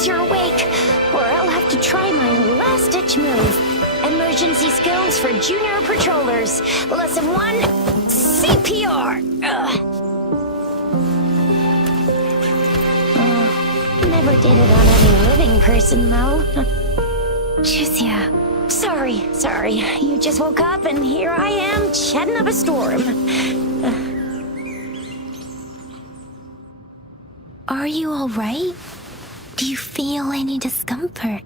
guess you're awake, or I'll have to try my last-ditch move. Emergency skills for junior patrollers. Lesson 1, CPR. Never did it on any living person, though. Juicia. Sorry. You just woke up, and here I am, chatting up a storm. Are you all right? Do you feel any discomfort?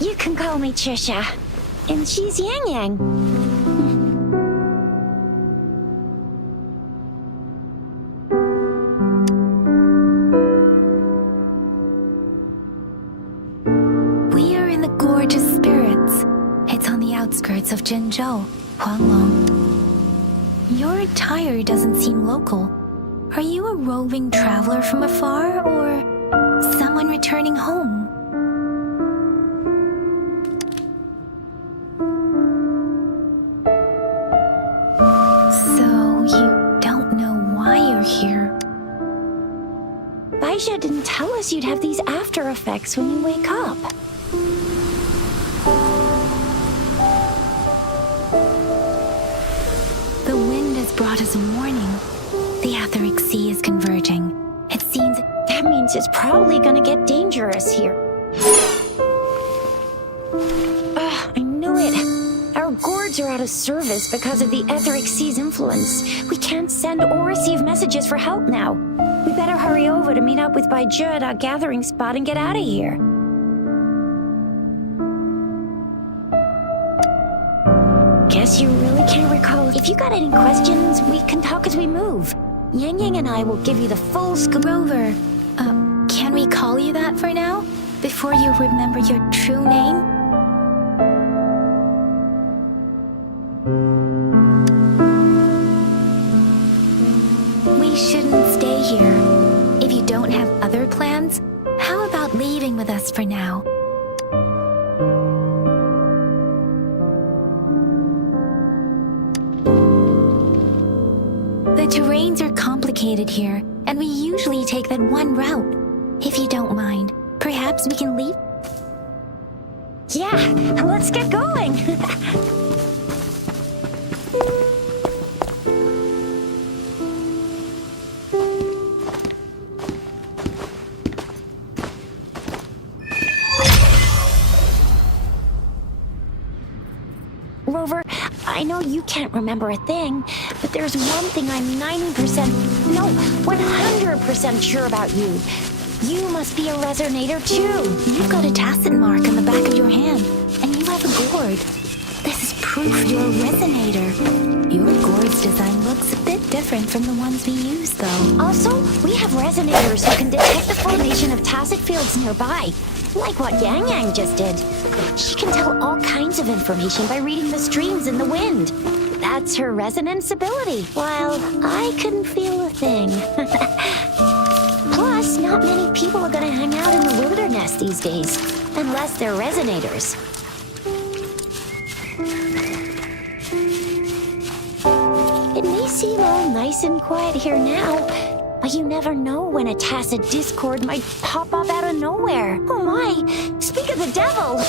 You can call me Trisha, and she's Yang Yang. We are in the Gorgeous Spirits. It's on the outskirts of Jinzhou, Huanglong. Your attire doesn't seem local. Are you a roving traveler from afar, or someone returning home? So, you don't know why you're here? Baisha didn't tell us you'd have these after effects when you wake up. The wind has brought us a warning. The Etheric Sea is converging. It seems that means it's probably gonna get dangerous here. I knew it. Our gourds are out of service because of the Etheric Sea's influence. We can't send or receive messages for help now. We better hurry over to meet up with Baiju at our gathering spot and get out of here. Guess you really can't recall. If you got any questions, we can talk as we move. Yang Yang and I will give you the full scoop. Rover. Can we call you that for now? Before you remember your true name? We shouldn't stay here. If you don't have other plans, how about leaving with us for now? The terrains are complicated here, and we usually take that one route. If you don't mind, perhaps we can leave? Yeah, let's get going. Rover, I know you can't remember a thing, but there's one thing I'm 90%, no, 100% sure about you. You must be a resonator too. You've got a tacit mark on the back of your hand, and you have a gourd. This is proof you're a resonator. Your gourd's design looks a bit different from the ones we use, though. Also, we have resonators who can detect the formation of tacit fields nearby, like what Yang Yang just did. She can tell all kinds of information by reading the streams in the wind. That's her resonance ability, while I couldn't feel a thing. Plus, not many people are gonna hang out in the wilderness these days, unless they're resonators. It may seem all nice and quiet here now, but you never know when a tacit discord might pop up out of nowhere. Oh my, speak of the devil!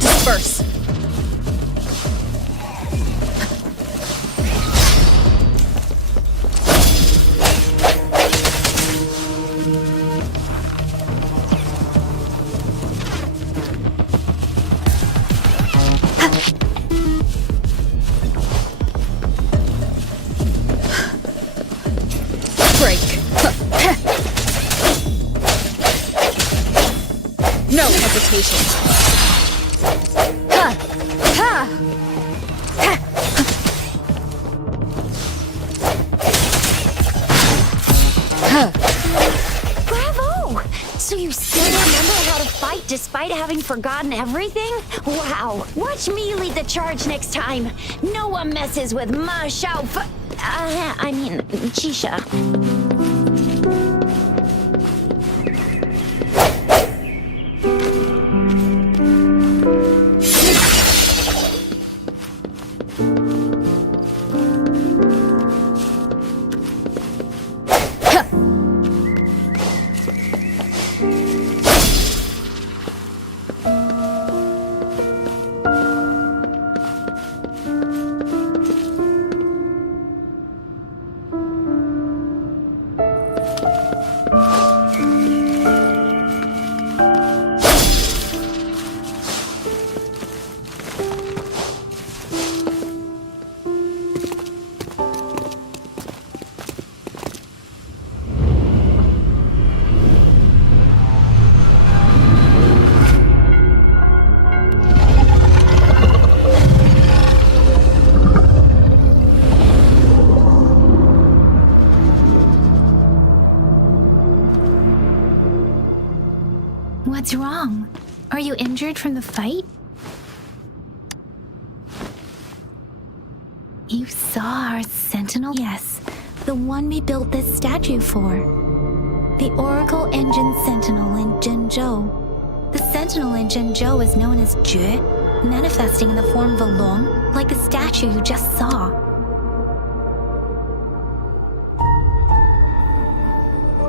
Disperse. patience. Ha! Ha! Bravo! So you still remember how to fight despite having forgotten everything? Wow! Watch me lead the charge next time. No one messes with Ma Xiao Chisha. What's wrong? Are you injured from the fight? You saw our sentinel? Yes, the one we built this statue for. The Oracle Engine Sentinel in Zhenzhou. The Sentinel in Zhenzhou is known as Jue, manifesting in the form of a long, like the statue you just saw.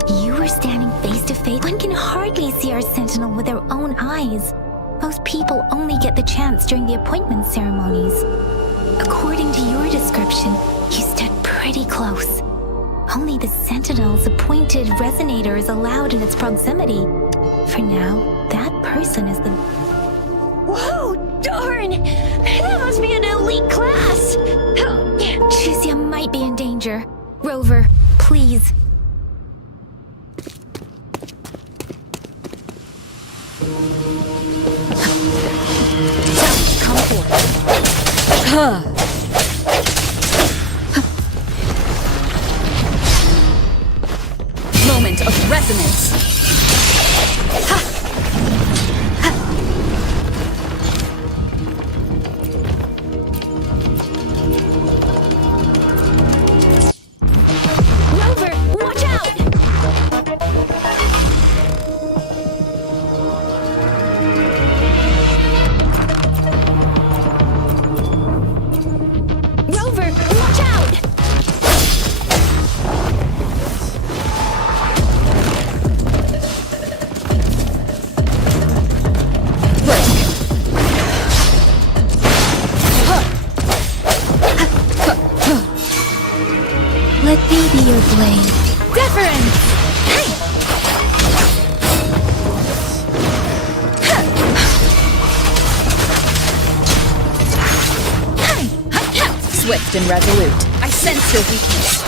You were standing face to face. One can hardly see our sentinel with their own eyes. Most people only get the chance during the appointment ceremonies. According to your description, you stood pretty close. Only the sentinel's appointed resonator is allowed in its proximity. For now, that person is the... Whoa, darn! That must be an elite class! Tricia might be in danger. Rover, please. Come forth. Moment of resonance. Rover, watch out! Rover, watch out! Let me be your blade. Deference. Swift and resolute. I sense your weakness.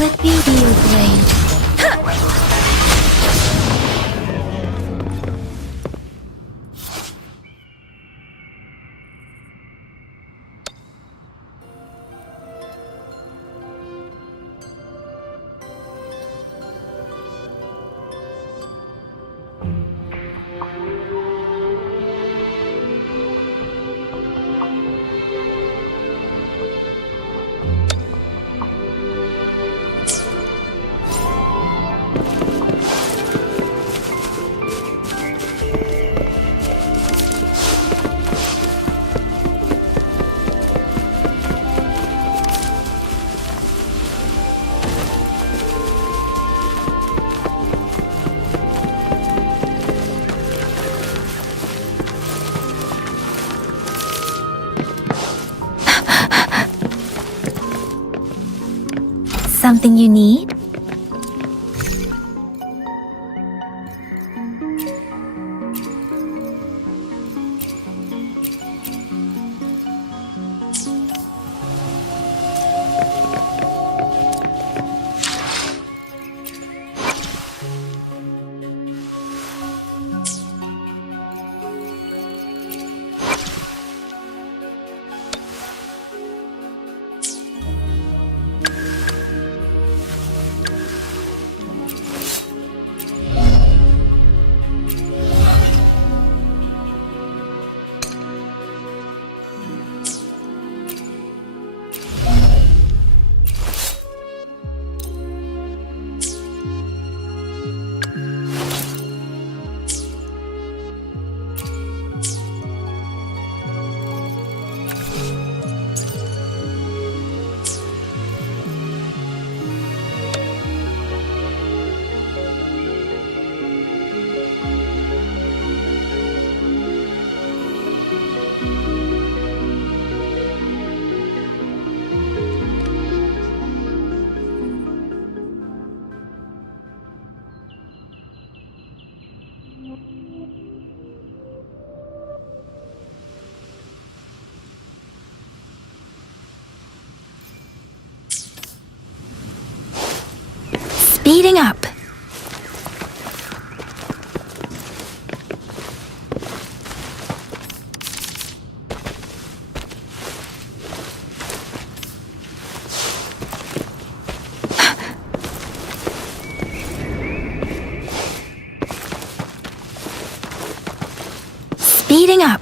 Let me be your blade. Something you need? Speeding up. Speeding up.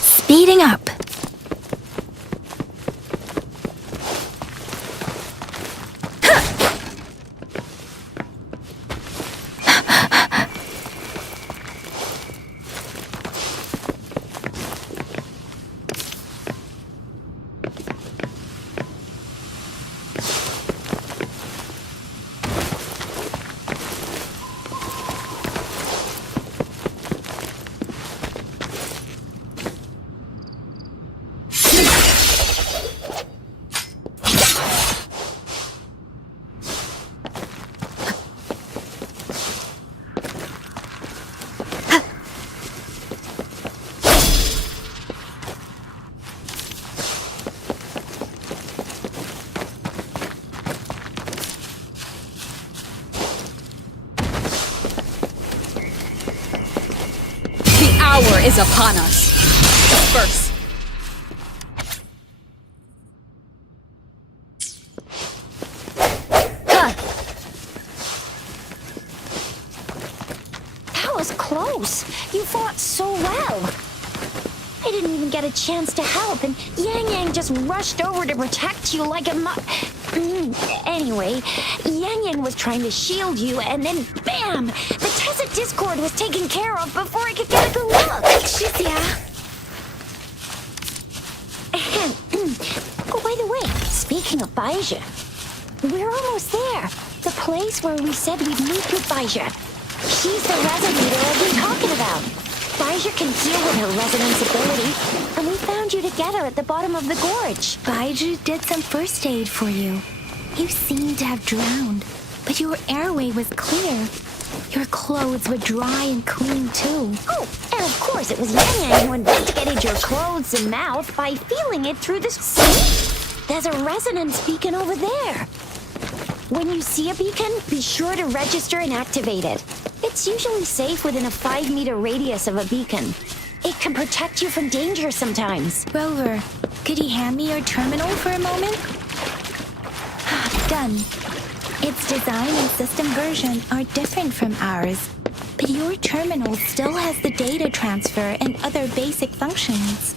Speeding up. The hour is upon us. Disperse. That was close. You fought so well. I didn't even get a chance to help, and Yang Yang just rushed over to protect you like a Anyway, Yang Yang was trying to shield you, and then bam! The Tessa Discord was taken care of before I could get a good look. Shizia. Oh, by the way, speaking of Baija, we're almost there. The place where we said we'd meet with Baija. She's the resonator I've been talking about. Baija can heal with her resonance ability, and we found you together at the bottom of the gorge. Baiju did some first aid for you. You seemed to have drowned, but your airway was clear. Your clothes were dry and clean too. Oh, and of course it was Yang Yang who investigated your clothes and mouth by feeling it through the... See? There's a resonance beacon over there. When you see a beacon, be sure to register and activate it. It's usually safe within a 5-meter radius of a beacon. It can protect you from danger sometimes. Rover, could you hand me your terminal for a moment? Done. Its design and system version are different from ours, but your terminal still has the data transfer and other basic functions.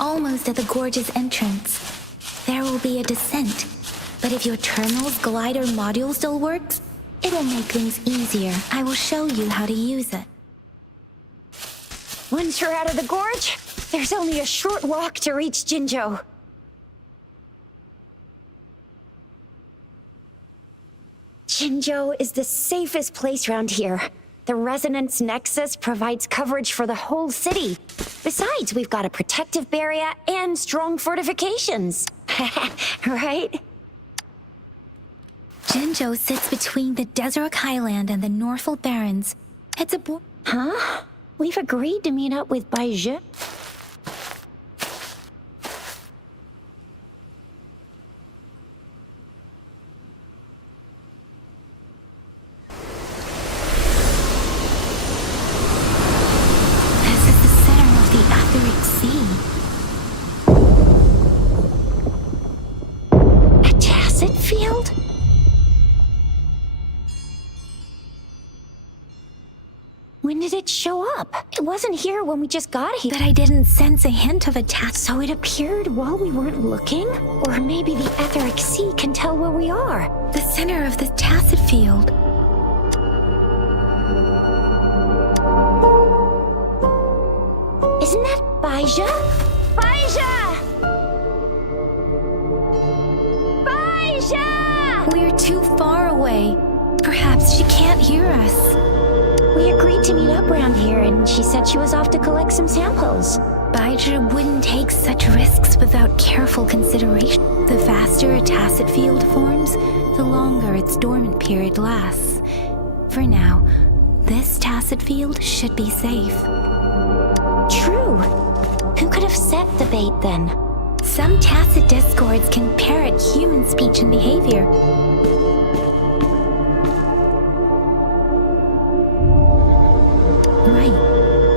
almost at the gorge's entrance. There will be a descent, but if your terminal's glider module still works, it'll make things easier. I will show you how to use it. Once you're out of the gorge, there's only a short walk to reach Jinzhou. Jinzhou is the safest place around here. The Resonance Nexus provides coverage for the whole city. Besides, we've got a protective barrier and strong fortifications. Right? Jinzhou sits between the Desert Highland and the Norfolk Barrens. It's a Huh? We've agreed to meet up with Baizhi. This is the center of the Etheric Sea. A tacet field? When did it show up? It wasn't here when we just got here. But I didn't sense a hint of a tacet. So it appeared while we weren't looking? Or maybe the Etheric Sea can tell where we are. The center of the tacet field. Isn't that Baizhi? Baizhi! Baizhi! We're too far away. Perhaps she can't hear us. We agreed to meet up around here, and she said she was off to collect some samples. Baizhi wouldn't take such risks without careful consideration. The faster a tacet field forms, the longer its dormant period lasts. For now, this tacet field should be safe. True. Who could have set the bait then? Some tacet discords can parrot human speech and behavior. Right.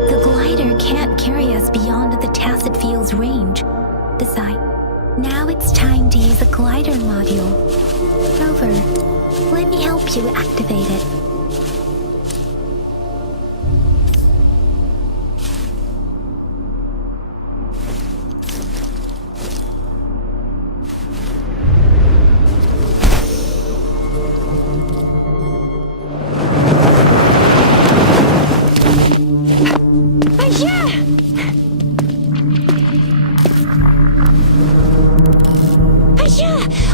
The glider can't carry us beyond the tacet field's range. Besides, now it's time to use the glider module. Rover, let me help you activate it.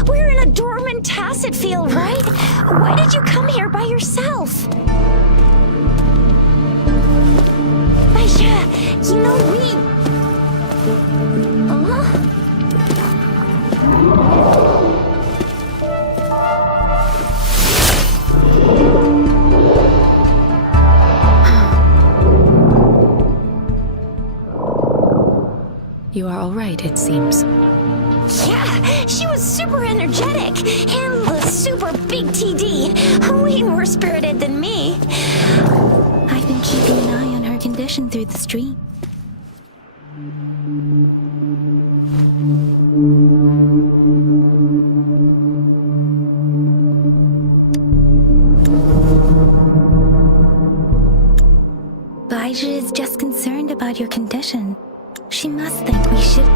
We're in a dormant tacet field, right? Why did you come here by yourself? Baizhi, you know we... You are all right, it seems. Yeah, she was super energetic and the super big TD. Way more spirited than me. I've been keeping an eye on her condition through the stream. Baizhi is just concerned about your condition. She must think we should...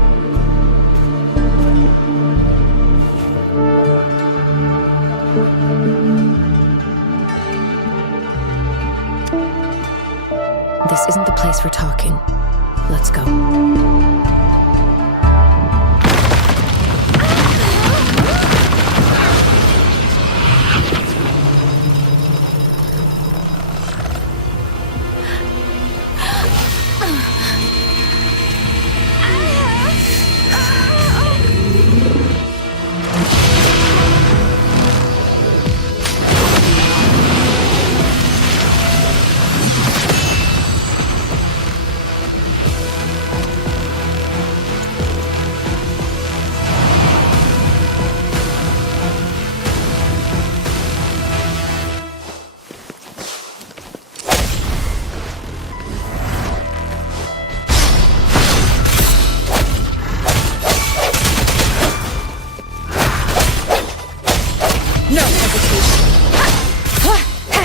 This isn't the place for talking. Let's go.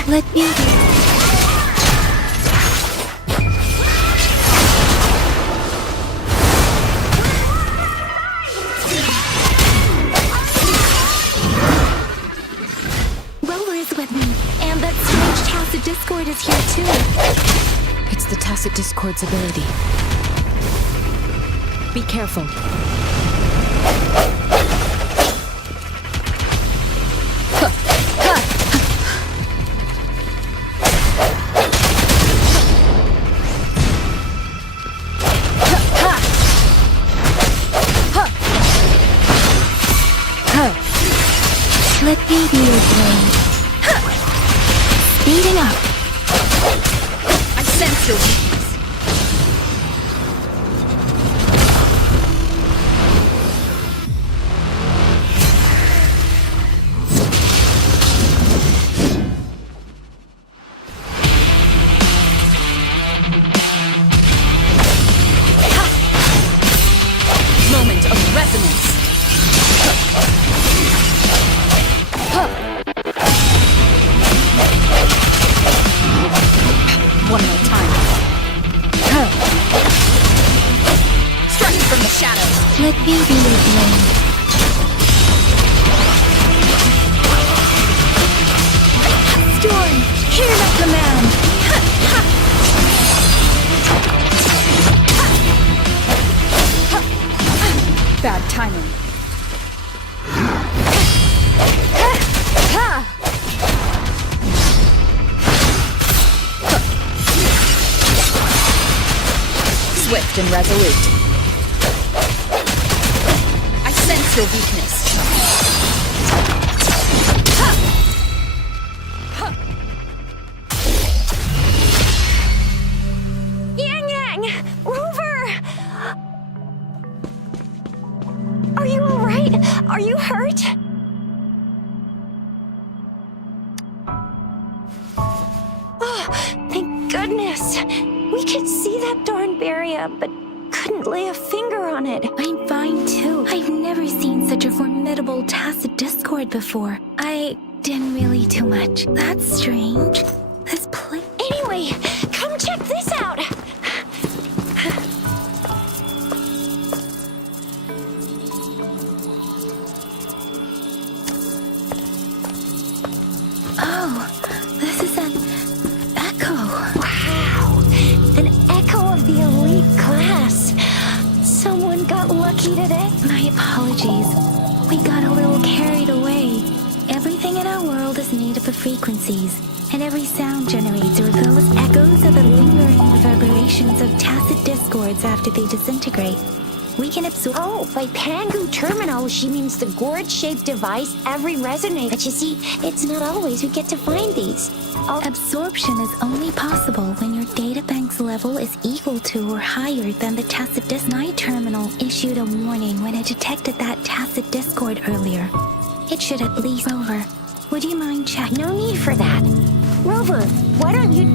Let me... is here too. It's the Tacit Discord's ability. Be careful. Let me be your blade. Speeding up. I sense your weakness. Moment of resonance. One more time. Striking from the shadows. Let me be your blade. Storm, hear my command. Bad timing. Swift and resolute. I sense your weakness. Yang Yang! Rover! Are you alright? Are you hurt? Oh, thank goodness. We could see that darn barrier, but couldn't lay a finger on it. I'm fine too. I've never seen such a formidable Tacit Discord before. I didn't really do much. That's strange. This place. Anyway, come check this out. Oh, this is an echo. Wow, an echo of the elite class. Someone got lucky today. My apologies. We got a little carried away. Everything in our world is made up of frequencies, and every sound generates or those echoes are the lingering reverberations of Tacit Discords after they disintegrate. We can absorb. Oh, by Pangu Terminal, she means the gourd-shaped device every resonator. But you see, it's not always we get to find these. Absorption is only possible when your databank's level is equal to or higher than the Tacit Disc. My terminal issued a warning when it detected that Tacit Discord earlier. It should at least. Rover, would you mind checking? No need for that. Rover, why don't you...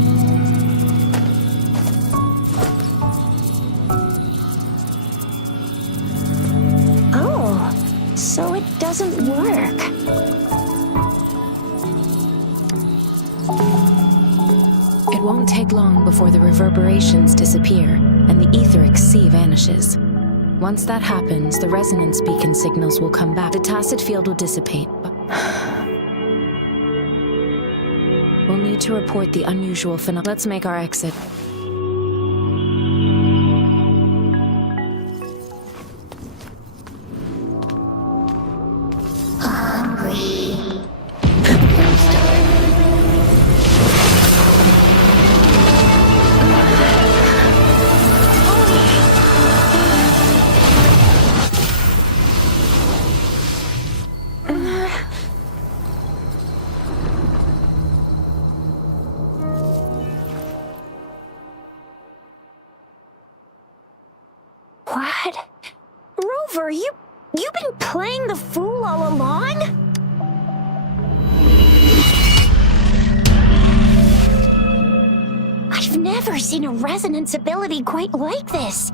Oh, so it doesn't work. It won't take long before the reverberations disappear and the etheric sea vanishes. Once that happens, the resonance beacon signals will come back. The tacit field will dissipate, but we'll need to report the unusual phenomenon. Let's make our exit. What? Rover, you've been playing the fool all along? I've never seen a resonance ability quite like this.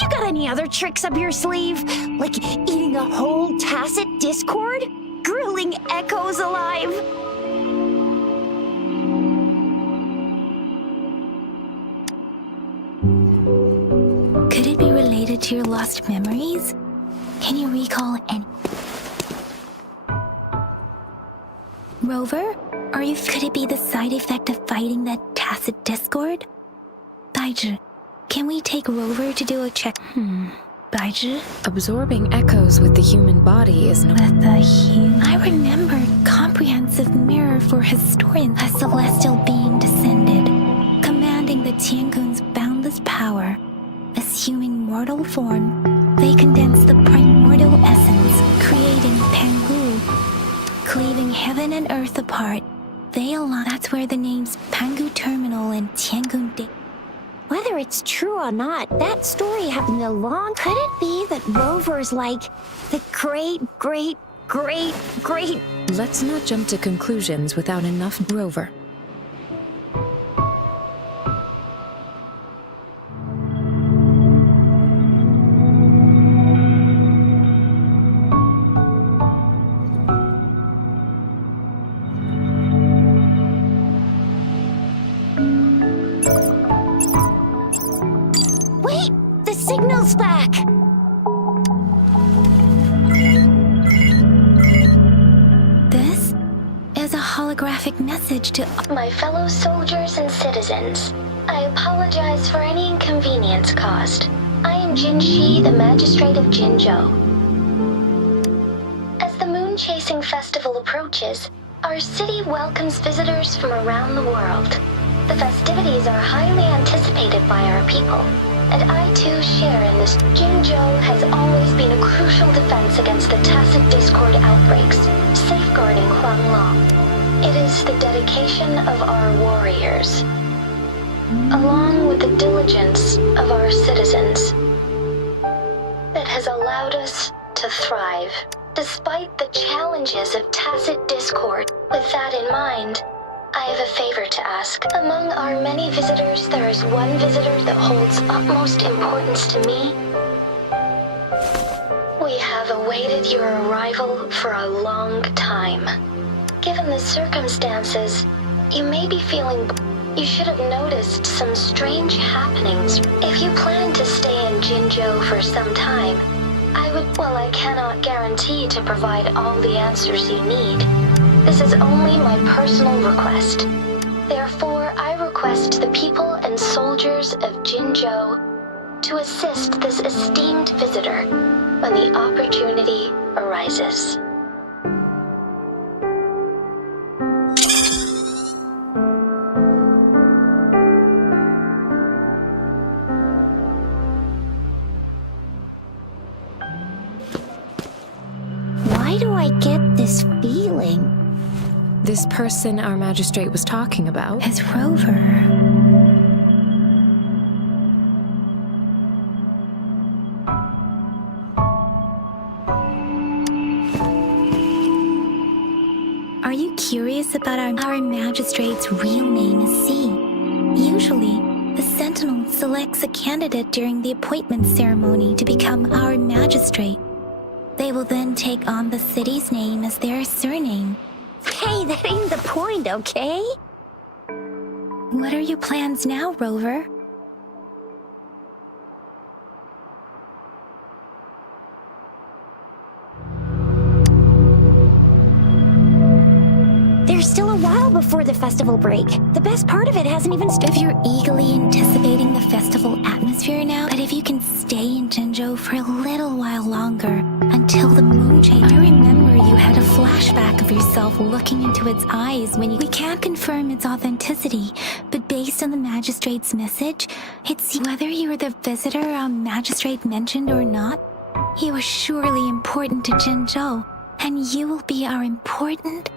You got any other tricks up your sleeve? Like eating a whole Tacit Discord? Grilling echoes alive? Could it be related to your lost memories? Can you recall any? Rover, could it be the side effect of fighting that tacit discord? Baizhi, can we take Rover to do a check? Baizhi? Absorbing echoes with the human body is no... I remember comprehensive mirror for historians. A celestial being descended, commanding the Tiangun's boundless power. Assuming mortal form, they condensed the primordial essence, creating Pangu. Cleaving heaven and earth apart, they align. That's where the names Pangu Terminal and Tiangun Day. Whether it's true or not, that story happened a long... Could it be that Rover's like the great... Let's not jump to conclusions without enough Rover. Wait! The signal's back! This is a holographic message to My fellow soldiers and citizens, I apologize for any inconvenience caused. I am Jin Shi, the Magistrate of Jinzhou. As the Moon Chasing Festival approaches, our city welcomes visitors from around the world. The festivities are highly anticipated by our people, and I too share in this. Jinzhou has always been a crucial defense against the tacit discord outbreaks, safeguarding Huanglong. It is the dedication of our warriors, along with the diligence of our citizens, that has allowed us to thrive, despite the challenges of tacit discord. With that in mind, I have a favor to ask. Among our many visitors, there is one visitor that holds utmost importance to me. We have awaited your arrival for a long time. Given the circumstances, you may be feeling... You should have noticed some strange happenings. If you plan to stay in Jinzhou for some time, I cannot guarantee to provide all the answers you need. This is only my personal request. Therefore, I request the people and soldiers of Jinzhou to assist this esteemed visitor when the opportunity arises. Why do I get this feeling? This person our magistrate was talking about is Rover. Are you curious about our magistrate's real name is C? Usually, the Sentinel selects a candidate during the appointment ceremony to become our magistrate. They will then take on the city's name as their surname. Hey, that ain't the point, okay? What are your plans now, Rover? There's still a while before the festival break. The best part of it hasn't even If you're eagerly anticipating the festival atmosphere now, but if you can stay in Jinzhou for a little while longer, until the moon change. I remember you had a flashback of yourself looking into its eyes when you... We can't confirm its authenticity, but based on the magistrate's message, it's whether you were the visitor our magistrate mentioned or not, you are surely important to Jinzhou, and you will be our important...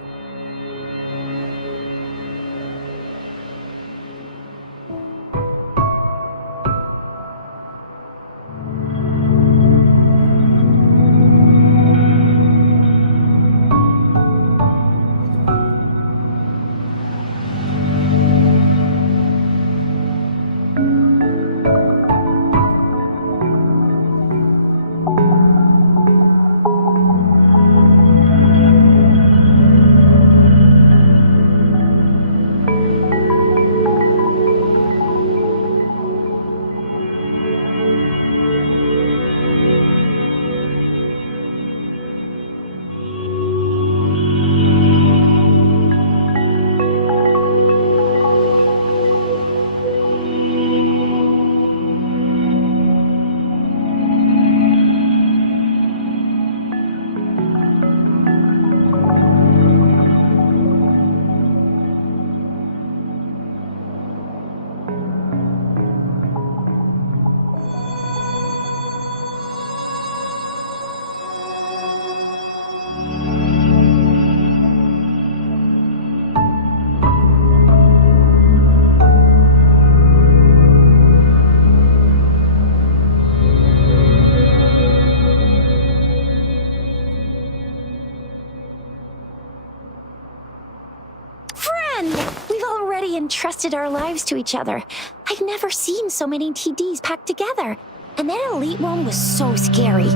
man! We've already entrusted our lives to each other. I've never seen so many TDs packed together. And that elite one was so scary.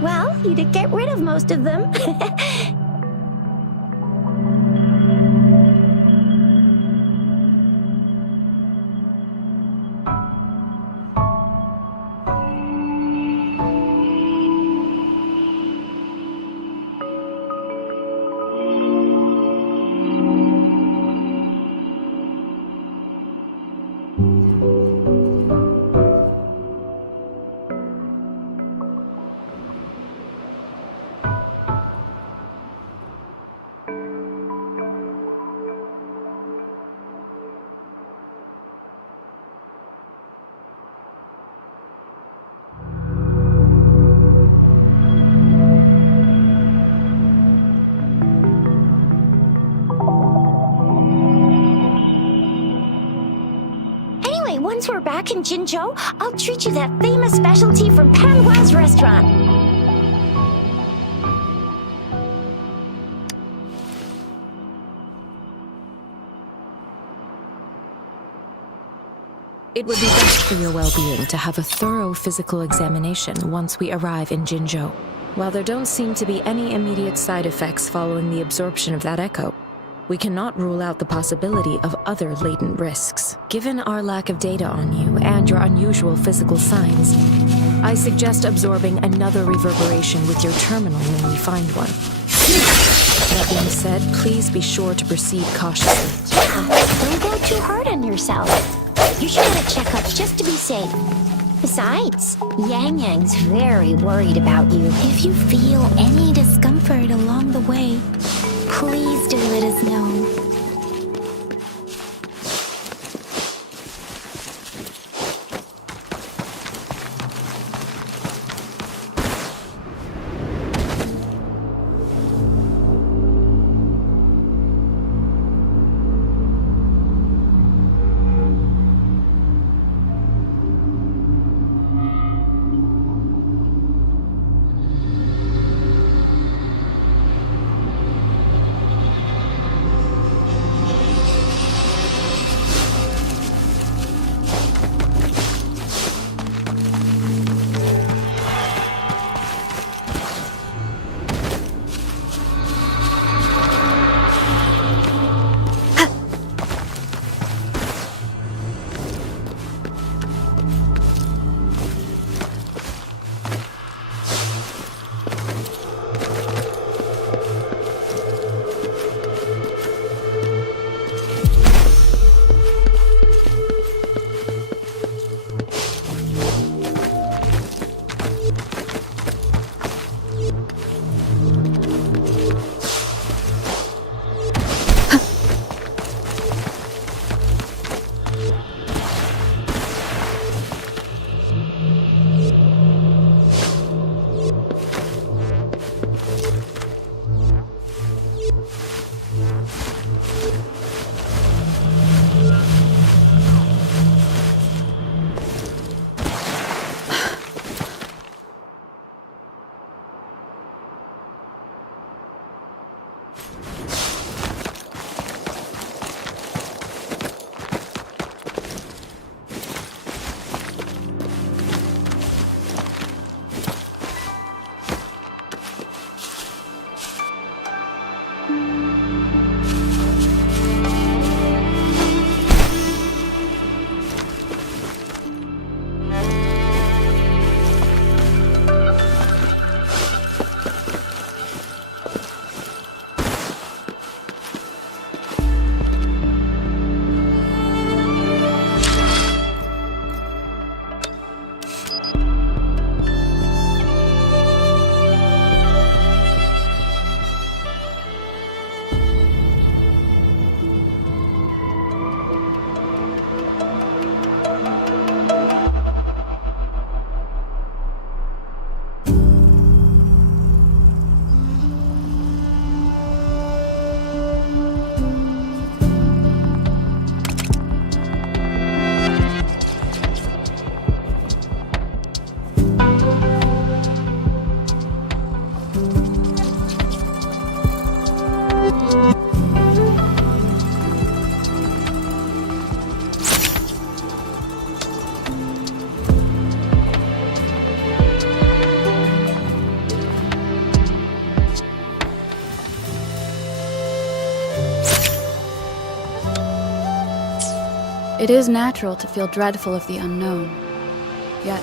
Well, you did get rid of most of them. Once we're back in Jinzhou, I'll treat you that famous specialty from Pan Hua's restaurant. It would be best for your well-being to have a thorough physical examination once we arrive in Jinzhou. While there don't seem to be any immediate side effects following the absorption of that echo, we cannot rule out the possibility of other latent risks. Given our lack of data on you and your unusual physical signs, I suggest absorbing another reverberation with your terminal when we find one. That being said, please be sure to proceed cautiously. Don't go too hard on yourself. You should get a checkup just to be safe. Besides, Yang Yang's very worried about you. If you feel any discomfort along the way, please do let us know. It is natural to feel dreadful of the unknown. Yet,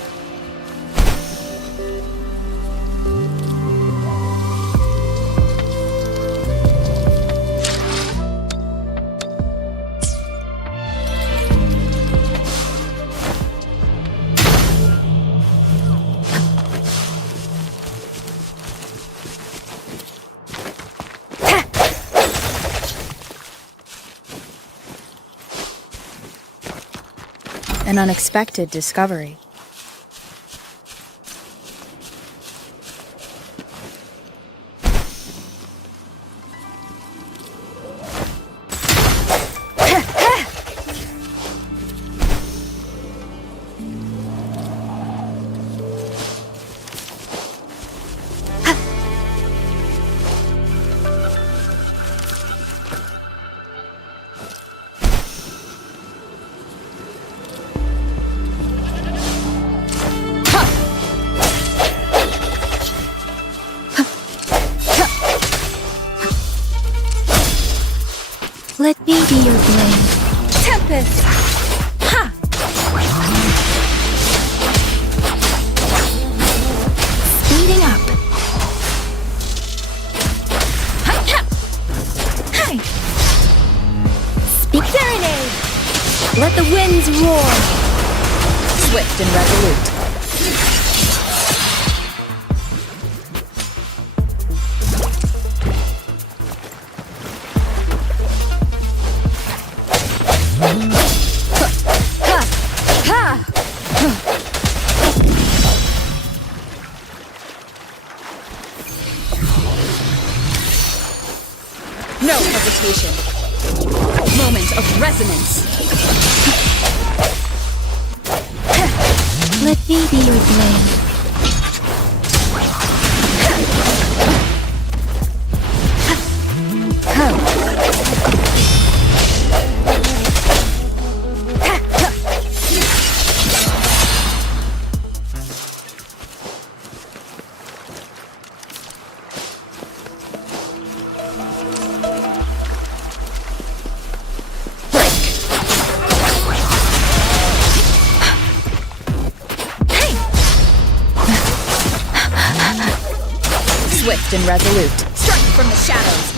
an unexpected discovery. Let me be your blade. Tempest! Ha! Speeding up. Hi! Speak serenade! Let the winds roar! Swift and resolute. No hesitation. Moment of resonance. Let me be your blade. Swift and resolute. Strike from the shadows.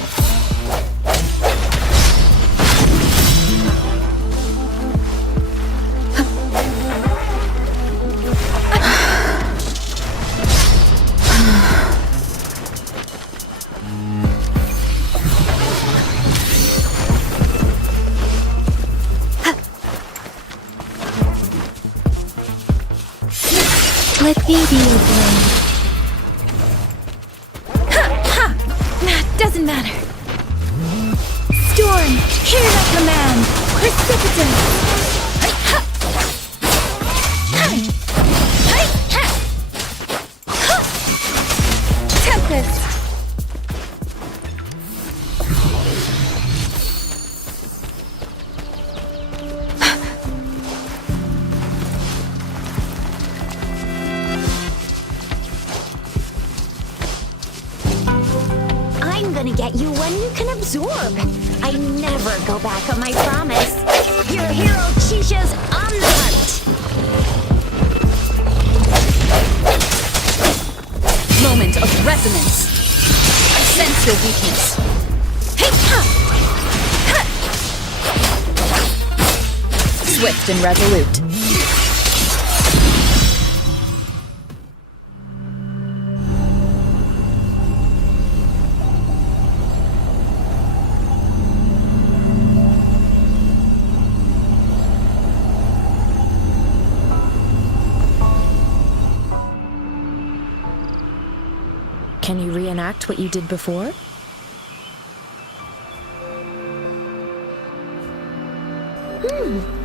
Let me be your blade. Doesn't matter. Storm, hear my command. Precipitant. Tempest. I'm gonna get you when you can absorb. I never go back on my promise. Your hero Chisha's on the hunt. Moment of resonance. I sense your weakness. Swift and resolute. Can you reenact what you did before?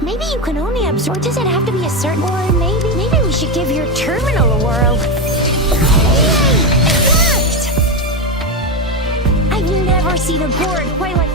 Maybe you can only absorb. Or does it have to be a certain? Or maybe we should give your terminal a whirl. Yay! It worked! I've never seen a board quite like.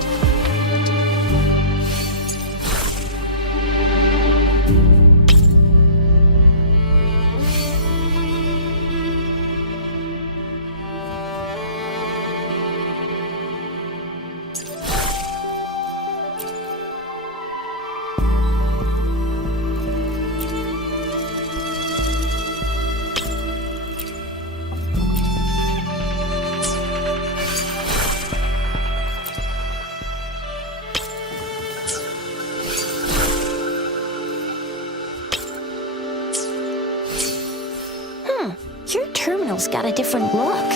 panel's got a different look,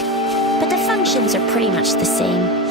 but the functions are pretty much the same.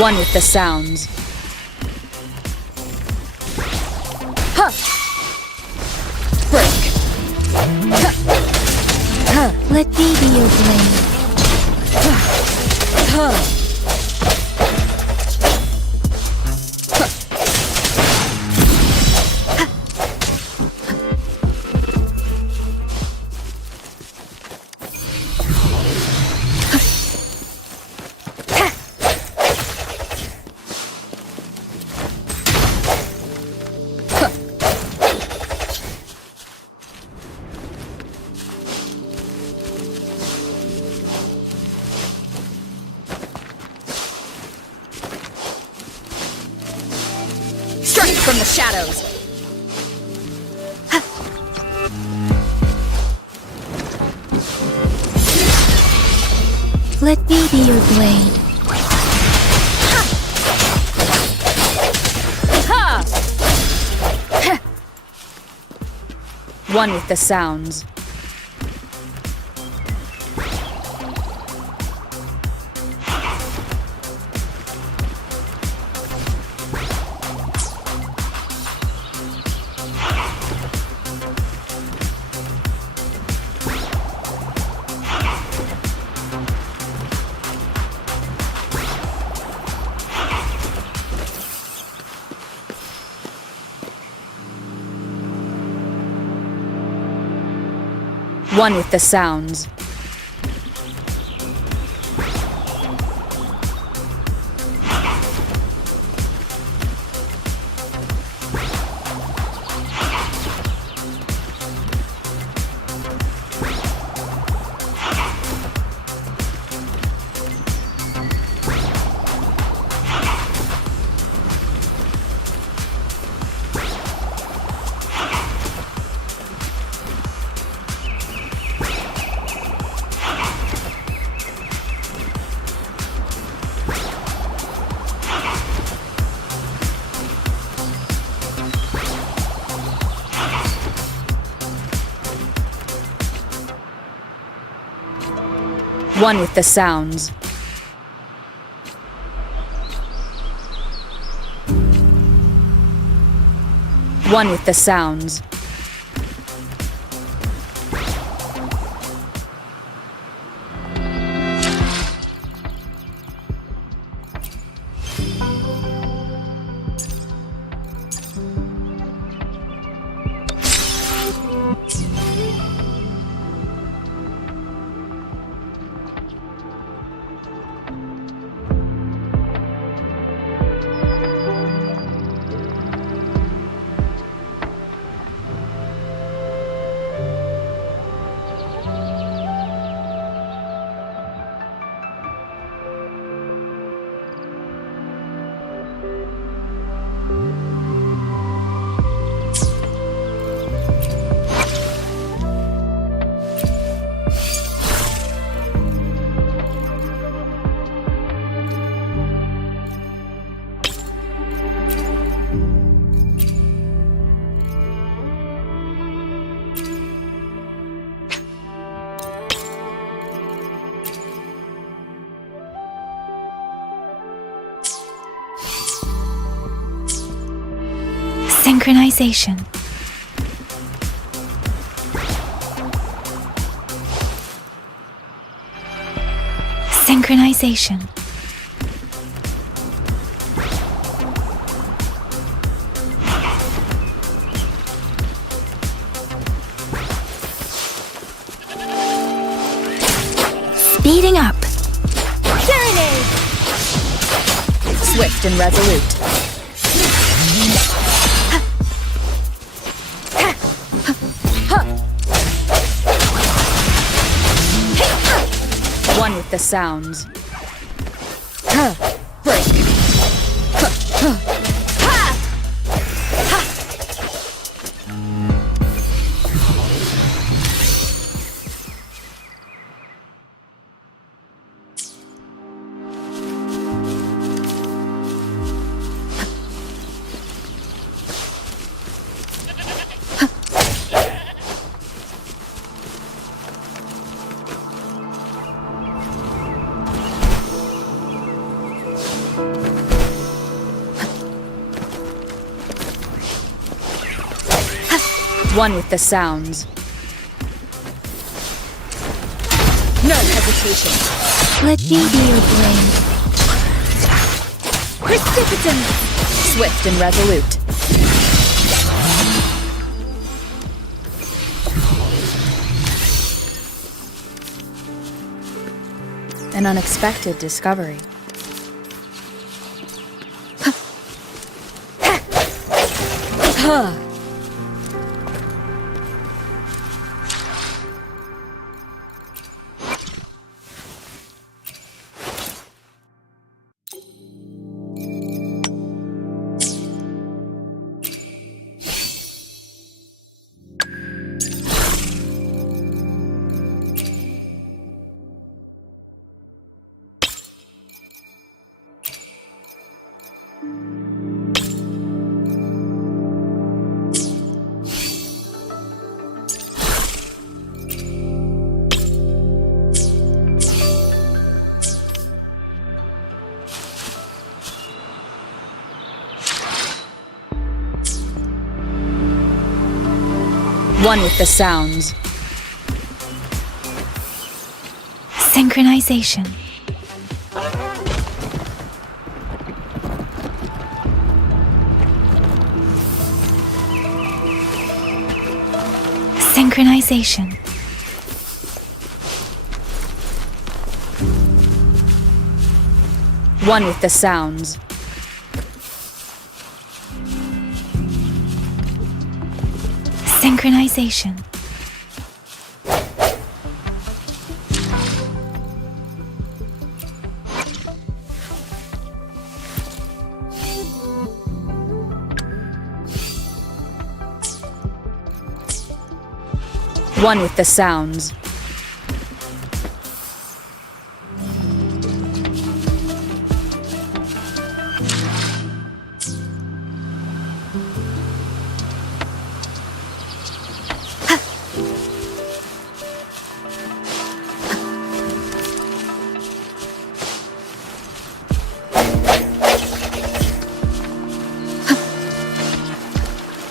One with the sounds. Huh! Break! Huh! Let me be your blade. Huh! Strike from the shadows! Let me be your blade. Ha! One with the sounds. One with the sounds. One with the sounds. One with the sounds. Synchronization. Synchronization. Speeding up. Serenade! Swift and resolute. One with the sounds. Break. One with the sounds. No hesitation. Let me be your brain. Precipitant! Swift and resolute. An unexpected discovery. One with the sounds. Synchronization. Synchronization. One with the sounds. Synchronization. One with the sounds.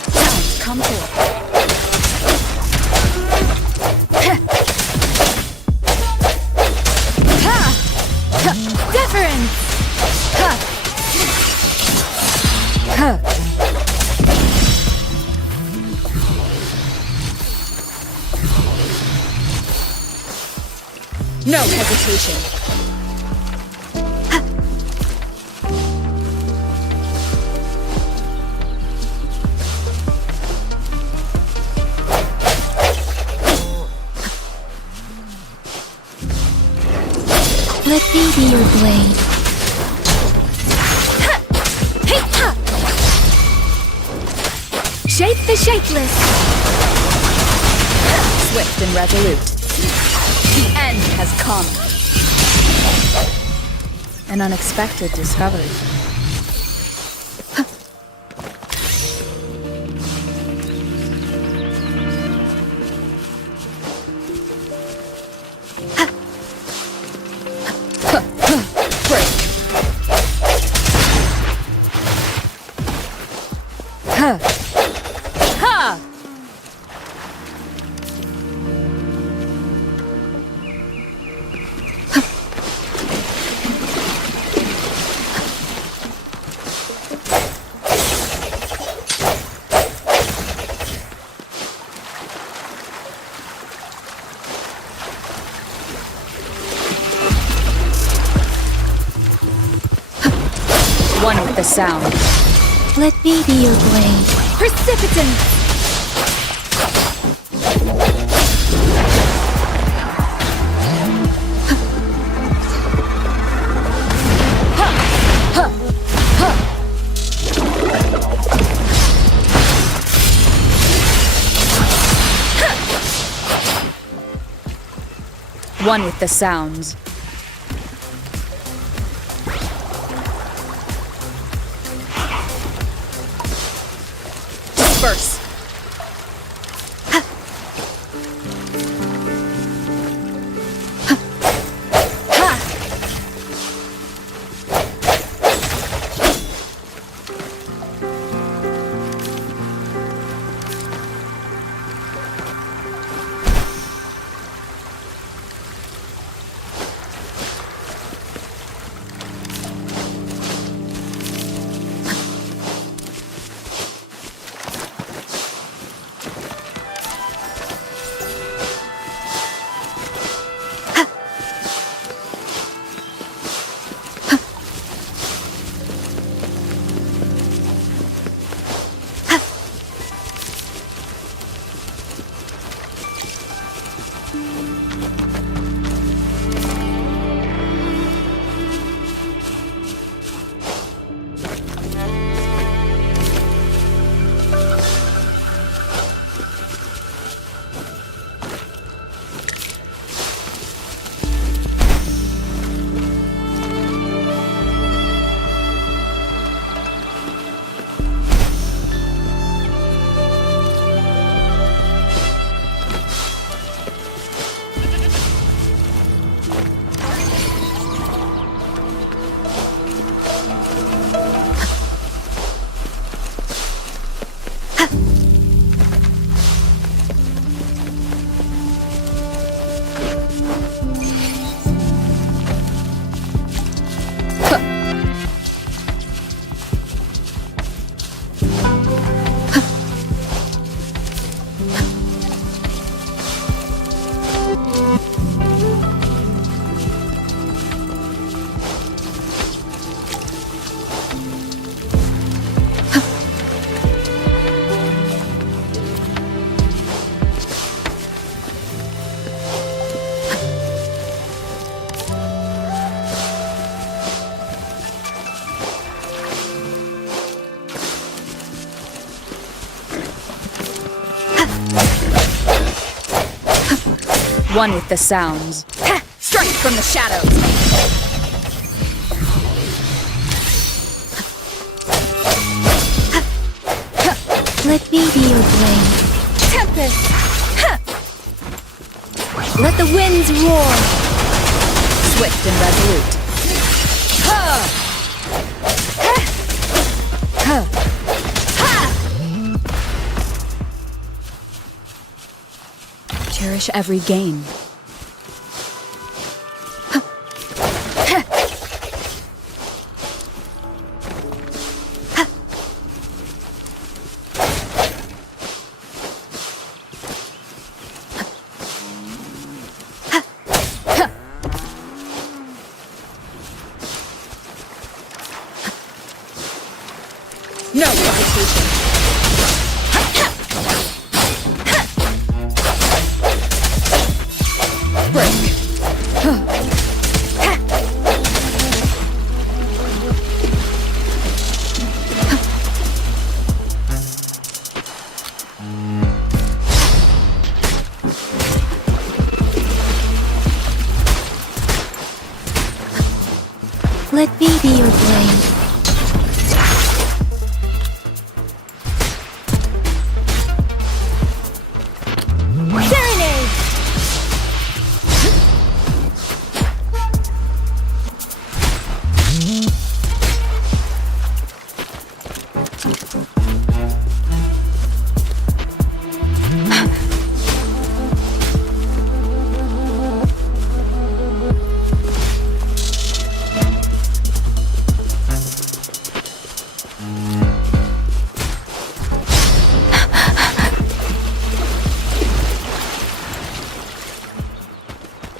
Sounds come forth. Deference! No hesitation. Let me be your blade. Shape the shapeless. Swift and resolute. The end has come. An unexpected discovery. Break. Ha! One with the sound. Let me be your blade. Precipitant! One with the sounds. Disperse. One with the sounds. Ha! Strike from the shadows! Let me be your blade. Tempest! Ha! Let the winds roar! Swift and resolute. Ha! Ha! Ha! Ha! Cherish every gain. No hesitation. Break. Let me be your blade. Serenade!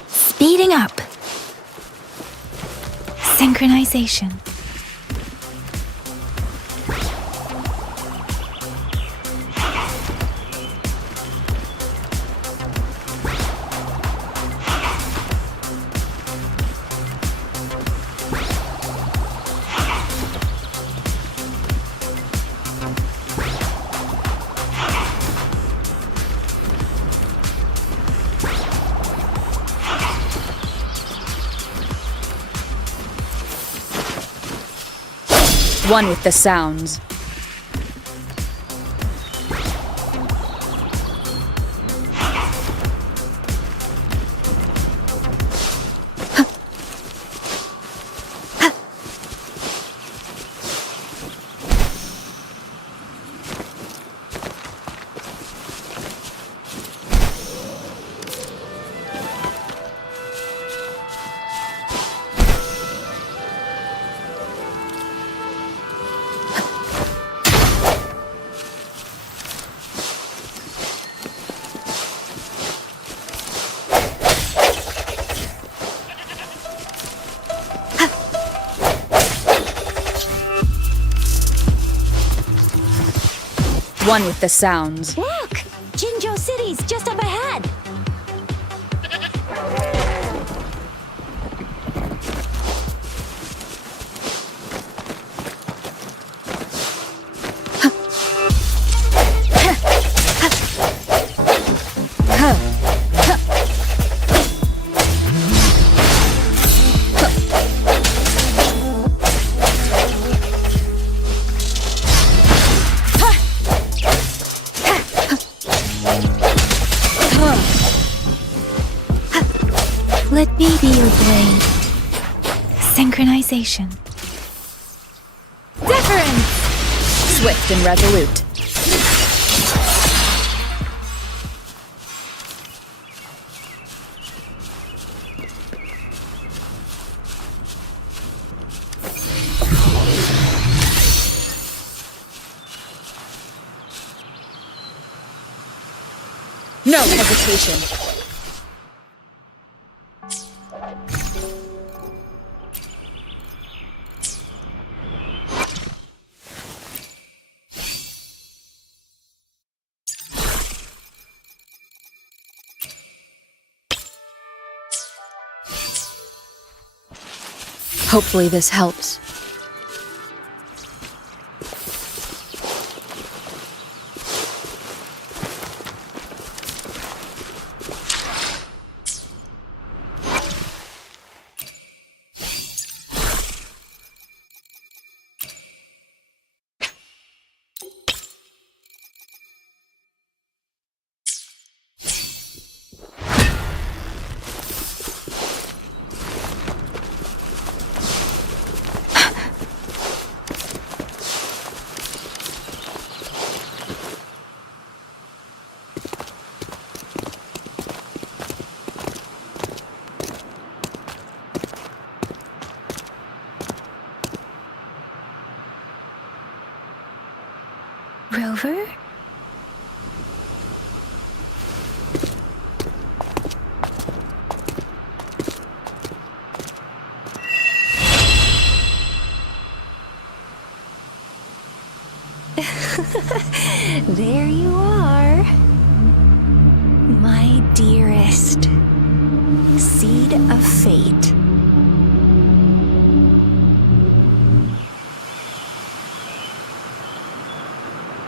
Speeding up. Synchronization. One with the sounds. One with the sounds. Look! Jinzhou City's just up ahead! Let me be your blade. Synchronization. Deference! Swift and resolute. No hesitation. Hopefully this helps. Rover? There you are. My dearest. Seed of fate.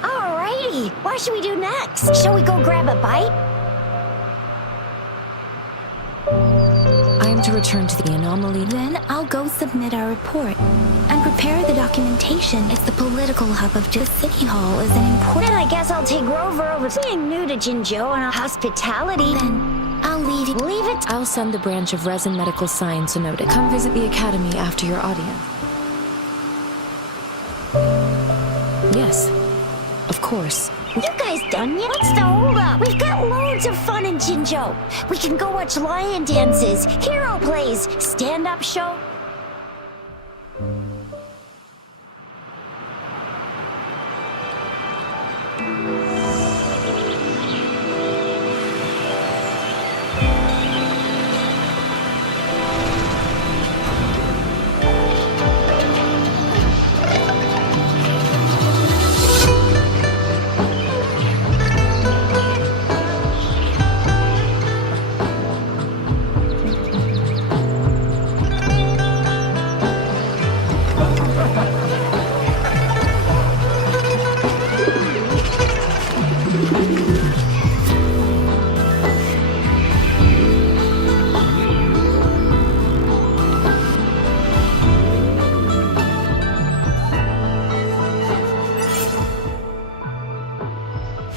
Alrighty, what should we do next? Shall we go grab a bite? I am to return to the anomaly. Then I'll go submit our report and prepare the documentation. It's the political hub of just City Hall is an important... Then I guess I'll take Rover over to being new to Jinzhou and hospitality. Then I'll leave it. Leave it. I'll send the branch of Resin Medical Science a note. Come visit the academy after your audience. Yes, of course. You guys done yet? What's the holdup? We've got loads of fun in Jinzhou. We can go watch lion dances, hero plays, stand-up show.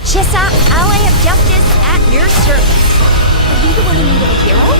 Chissa, ally of justice at your service. Are you the one in need of a hero?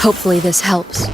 Hopefully this helps.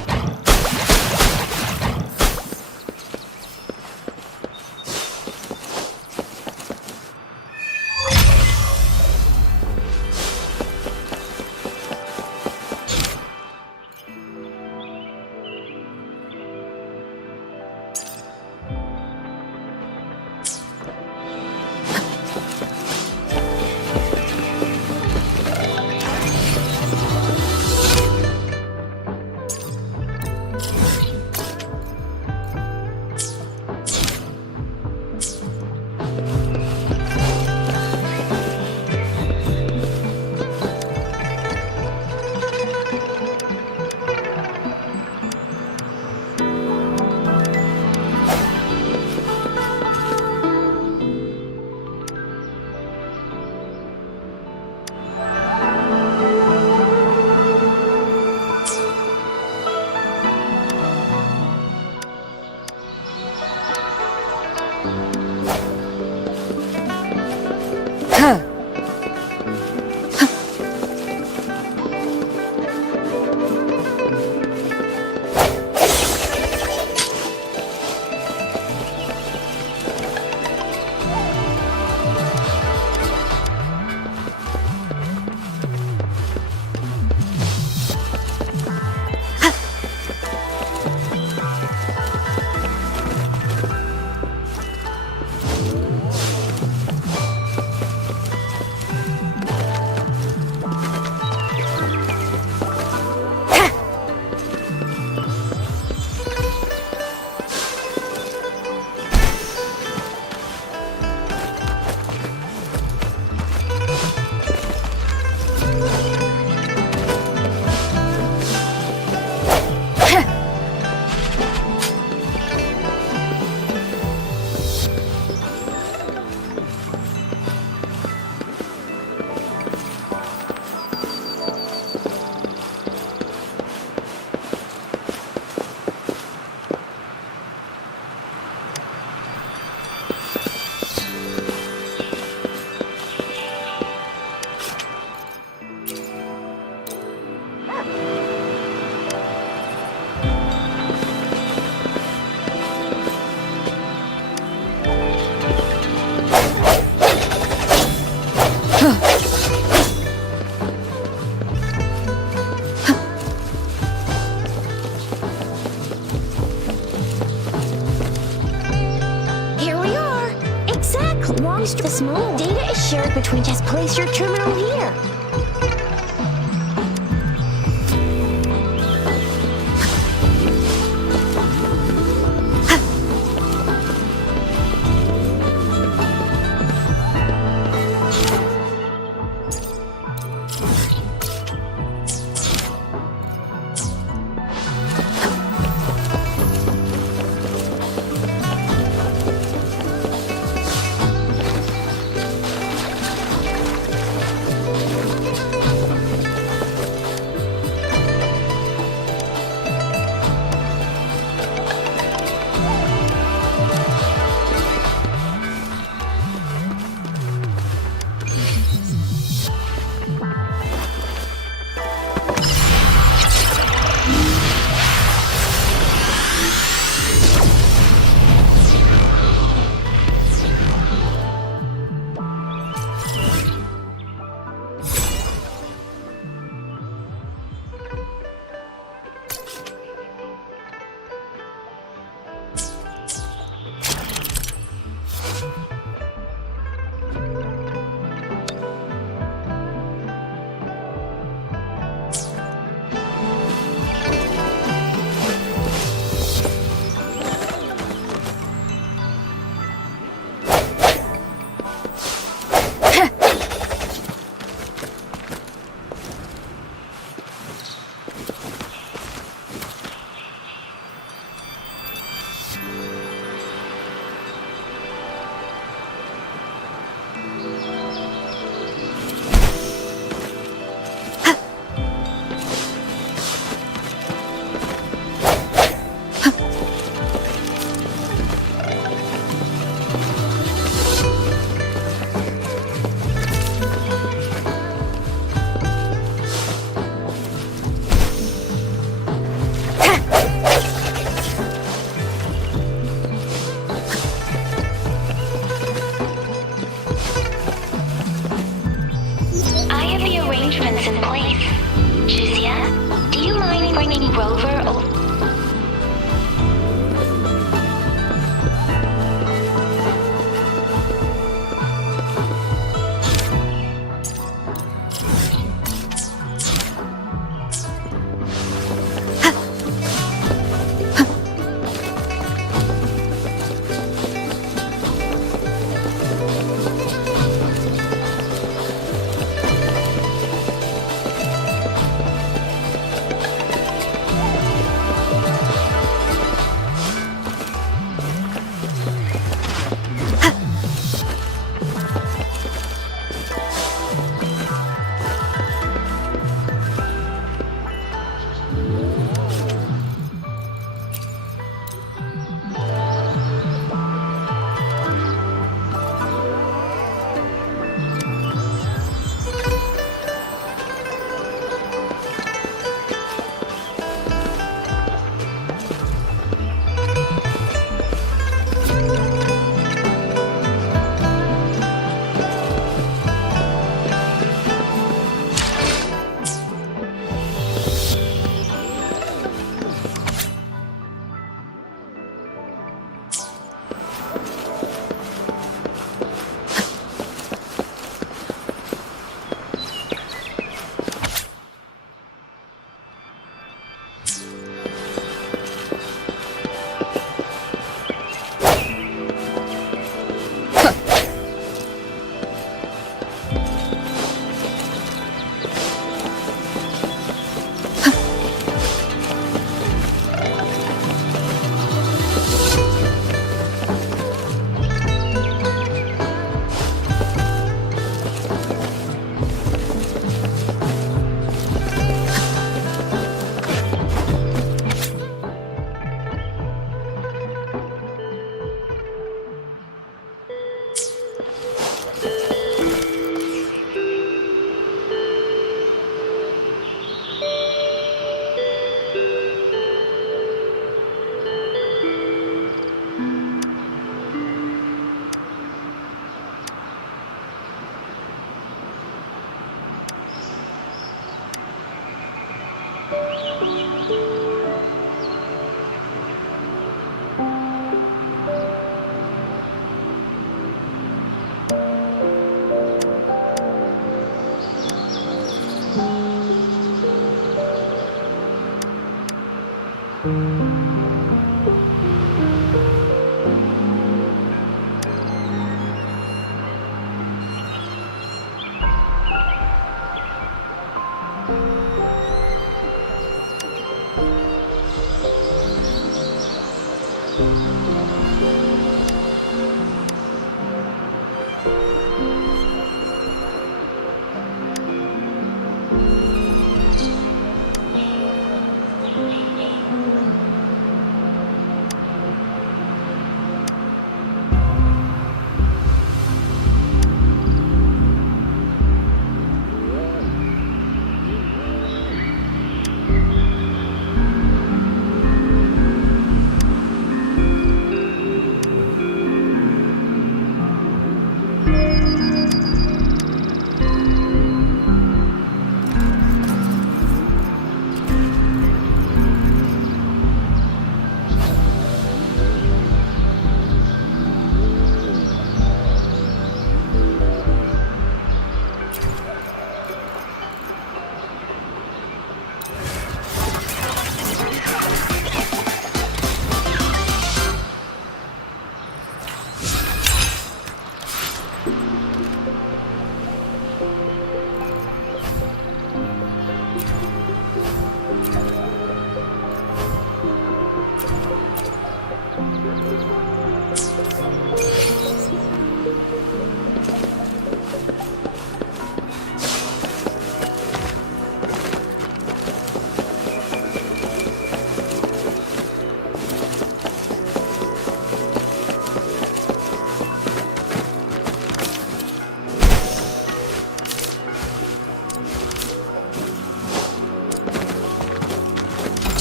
The small data is shared between. Just place your terminal here.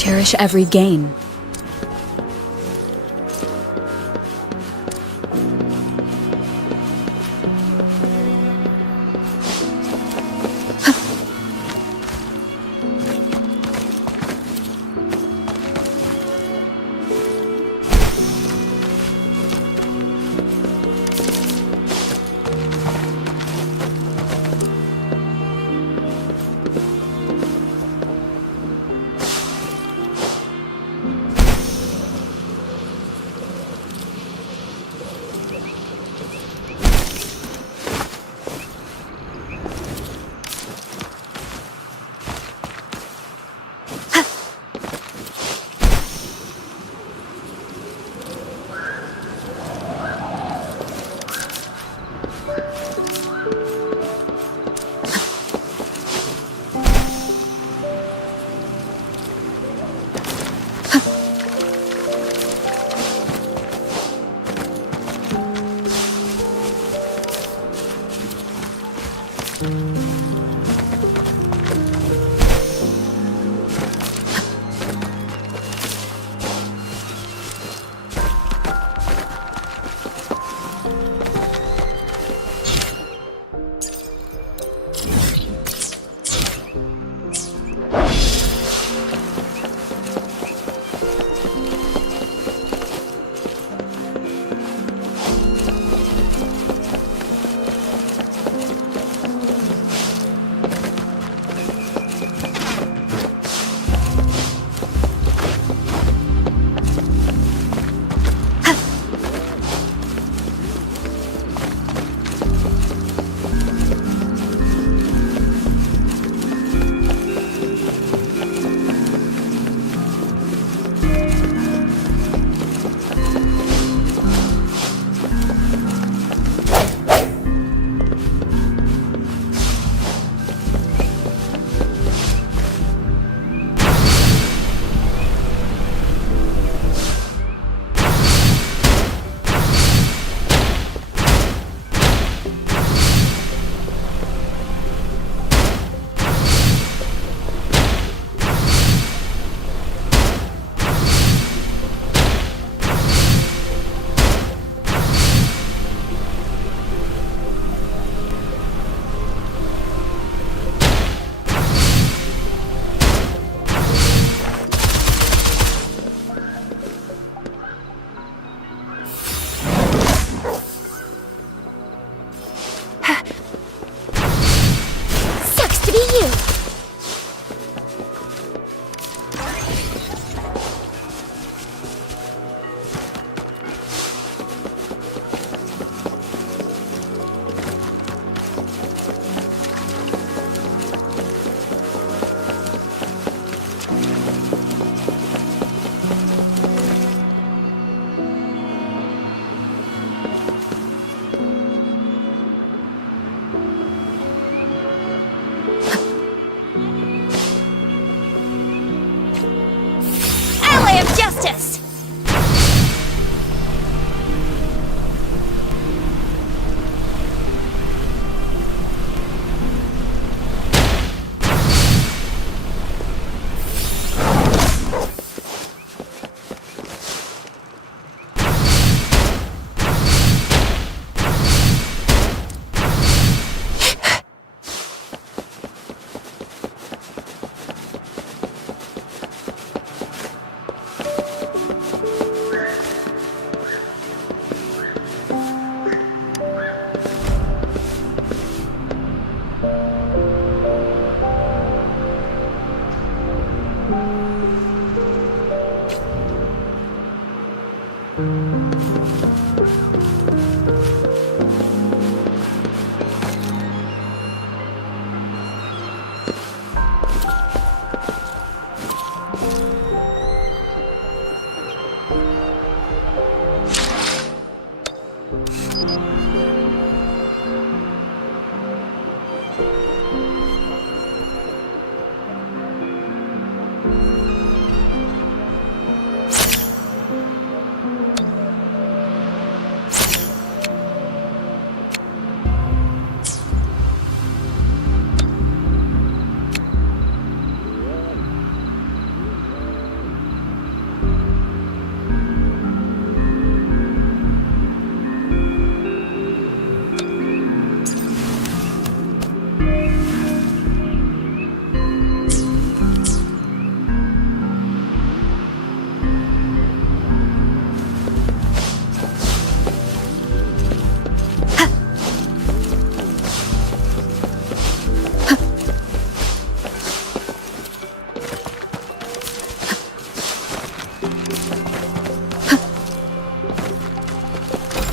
Cherish every gain.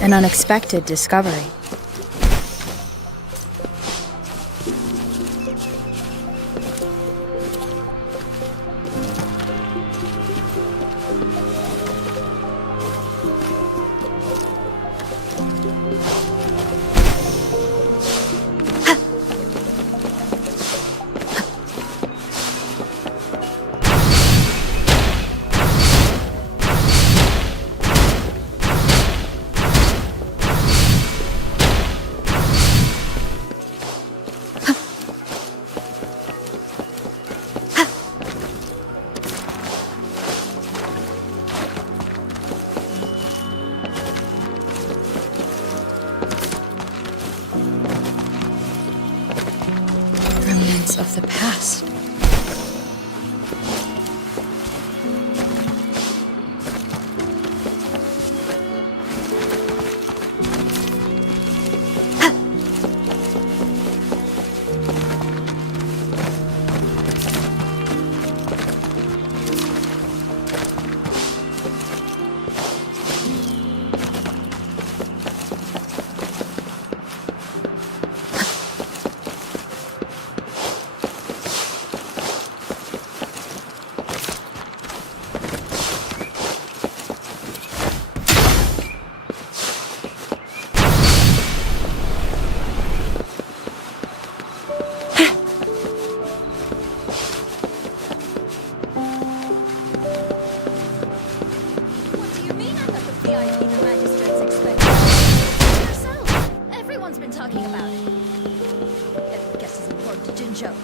An unexpected discovery. Remnants of the past.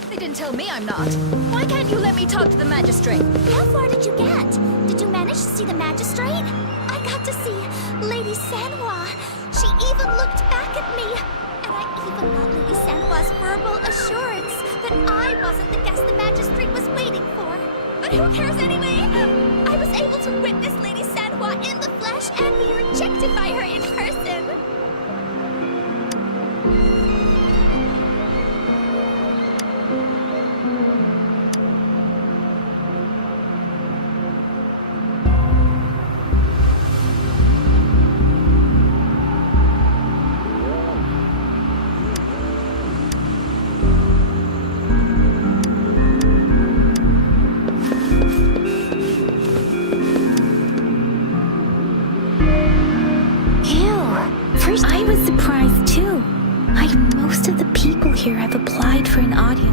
They didn't tell me I'm not. Why can't you let me talk to the magistrate? How far did you get? Did you manage to see the magistrate? I got to see Lady Sanhua. She even looked back at me. And I even got Lady Sanhua's verbal assurance that I wasn't the guest the magistrate was waiting for. But who cares anyway? I was able to witness Lady Sanhua in the flesh and be rejected by her in person. I was surprised too. Most of the people here have applied for an audience.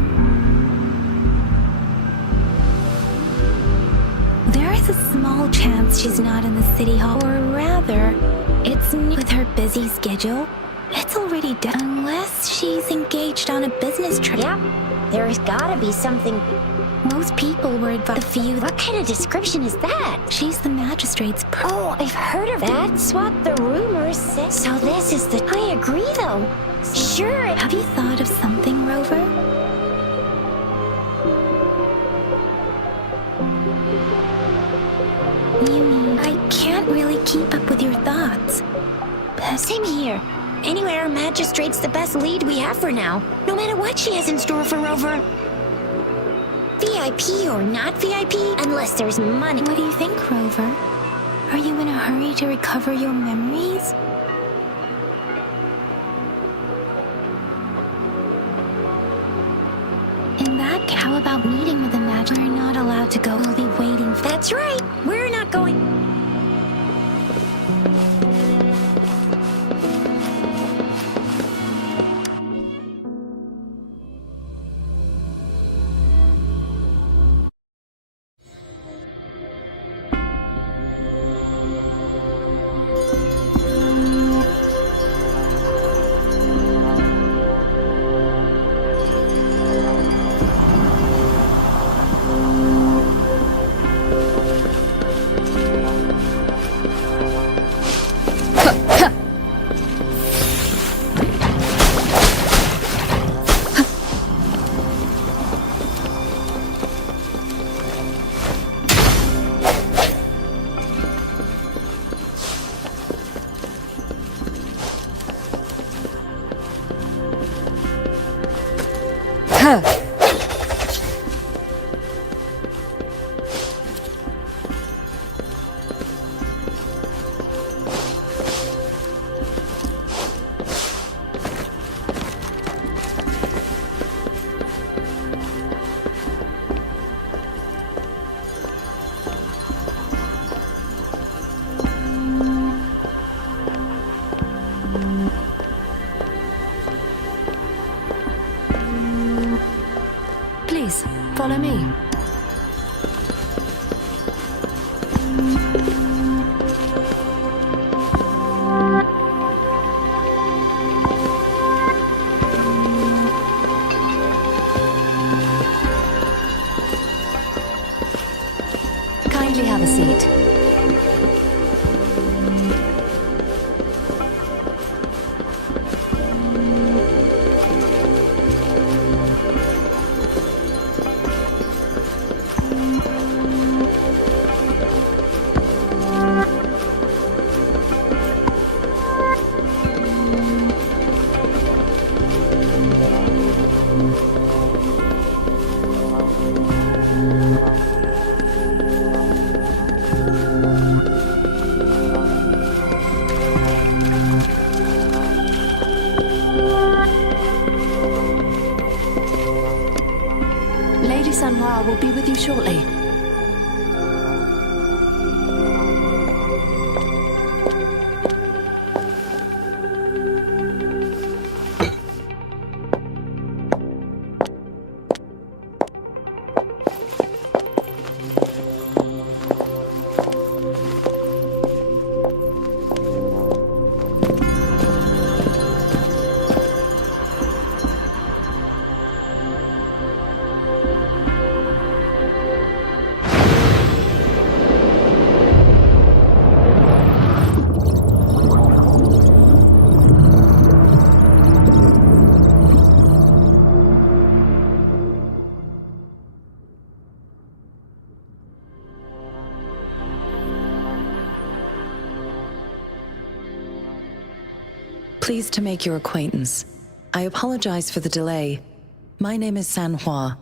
There is a small chance she's not in the city hall, or rather, it's with her busy schedule. It's already done, unless she's engaged on a business trip. Yep, there's gotta be something. Most people were advised. The few. What kind of description is that? She's the magistrate's. Oh, I've heard of that. That's what the rumors say. So this is the. I agree, though. Sure. Have you thought of something, Rover? You mean I can't really keep up with your thoughts? Same here. Anyway, our magistrate's the best lead we have for now. No matter what she has in store for Rover. VIP or not VIP, unless there's money. What do you think, Rover? Are you in a hurry to recover your memories? In that, how about meeting with the magistrate? We're not allowed to go. We'll be waiting. That's right. We're not going. Follow me. Kindly have a seat. Lady Sanhua will be with you shortly. Pleased to make your acquaintance. I apologize for the delay. My name is Sanhua,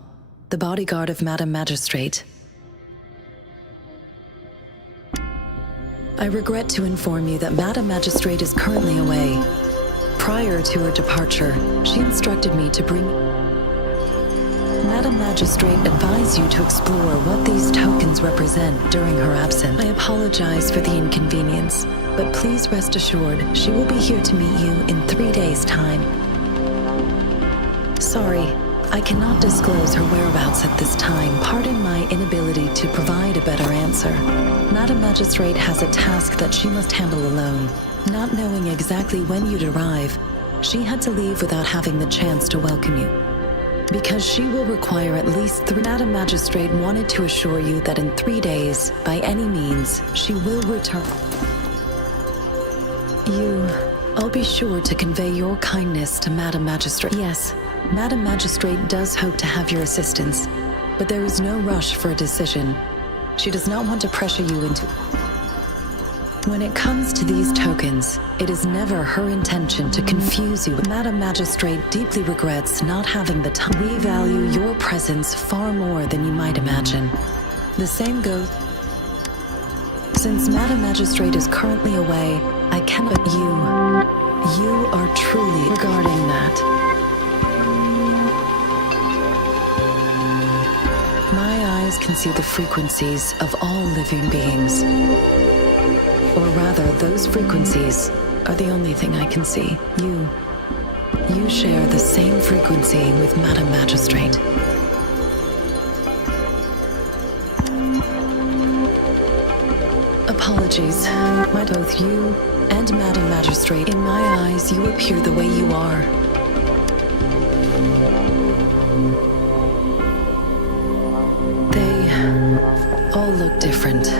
the bodyguard of Madam Magistrate. I regret to inform you that Madam Magistrate is currently away. Prior to her departure, she instructed me to bring... Madam Magistrate advised you to explore what these tokens represent during her absence. I apologize for the inconvenience, but please rest assured she will be here to meet you in 3 days' time. Sorry, I cannot disclose her whereabouts at this time. Pardon my inability to provide a better answer. Madam Magistrate has a task that she must handle alone. Not knowing exactly when you'd arrive, she had to leave without having the chance to welcome you. Because she will require at least 3... Madam Magistrate wanted to assure you that in 3 days, by any means, she will return. I'll be sure to convey your kindness to Madam Magistrate. Yes, Madam Magistrate does hope to have your assistance, but there is no rush for a decision. She does not want to pressure you into... When it comes to these tokens, it is never her intention to confuse you. Madam Magistrate deeply regrets not having the time. We value your presence far more than you might imagine. The same goes... Since Madam Magistrate is currently away, I cannot... You are truly regarding that. My eyes can see the frequencies of all living beings. Or rather, those frequencies are the only thing I can see. You share the same frequency with Madam Magistrate. Apologies. Both you and Madam Magistrate, in my eyes, you appear the way you are. They all look different.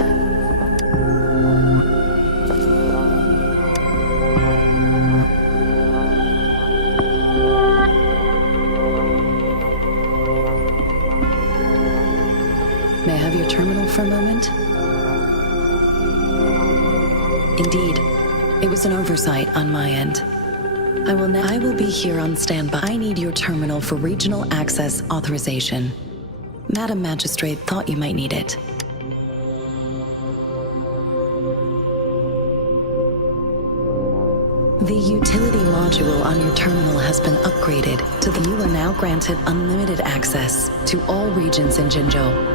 May I have your terminal for a moment? Indeed, it was an oversight on my end. I will be here on standby. I need your terminal for regional access authorization. Madam Magistrate thought you might need it. The utility module on your terminal has been upgraded to the... You are now granted unlimited access to all regions in Jinzhou.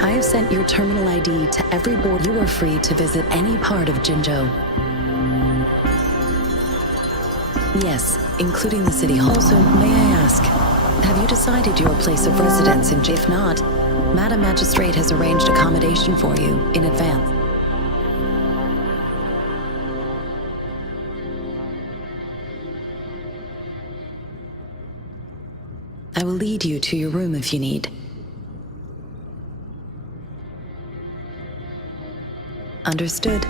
I have sent your terminal ID to every board. You are free to visit any part of Jinzhou. Yes, including the city hall. Also, may I ask, Have you decided your place of residence? And if not, Madam Magistrate has arranged accommodation for you in advance. I will lead you to your room if you need. Understood.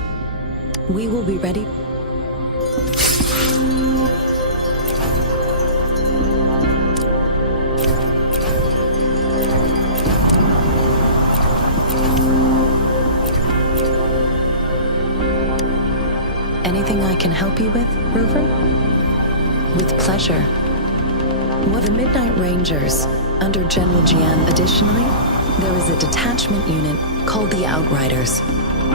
We will be ready. Anything I can help you with, Rover? With pleasure. What the Midnight Rangers, under General Jian. Additionally, there is a detachment unit called the Outriders,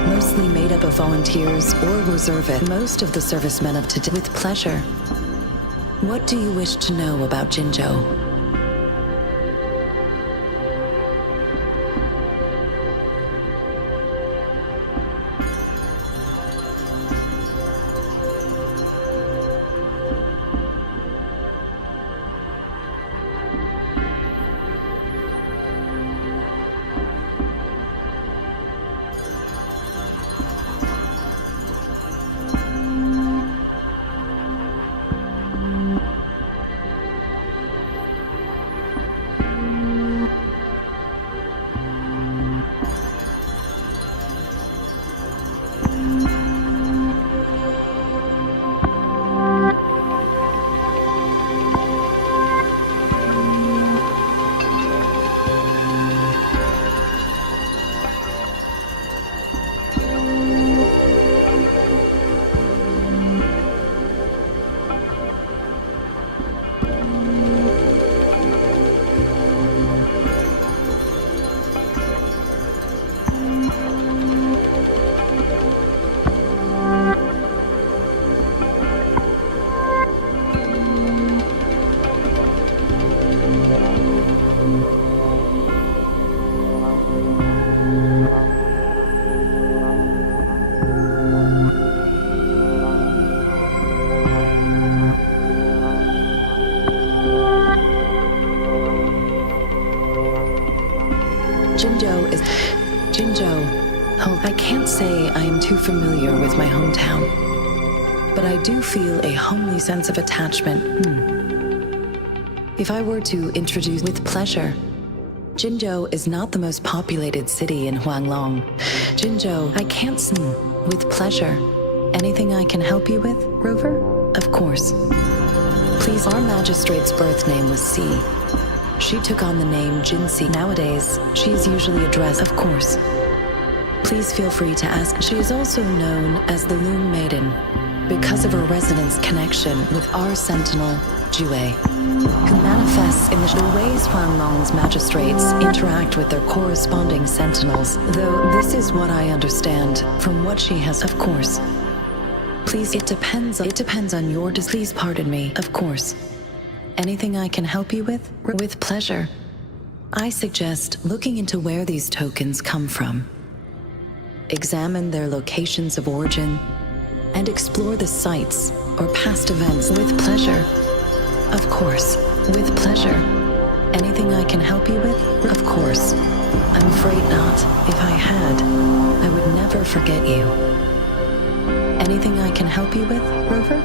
mostly made up of volunteers or reservists. Most of the servicemen of today. With pleasure. What do you wish to know about Jinzhou? Jinzhou. I can't say I am too familiar with my hometown, but I do feel a homely sense of attachment. If I were to introduce with pleasure, Jinzhou is not the most populated city in Huanglong. Jinzhou, I can't with pleasure. Anything I can help you with, Rover? Of course. Please, our magistrate's birth name was Si. She took on the name Jinsi. Nowadays, she is usually addressed, of course. Please feel free to ask. She is also known as the Loom Maiden because of her resonance connection with our sentinel, Jue, who manifests in the ways Huanglong's magistrates interact with their corresponding sentinels, though this is what I understand from what she has, of course. Please, it depends on your please pardon me, of course. Anything I can help you with? With pleasure. I suggest looking into where these tokens come from. Examine their locations of origin and explore the sites or past events with pleasure. Of course, with pleasure. Anything I can help you with? Of course. I'm afraid not. If I had, I would never forget you. Anything I can help you with, Rover?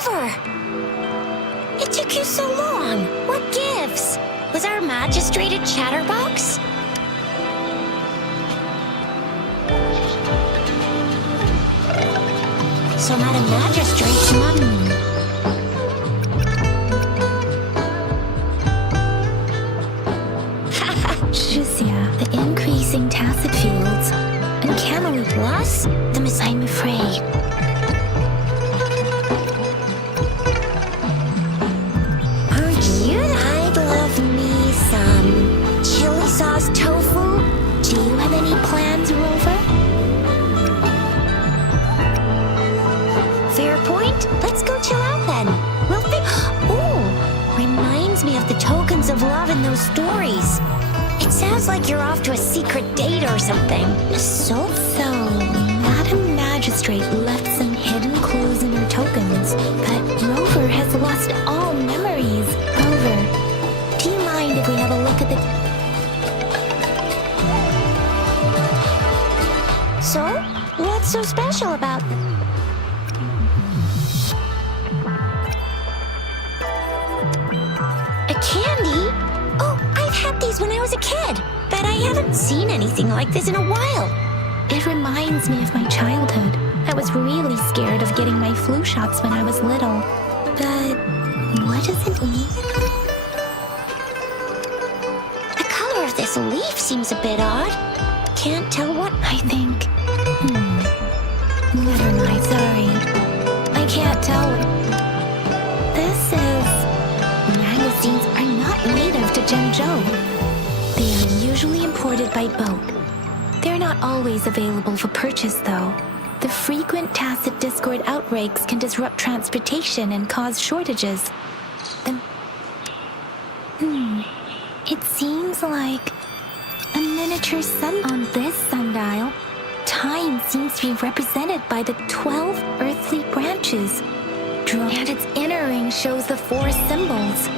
Rover! It took you so long. What gives? Was our magistrate a chatterbox? So Madam Magistrate's not... Shuzia, the increasing tacit fields, and Camelot Plus, the Miss... I'm afraid. Aren't you? I'd love me some chili sauce tofu. Do you have any plans, Rover? Fair point. Let's go chill out then. We'll fix... Ooh, reminds me of the tokens of love in those stories. It sounds like you're off to a secret date or something. So, Madam Magistrate left some hidden clues in her tokens, but Rover has lost all memories. Rover, do you mind if we have a look at the... So, what's so special about them? A candy? Oh, I've had these when I was a kid, but I haven't seen anything like this in a while. It reminds me of my childhood. I was really scared of getting my flu shots when I was little. But what does it mean? The color of this leaf seems a bit odd. Can't tell what... I think... Never mind, sorry. I can't tell. This is... Magazines are not native to Zhengzhou. They are usually imported by boat. They're not always available for purchase, though. The frequent tacit discord outbreaks can disrupt transportation and cause shortages. It seems like a miniature sun on this sundial. Time seems to be represented by the 12 earthly branches. And its inner ring shows the 4 symbols,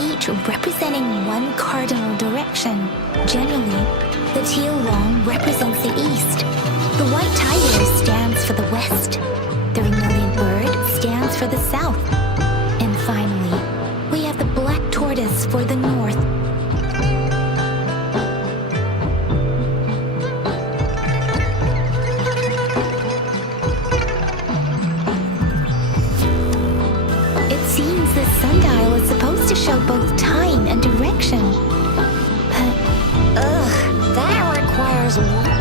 each representing one cardinal direction. Generally, the teal long represents the east. The white tiger stands for the west. The vermilion bird stands for the south. And finally, we have the black tortoise for the north. It seems the sundial is supposed to show both time and direction. That requires more.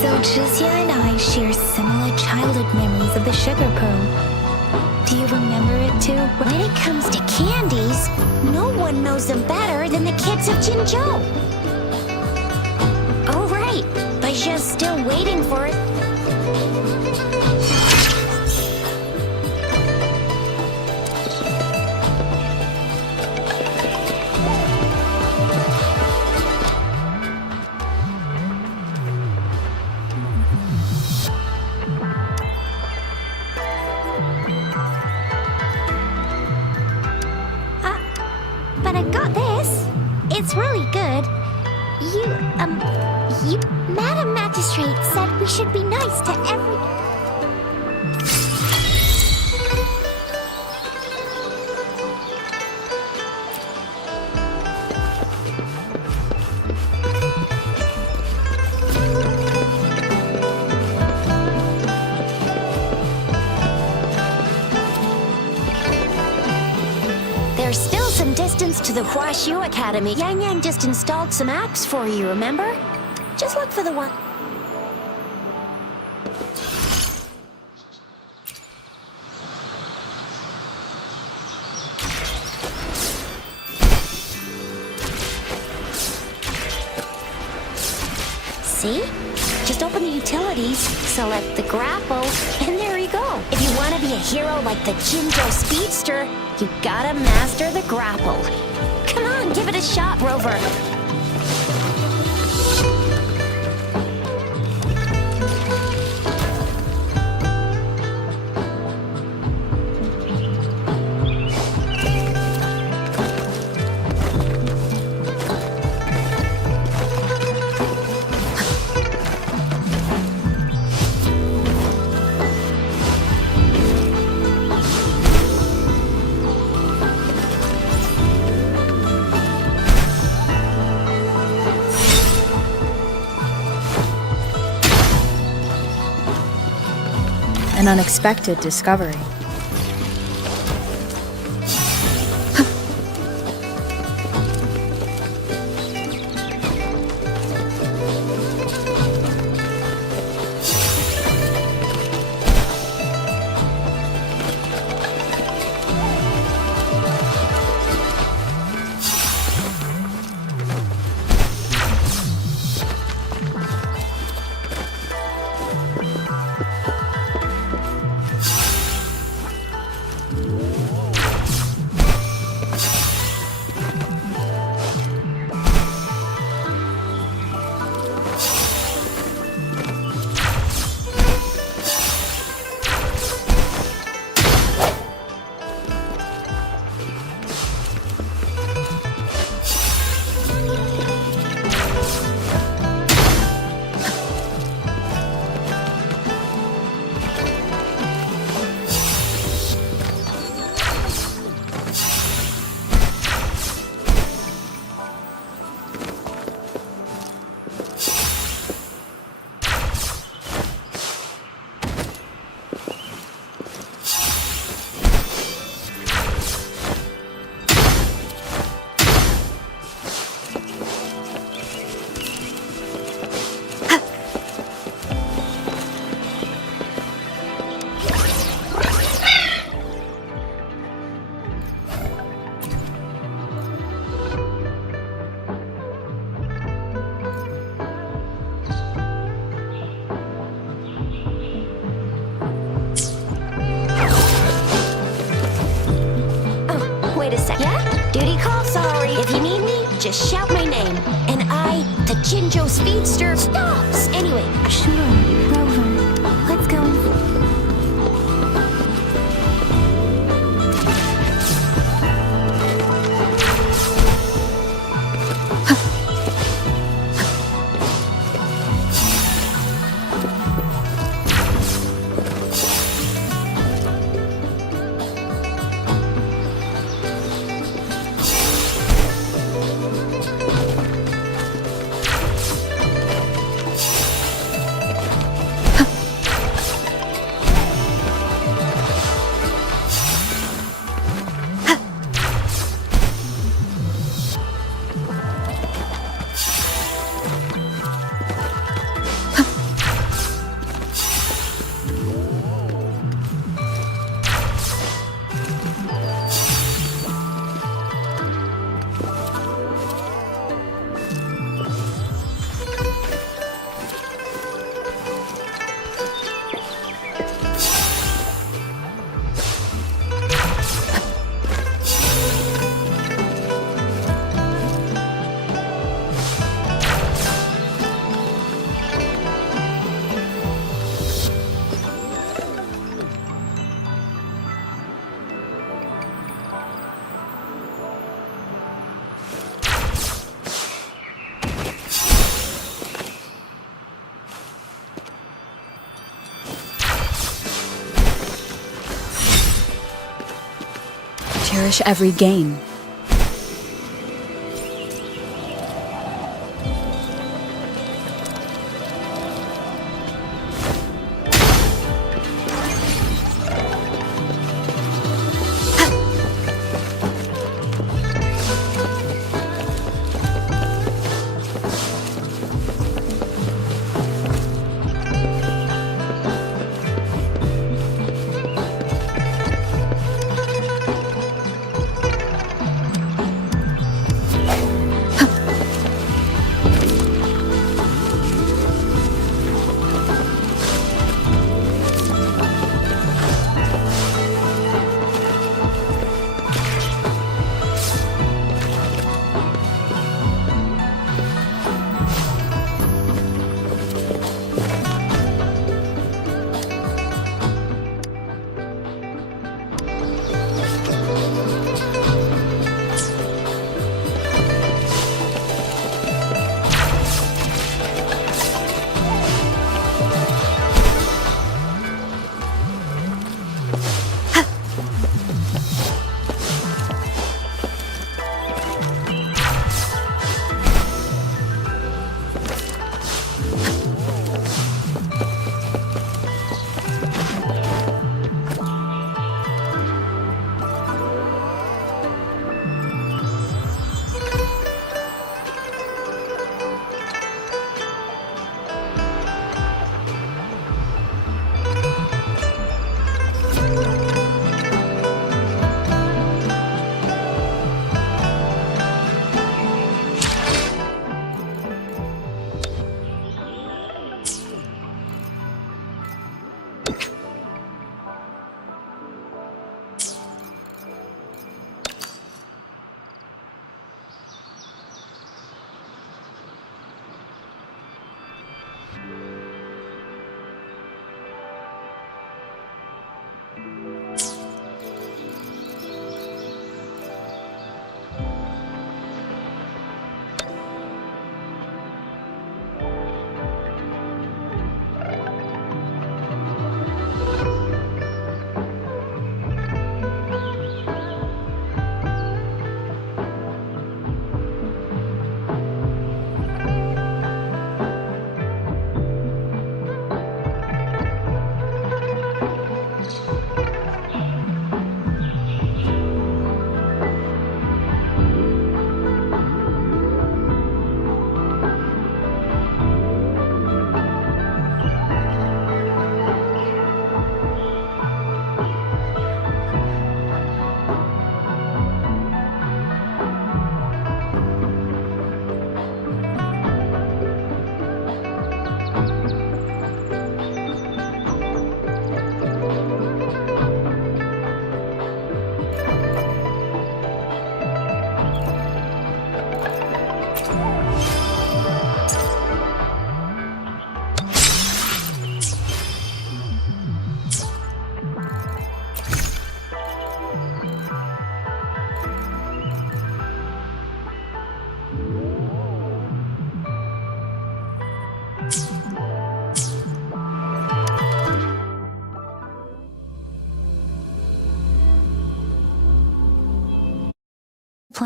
So Juzia and I share similar childhood memories of the sugar pearl. Do you remember it too? When it comes to candies, no one knows them better than the kids of Jinzhou. Oh, right. Baijia's still waiting for it. But I got this. It's really good. Madam Magistrate said we should be nice to every... There's still some distance to the Huaxiu Academy. Yang Yang just installed some apps for you, remember? Just look for the one... See? Just open the utilities, select the grapple, and there you go. If you want to be a hero like the Jinzhou Speedster, you gotta master the grapple. Come on, give it a shot, Rover. An unexpected discovery. Wait a sec. Yeah? Duty call? Sorry. If you need me, just shout my name. And I, the Jinjo Speedster, stops. Anyway, Sure, Rover. Let's go. Cherish every gain.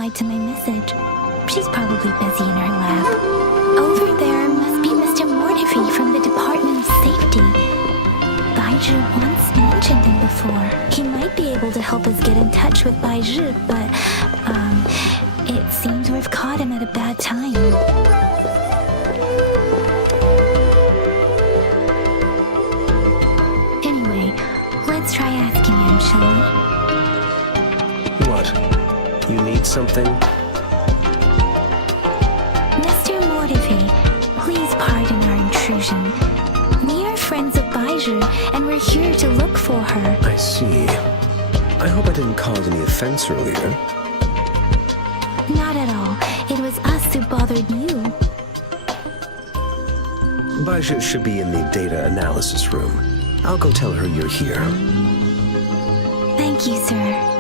replied to my message. She's probably busy in her lab. Over there must be Mr. Mortifi from the Department of Safety. Baizhi once mentioned him before. He might be able to help us get in touch with Baizhi, but, it seems we've caught him at a bad time. Anyway, let's try asking him, shall we? What? You need something? Mr. Mortifi, please pardon our intrusion. We are friends of Baizhi, and we're here to look for her. I see. I hope I didn't cause any offense earlier. Not at all. It was us who bothered you. Baizhi should be in the data analysis room. I'll go tell her you're here. Thank you, sir.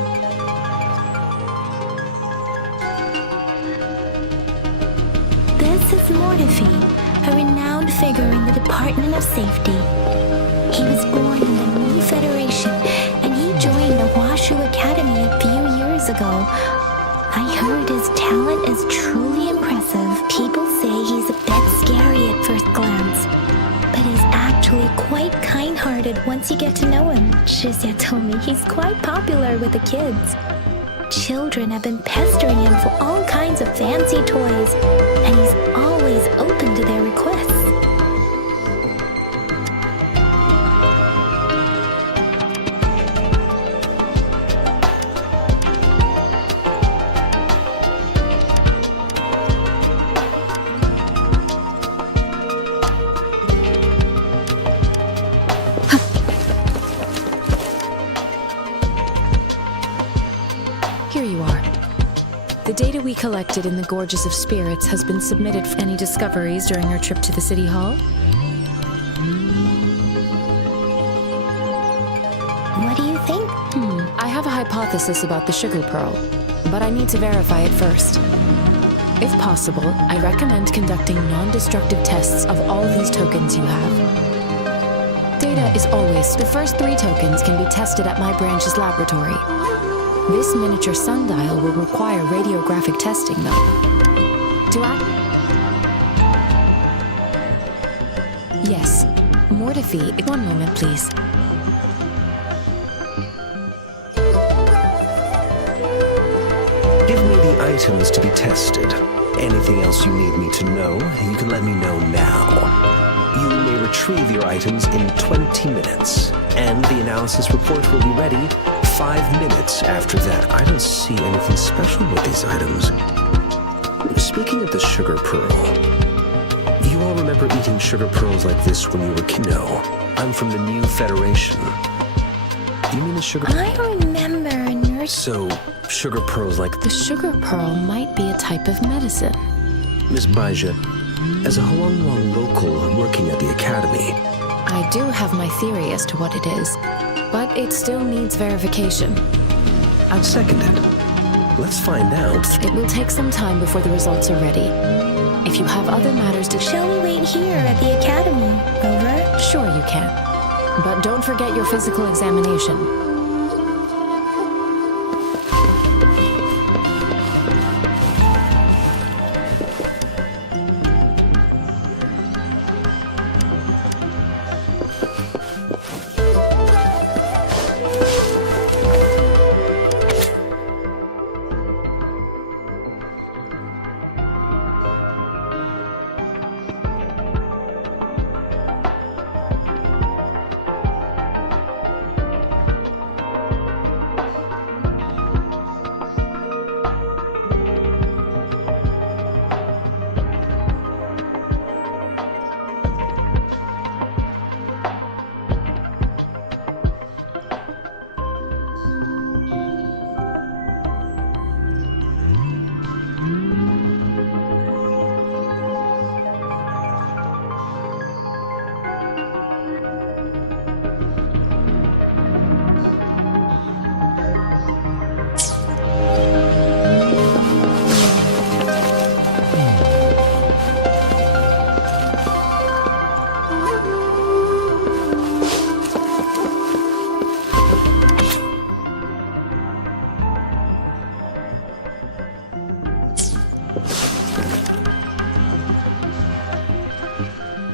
This is Mortifi, a renowned figure in the Department of Safety. He was born in the new Federation, and he joined the Washu Academy a few years ago. I heard his talent is truly impressive. People say he's a bit scary at first glance, but he's actually quite kind-hearted once you get to know him. Shizia told me he's quite popular with the kids. Children have been pestering him for all kinds of fancy toys, and he's always open to their requests. Here you are. The data we collected in the Gorges of Spirits has been submitted for any discoveries during our trip to the City Hall. What do you think? I have a hypothesis about the sugar pearl, but I need to verify it first. If possible, I recommend conducting non-destructive tests of all these tokens you have. Data is always. The first 3 tokens can be tested at my branch's laboratory. This miniature sundial will require radiographic testing, though. Do I? Yes. Mortifi, 1 moment, please. Give me the items to be tested. Anything else you need me to know, you can let me know now. You may retrieve your items in 20 minutes, and the analysis report will be ready 5 minutes after that. I don't see anything special with these items. Speaking of the sugar pearl, you all remember eating sugar pearls like this when you were kids? No, I'm from the new Federation. You mean the sugar? I remember a nurse. So, sugar pearls like The sugar pearl might be a type of medicine. Miss Baizhi, as a Huanglong local working at the Academy, I do have my theory as to what it is, but it still needs verification. I'd second it. Let's find out. It will take some time before the results are ready. If you have other matters to... Shall we wait here at the Academy? Over? Sure you can. But don't forget your physical examination.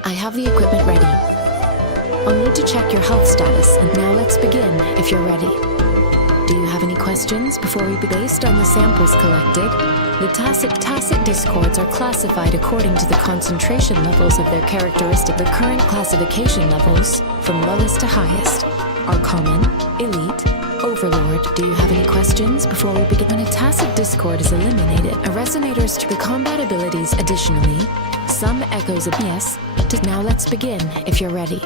I have the equipment ready. I'll need to check your health status, and now let's begin if you're ready. Do you have any questions before we begin? Based on the samples collected, the tacit discords are classified according to the concentration levels of their characteristic. The current classification levels, from lowest to highest, are common, elite, overlord. Do you have any questions before we begin? When a tacit discord is eliminated, a resonator's to the combat abilities. Additionally, some echoes of yes. Now let's begin if you're ready.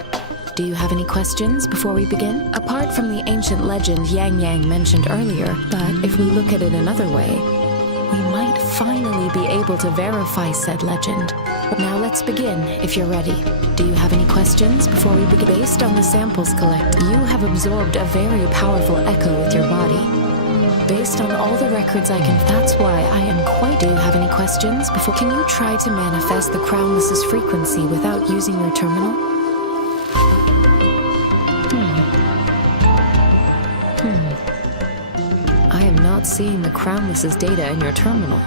Do you have any questions before we begin? Apart from the ancient legend Yang Yang mentioned earlier, but if we look at it another way, we might finally be able to verify said legend. Now let's begin if you're ready. Do you have any questions before we begin? Based on the samples collected, you have absorbed a very powerful echo with your body. Based on all the records I can, that's why I am quite. Do you have any questions before? Can you try to manifest the Crownless's frequency without using your terminal? I am not seeing the Crownless's data in your terminal.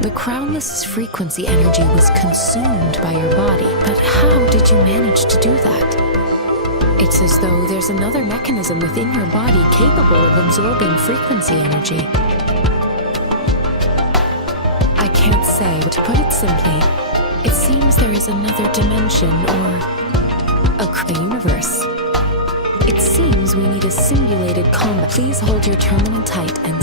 The Crownless's frequency energy was consumed by your body, but how did you manage to do that? It's as though there's another mechanism within your body capable of absorbing frequency energy. I can't say. To put it simply, it seems there is another dimension or a universe. It seems we need a simulated combat. Please hold your terminal tight and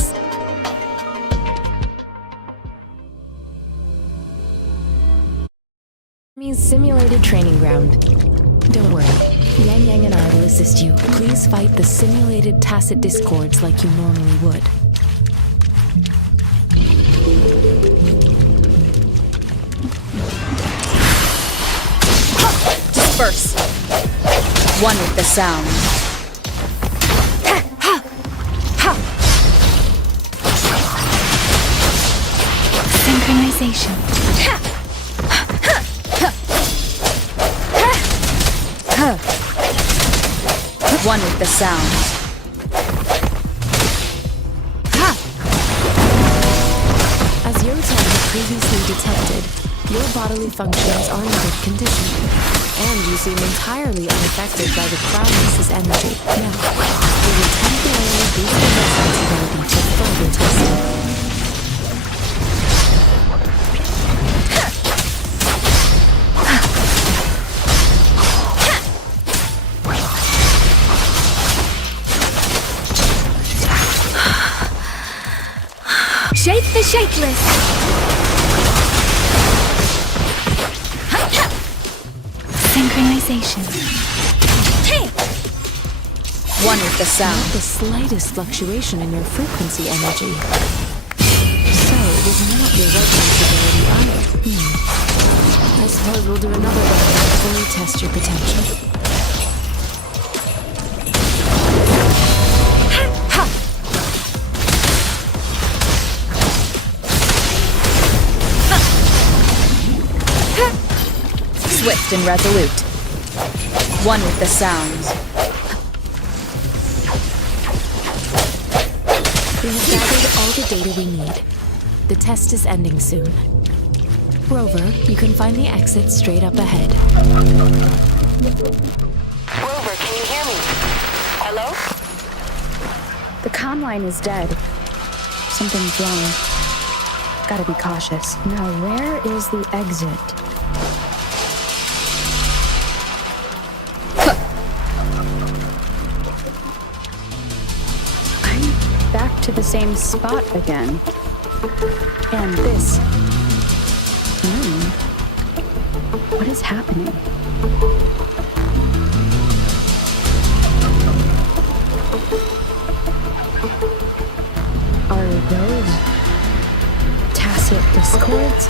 simulated training ground. Don't worry, Yang Yang and I will assist you. Please fight the simulated tacit discords like you normally would. Disperse. One with the sound. Synchronization. One with the sound. As your tech had previously detected, your bodily functions are in good condition, and you seem entirely unaffected by the Crownless's energy. Now, we will temporarily boost the resonance ability to further test it. Shake the shapeless! Synchronization. One with the sound. Not the slightest fluctuation in your frequency energy. So it is not your resonance ability either. I suppose we'll do another round to fully test your potential. Swift and resolute. One with the sounds. We have gathered all the data we need. The test is ending soon. Rover, you can find the exit straight up ahead. Rover, can you hear me? Hello? The comm line is dead. Something's wrong. Gotta be cautious. Now, where is the exit? I'm back to the same spot again. And this. What is happening? Are those tacit discords?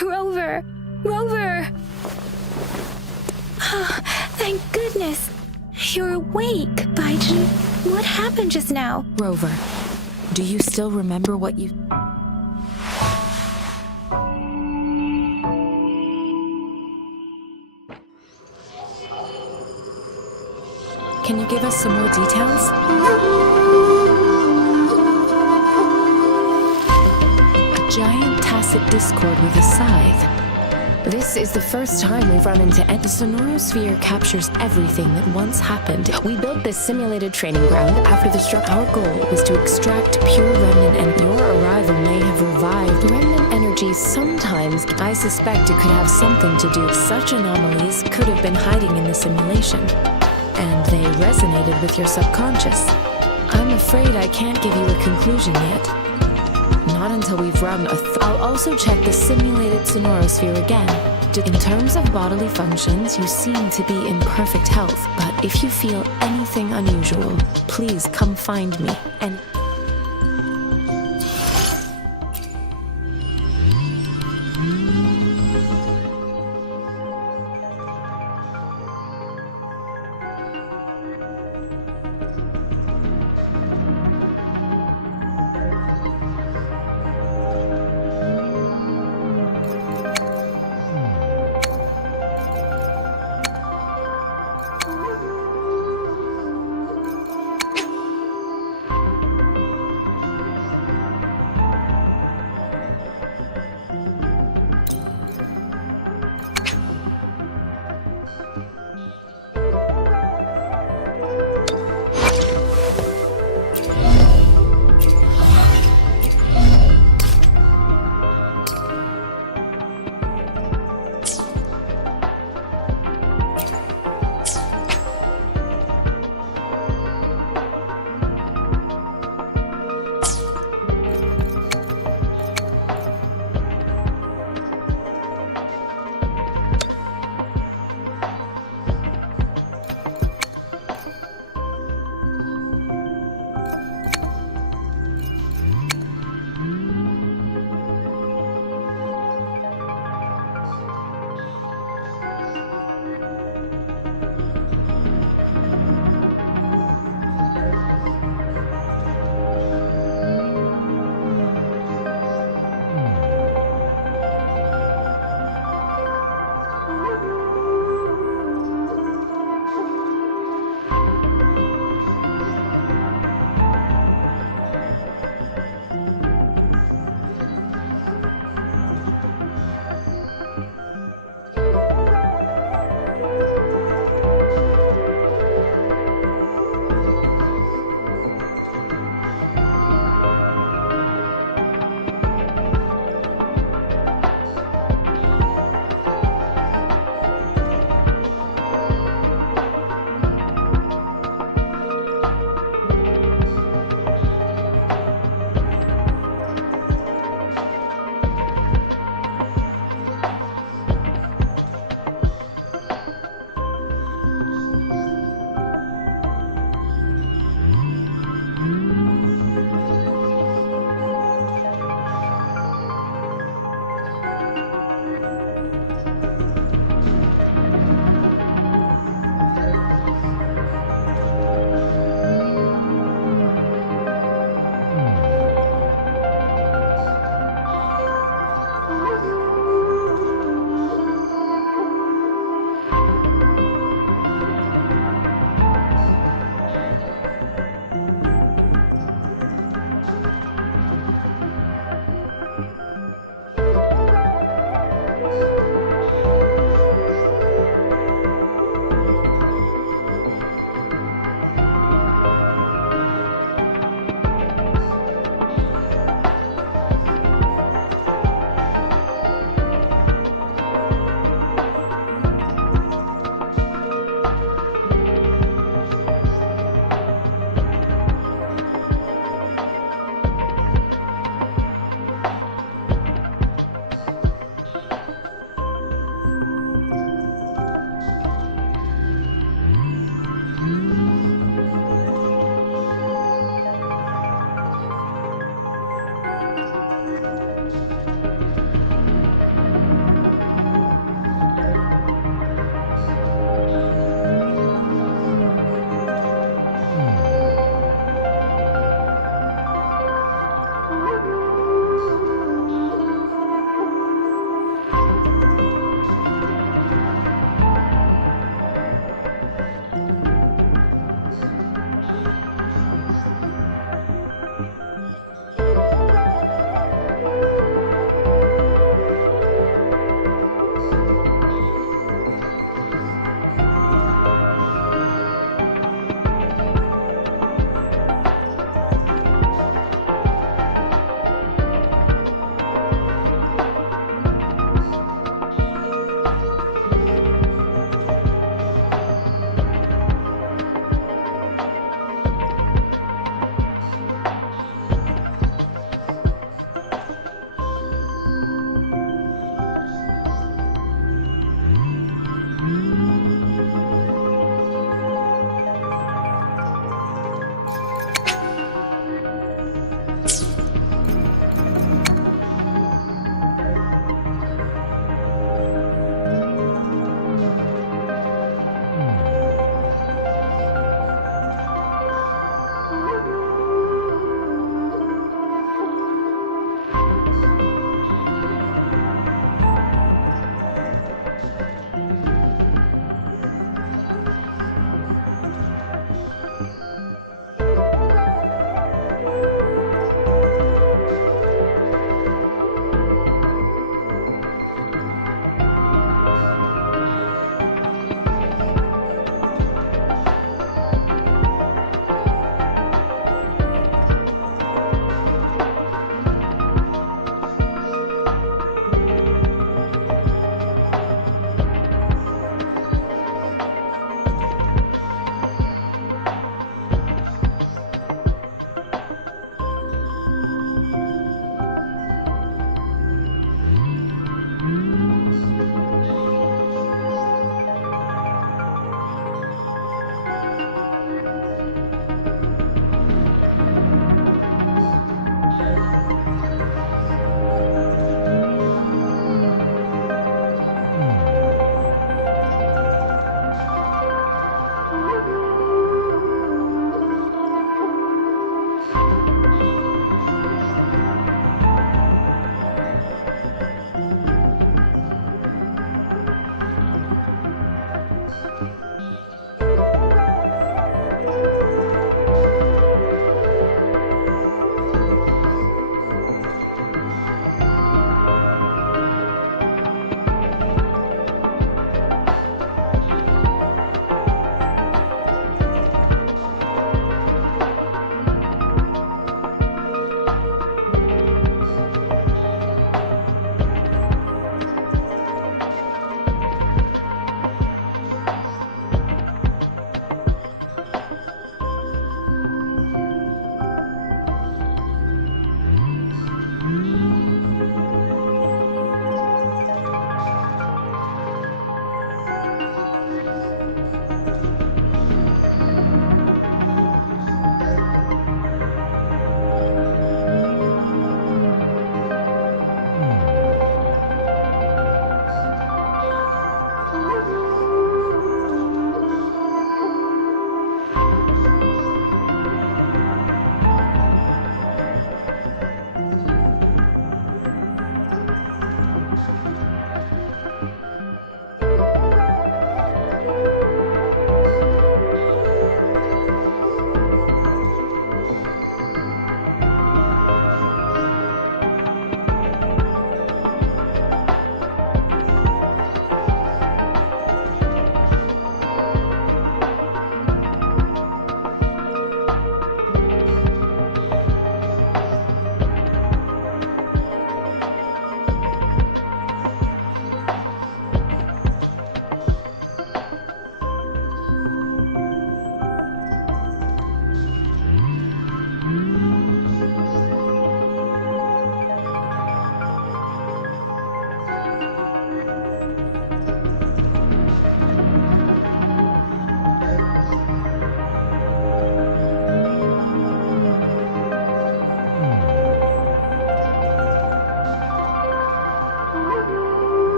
Rover! Rover! Thank goodness. You're awake, Baijin. What happened just now? Rover, do you still remember what you... Can you give us some more details? A giant tacit discord with a scythe. This is the first time we've run into it. The Sonorosphere captures everything that once happened. We built this simulated training ground after the struck. Our goal was to extract pure remnant, and your arrival may have revived remnant energy sometimes. I suspect it could have something to do. Such anomalies could have been hiding in the simulation, and they resonated with your subconscious. I'm afraid I can't give you a conclusion yet. Not until we've run I'll also check the simulated Sonorosphere again. In terms of bodily functions, you seem to be in perfect health, but if you feel anything unusual, please come find me. And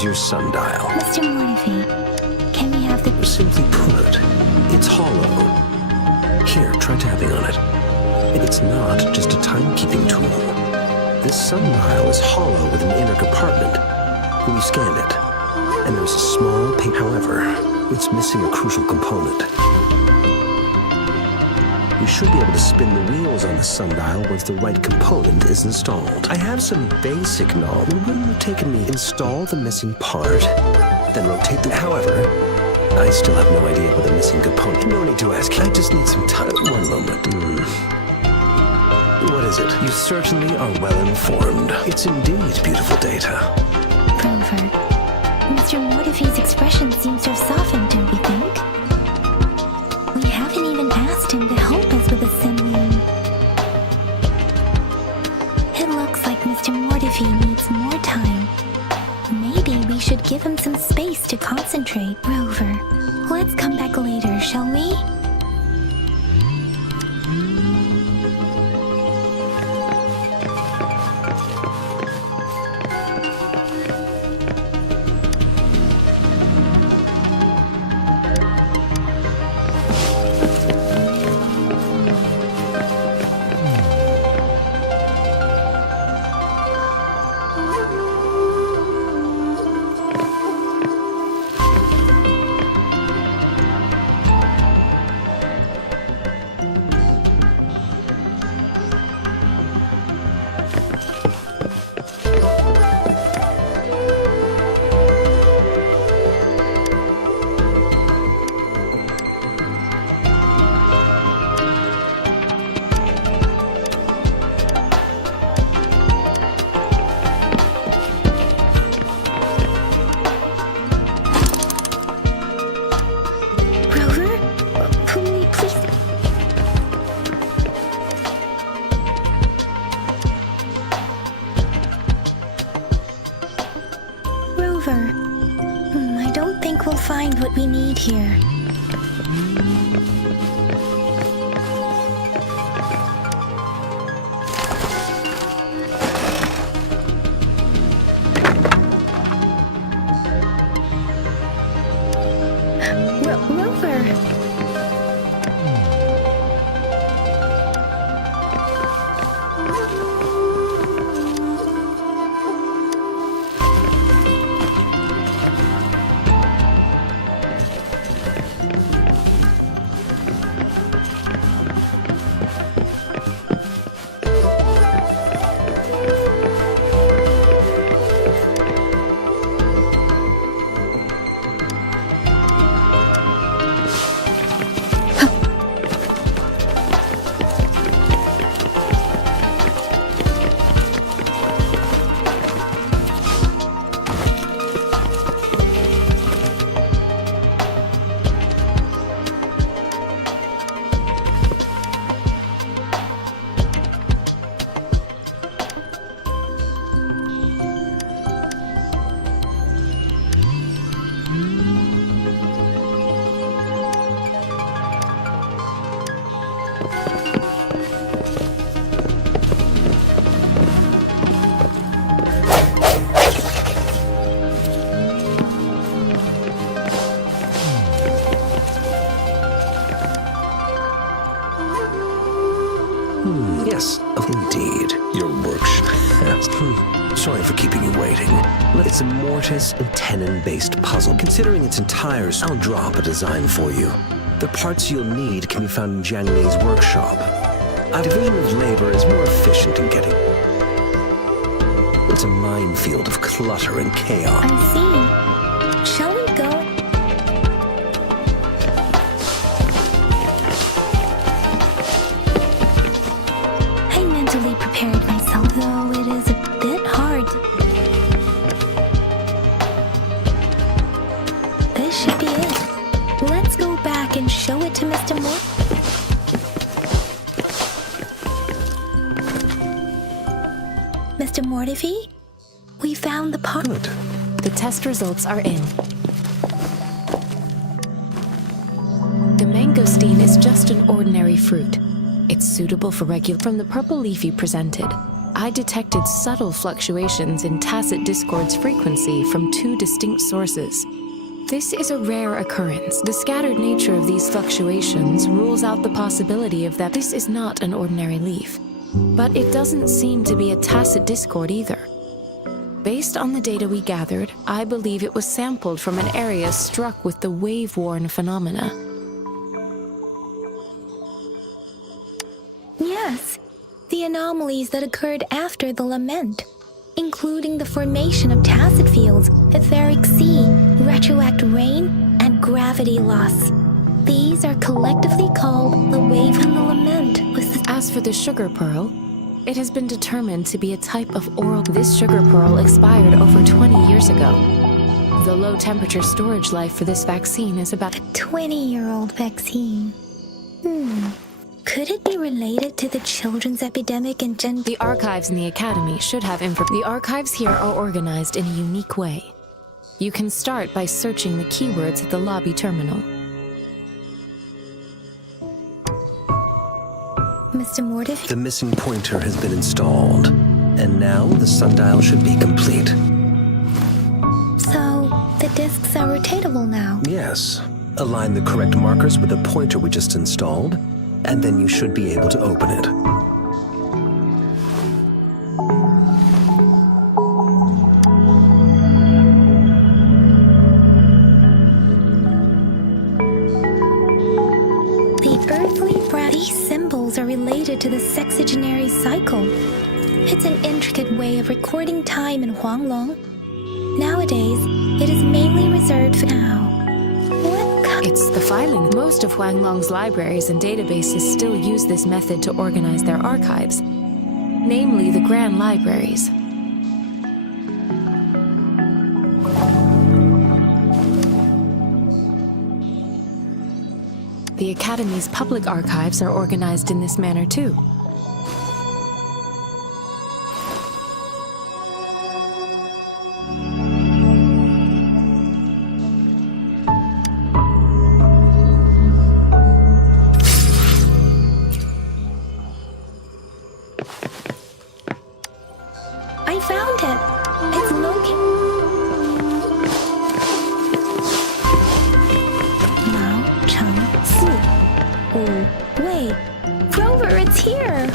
is your sundial. Mr. Mortefi, can we have the... Simply put, it's hollow. Here, try tapping on it. It's not just a timekeeping tool. This sundial is hollow with an inner compartment. We scanned it, and there's a small paint. However, it's missing a crucial component. We should be able to spin the wheels on the sundial once the right component is installed. I have some basic knowledge. It wouldn't have taken me to install the missing part, then rotate the... However, I still have no idea what the missing component... No need to ask. I just need some time. One moment. What is it? You certainly are well informed. It's indeed beautiful data. Rover, Mr. Mortefi's expression seems to have softened, don't you think? We haven't even asked him to help us with assembling. It looks like Mr. Mortefi needs more time. Maybe we should give him some space to concentrate. Rover, let's come back later, shall we? I don't think we'll find what we need here. Rover! Yes, indeed. Your workshop. Sorry for keeping you waiting. It's a mortise and tenon-based puzzle. Considering its entire, I'll drop a design for you. The parts you'll need can be found in Jiang Li's workshop. A division of labor is more efficient in getting... It's a minefield of clutter and chaos. I see. Shall we go? I mentally prepared myself, though it is a bit hard. This should be it. Let's go back and show it to Mr. Moore. Mr. Mortefi, we found the part. Good. The test results are in. The mangosteen is just an ordinary fruit. It's suitable for regular... From the purple leaf you presented, I detected subtle fluctuations in tacit discord's frequency from two distinct sources. This is a rare occurrence. The scattered nature of these fluctuations rules out the possibility of that this is not an ordinary leaf. But it doesn't seem to be a tacit discord either. Based on the data we gathered, I believe it was sampled from an area struck with the wave-worn phenomena. Yes, the anomalies that occurred after the lament, including the formation of tacit fields, etheric sea, retroact rain, and gravity loss. These are collectively called the wave and the lament. As for the sugar pearl, it has been determined to be a type of oral. This sugar pearl expired over 20 years ago. The low-temperature storage life for this vaccine is about a 20-year-old vaccine. Could it be related to the children's epidemic in The archives in the Academy should have info. The archives here are organized in a unique way. You can start by searching the keywords at the lobby terminal. Mr. Mortiff? The missing pointer has been installed, and now the sundial should be complete. So, the discs are rotatable now? Yes. Align the correct markers with the pointer we just installed, and then you should be able to open it. These symbols are related to the sexagenary cycle. It's an intricate way of recording time in Huanglong. Nowadays, it is mainly reserved for now. It's the filing. Most of Huanglong's libraries and databases still use this method to organize their archives, namely the Grand Libraries. The Academy's public archives are organized in this manner too. I found it. It's located. Oh, wait. Rover, it's here!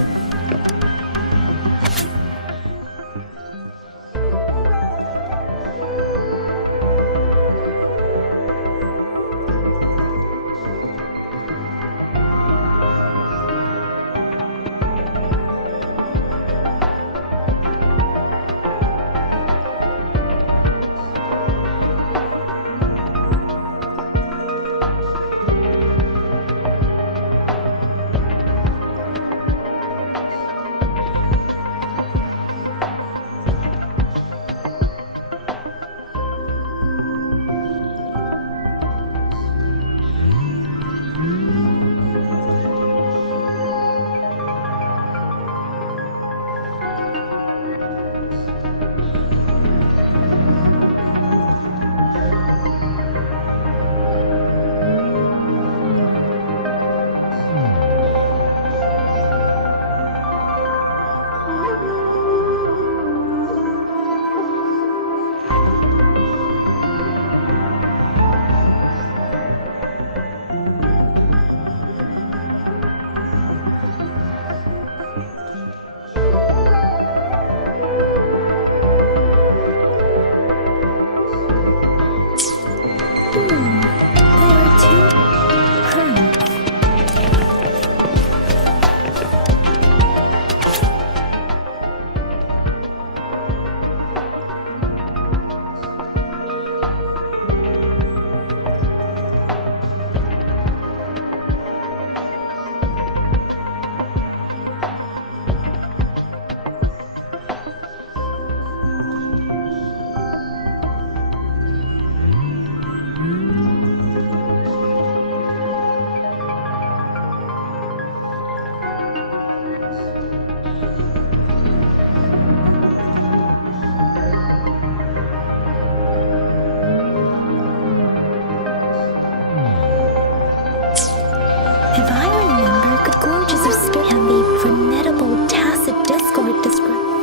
If I remember, the gorges of Spirit and the formidable tacit discord describe.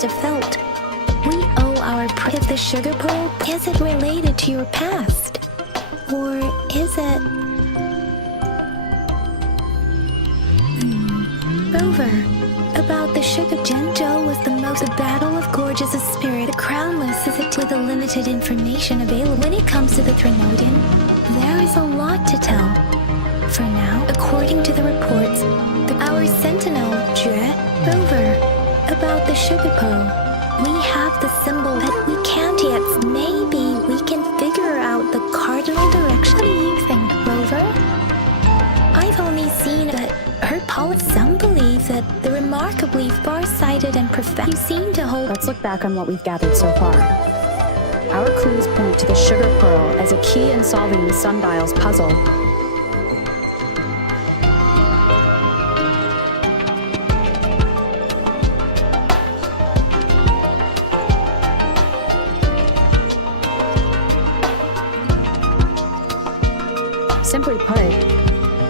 must have felt. We owe our if the sugar pearl, is it related to your past? Or is it... Rover, about the sugar Genjo was the most... The Battle of Gorgeous' spirit, the crownless is it with the limited information available. When it comes to the Threnodian, there is a lot to tell. For now, according to the reports, our sentinel, Jue, Rover, about the sugar pearl, we have the symbol that we can't yet. Maybe we can figure out the cardinal direction. What do you think, Rover? I've only seen that her policy. Some believe that the remarkably far-sighted and you seem to hold. Let's look back on what we've gathered so far. Our clues point to the sugar pearl as a key in solving the sundial's puzzle. Simply put,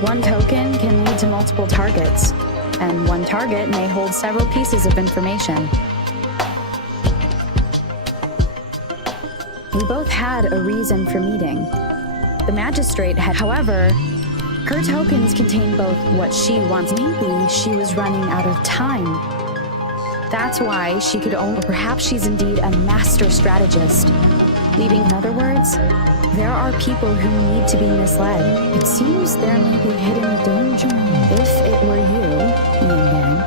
one token can lead to multiple targets, and one target may hold several pieces of information. We both had a reason for meeting. The magistrate had, however, her tokens contain both what she wants. Maybe she was running out of time. That's why she could only, or perhaps she's indeed a master strategist. Leaving, in other words, there are people who need to be misled. It seems there may be hidden danger. If it were you, Yang,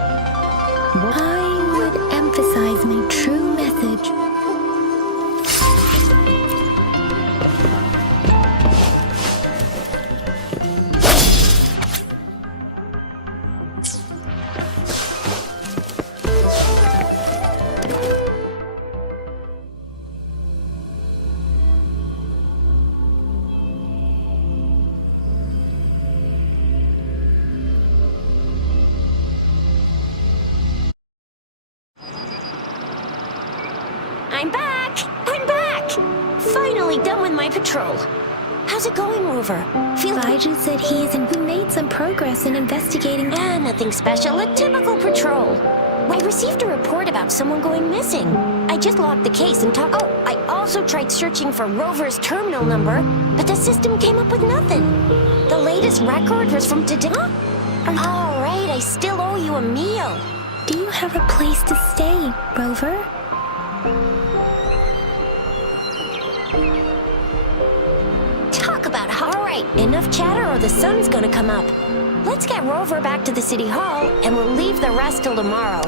I would emphasize my true message. I'm back! Finally done with my patrol. How's it going, Rover? Elijah said we made some progress in investigating. Nothing special, a typical patrol. I received a report about someone going missing. I just logged the case and talked. Oh, I also tried searching for Rover's terminal number, but the system came up with nothing. The latest record was from today. All right, I still owe you a meal. Do you have a place to stay, Rover? Talk about all right, enough chatter or the sun's gonna come up. Let's get Rover back to the city hall, and we'll leave the rest till tomorrow.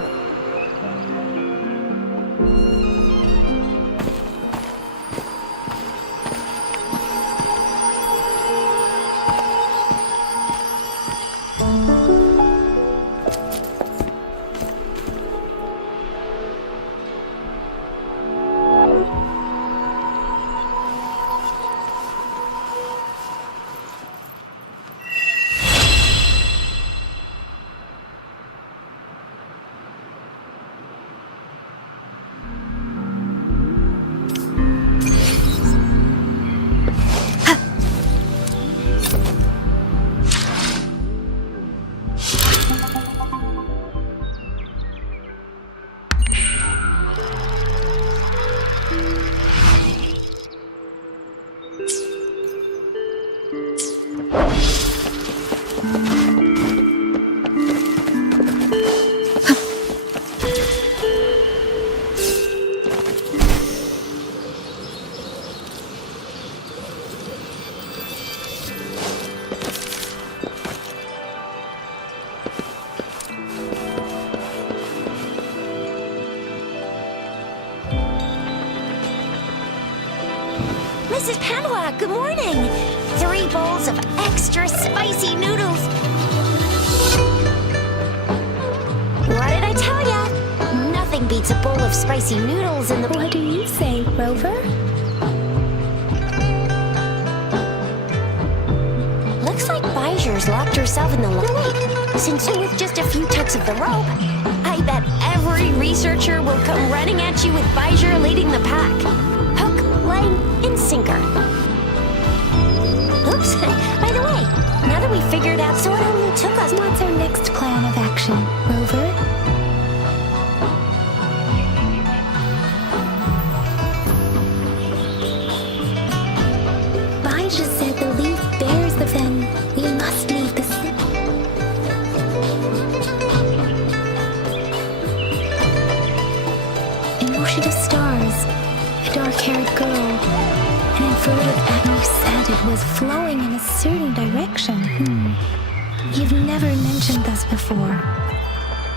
Mrs. Padua, good morning. 3 bowls of extra spicy noodles. What did I tell ya? Nothing beats a bowl of spicy noodles in the... What do you say, Rover? Looks like Bijur's locked herself in the lake. Since with just a few tugs of the rope, I bet every researcher will come running at you with Bijur leading the pack. Hook, line, and sinker. Oops, by the way, now that we figured out, so it only took us... What's our next plan of action, Rover? furtive and you said it was flowing in a certain direction. You've never mentioned this before.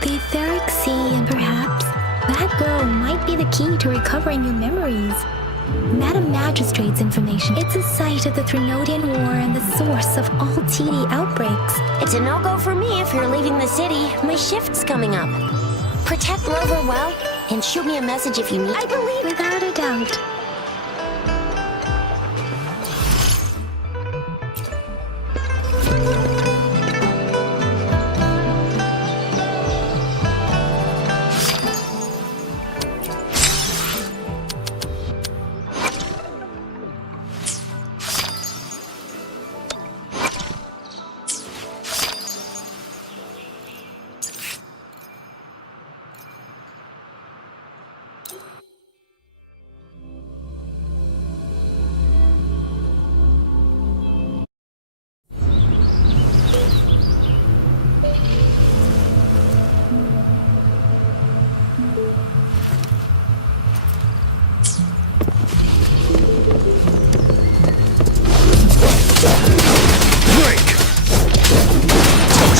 The etheric sea, and perhaps that girl might be the key to recovering your memories. Madam Magistrate's information. It's a site of the Threnodian War and the source of all TD outbreaks. It's a no-go for me if you're leaving the city. My shift's coming up. Protect Rover well, and shoot me a message if you need. I believe without a doubt.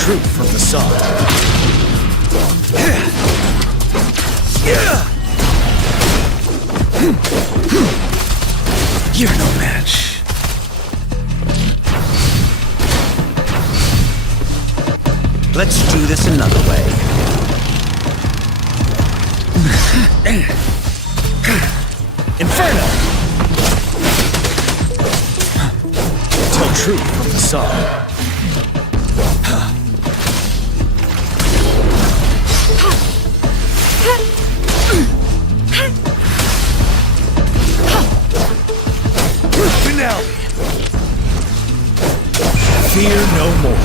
Truth from the side. You're no match. Let's do this another way. Inferno! Tell truth from the side. Finale! Fear no more.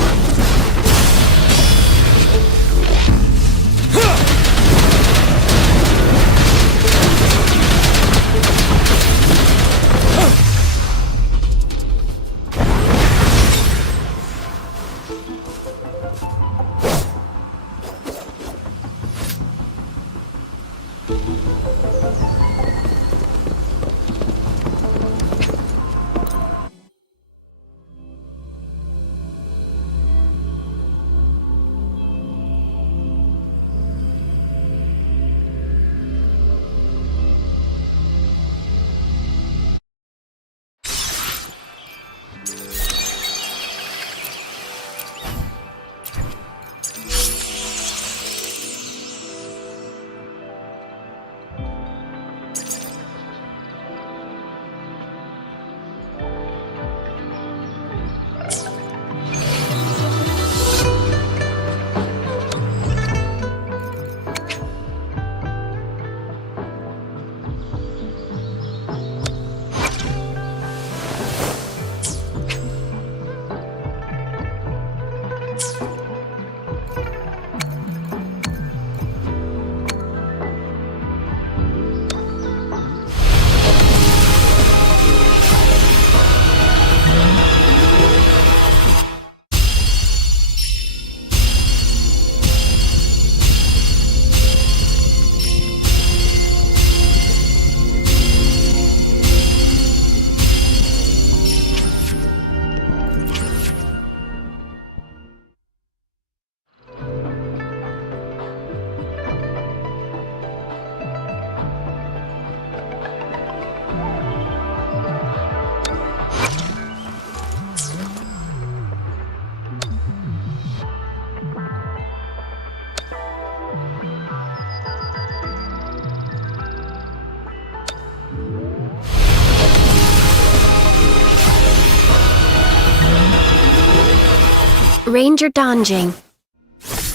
Ranger Donjing.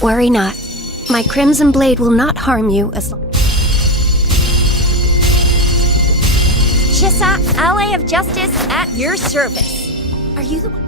Worry not. My Crimson Blade will not harm you as long. Shisa, ally of justice, at your service. Are you the one?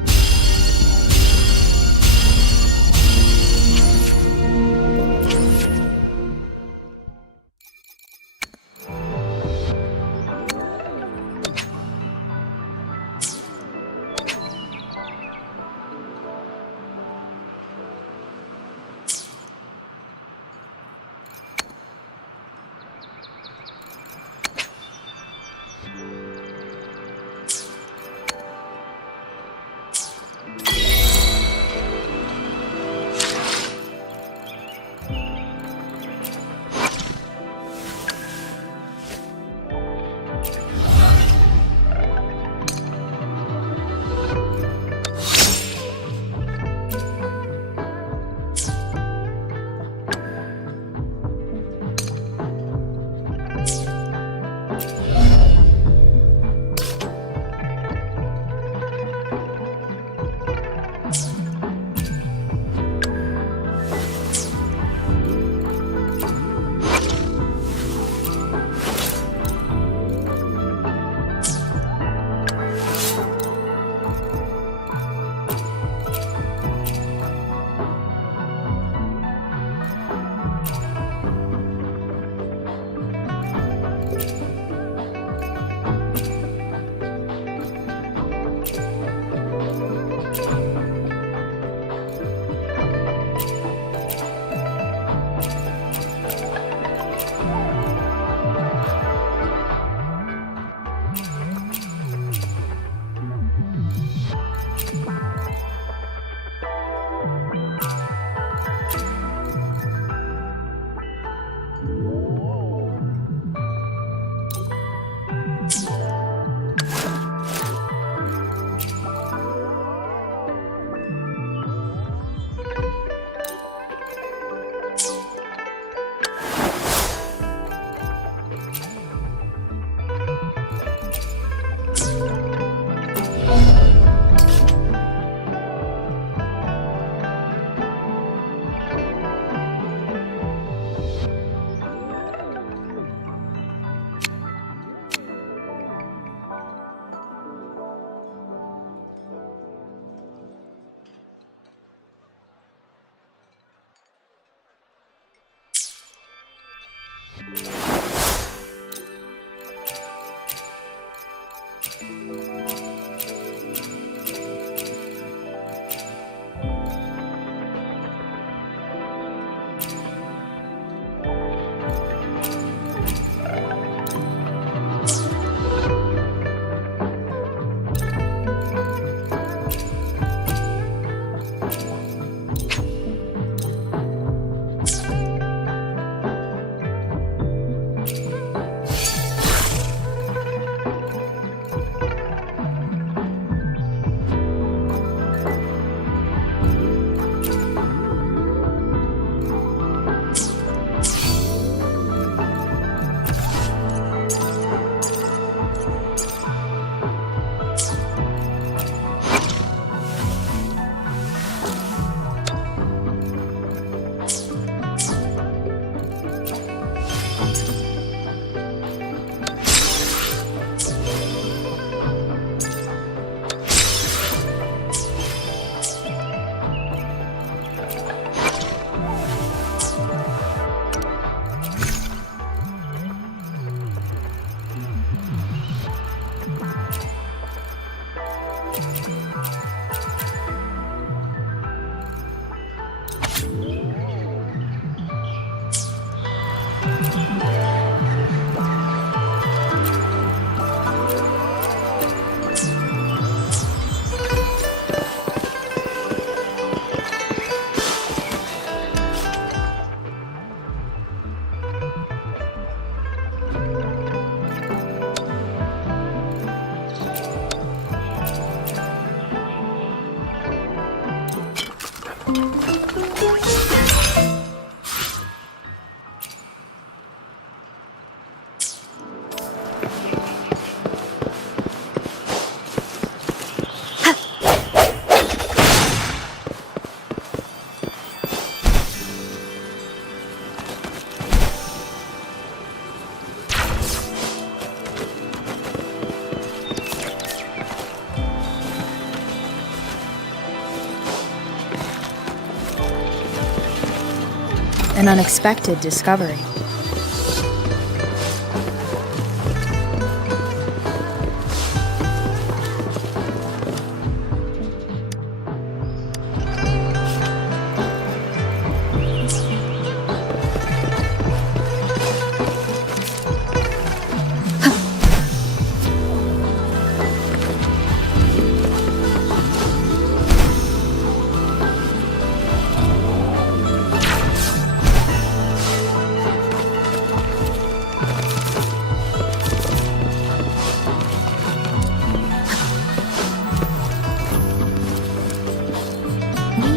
an unexpected discovery.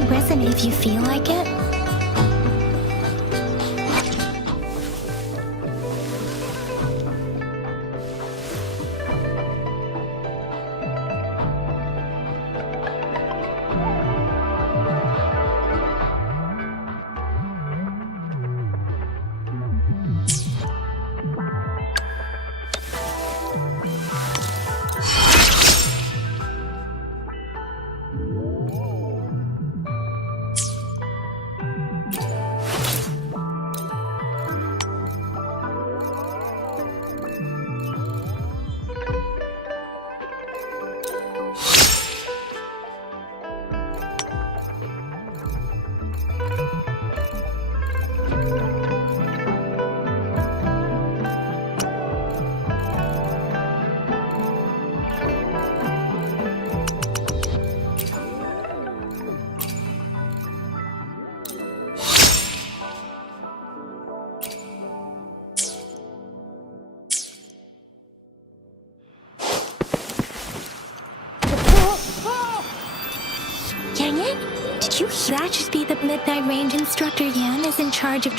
Resonate if you feel like it. Did you hear? That should be the Midnight Range instructor. Yan is in charge of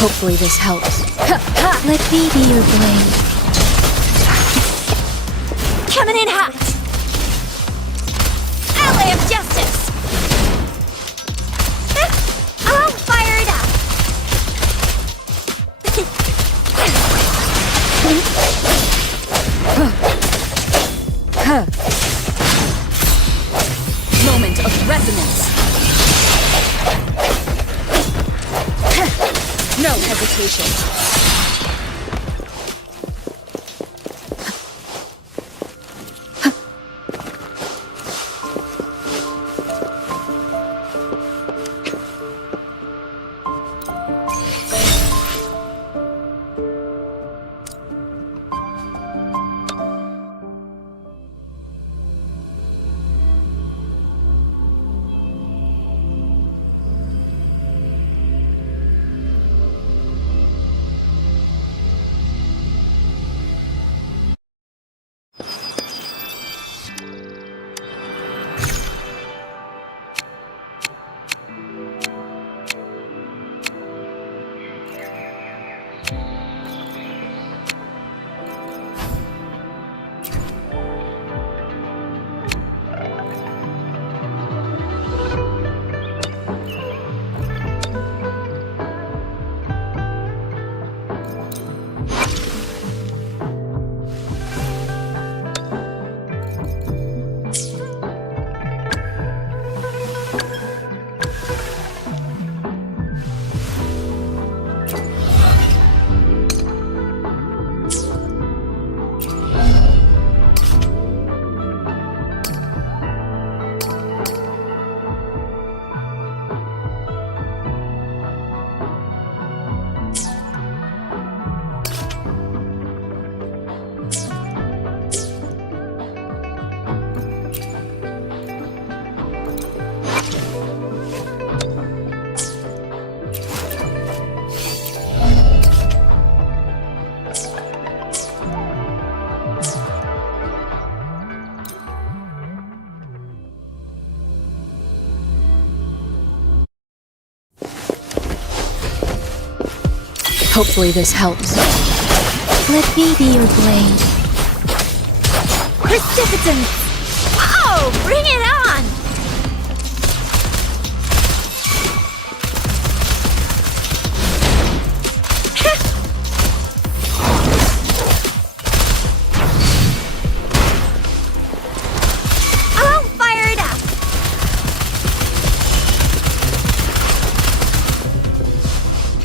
Hopefully this helps. Let me be your blade. Coming in hot! Ally of justice! I'll fire it up! Moment of resonance. No hesitation. Hopefully this helps. Let me be your blade. Precipitance! Oh, bring it on! I'll fire it up!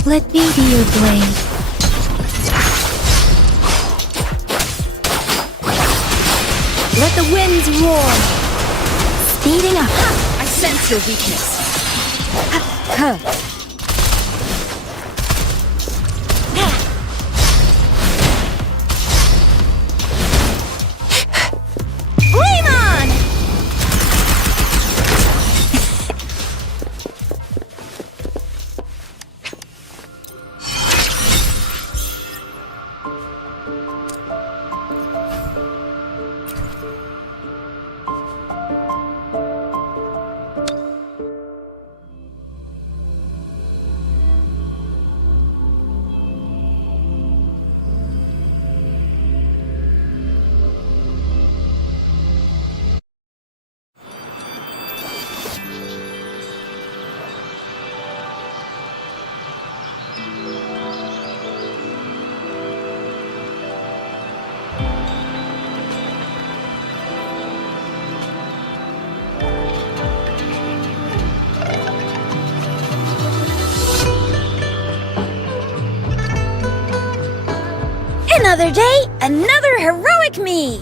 Let me be your blade. Let the winds roar! Speeding up. I sense your weakness. Flame on! Another day, another heroic me!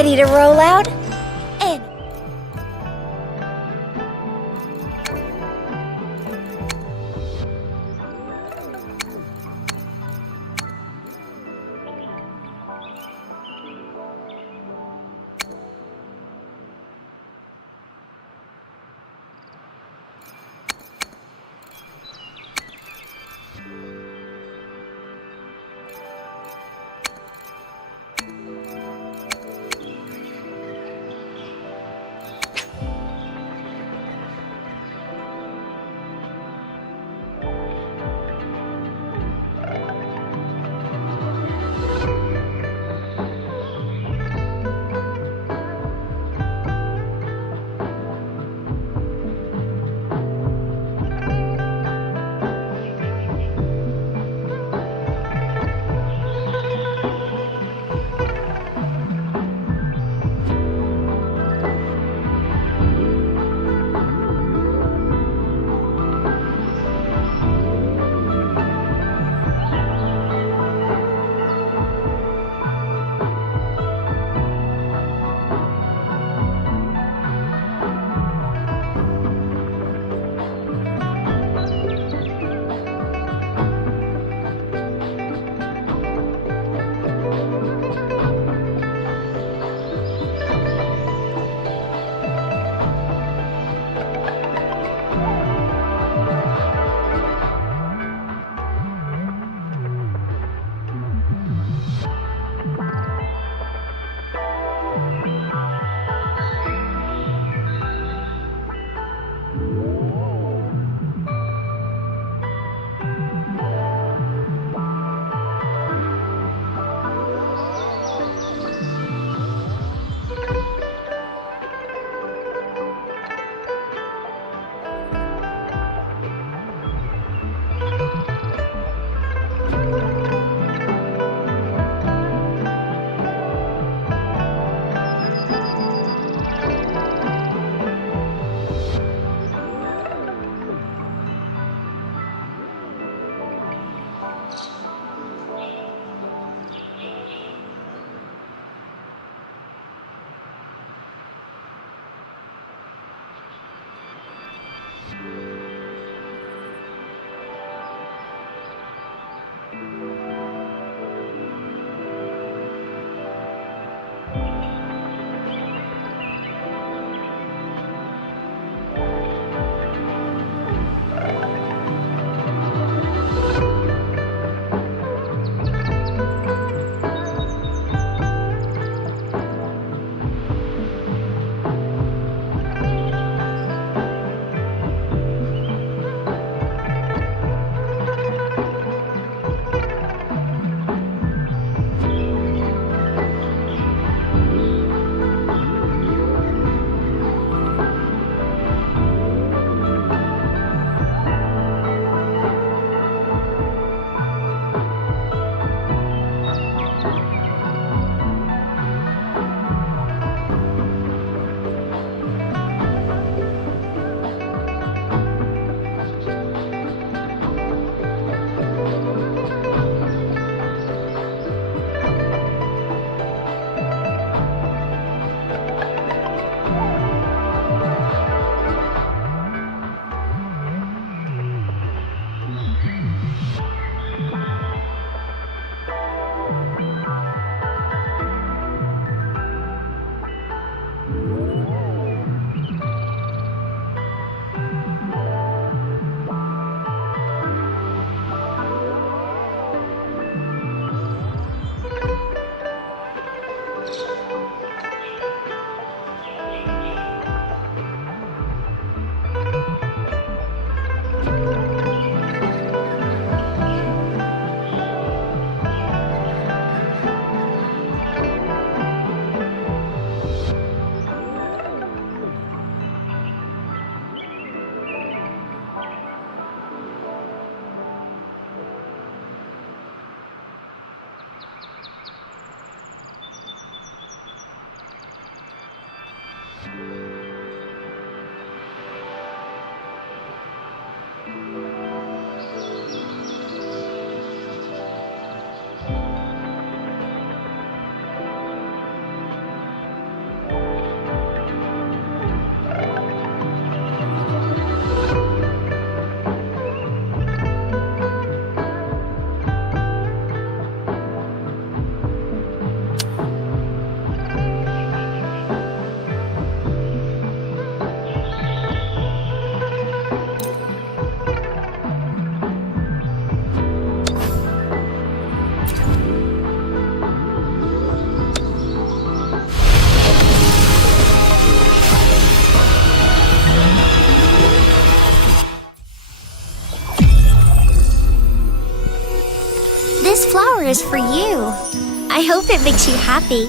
Ready to roll out? In. is for you. I hope it makes you happy.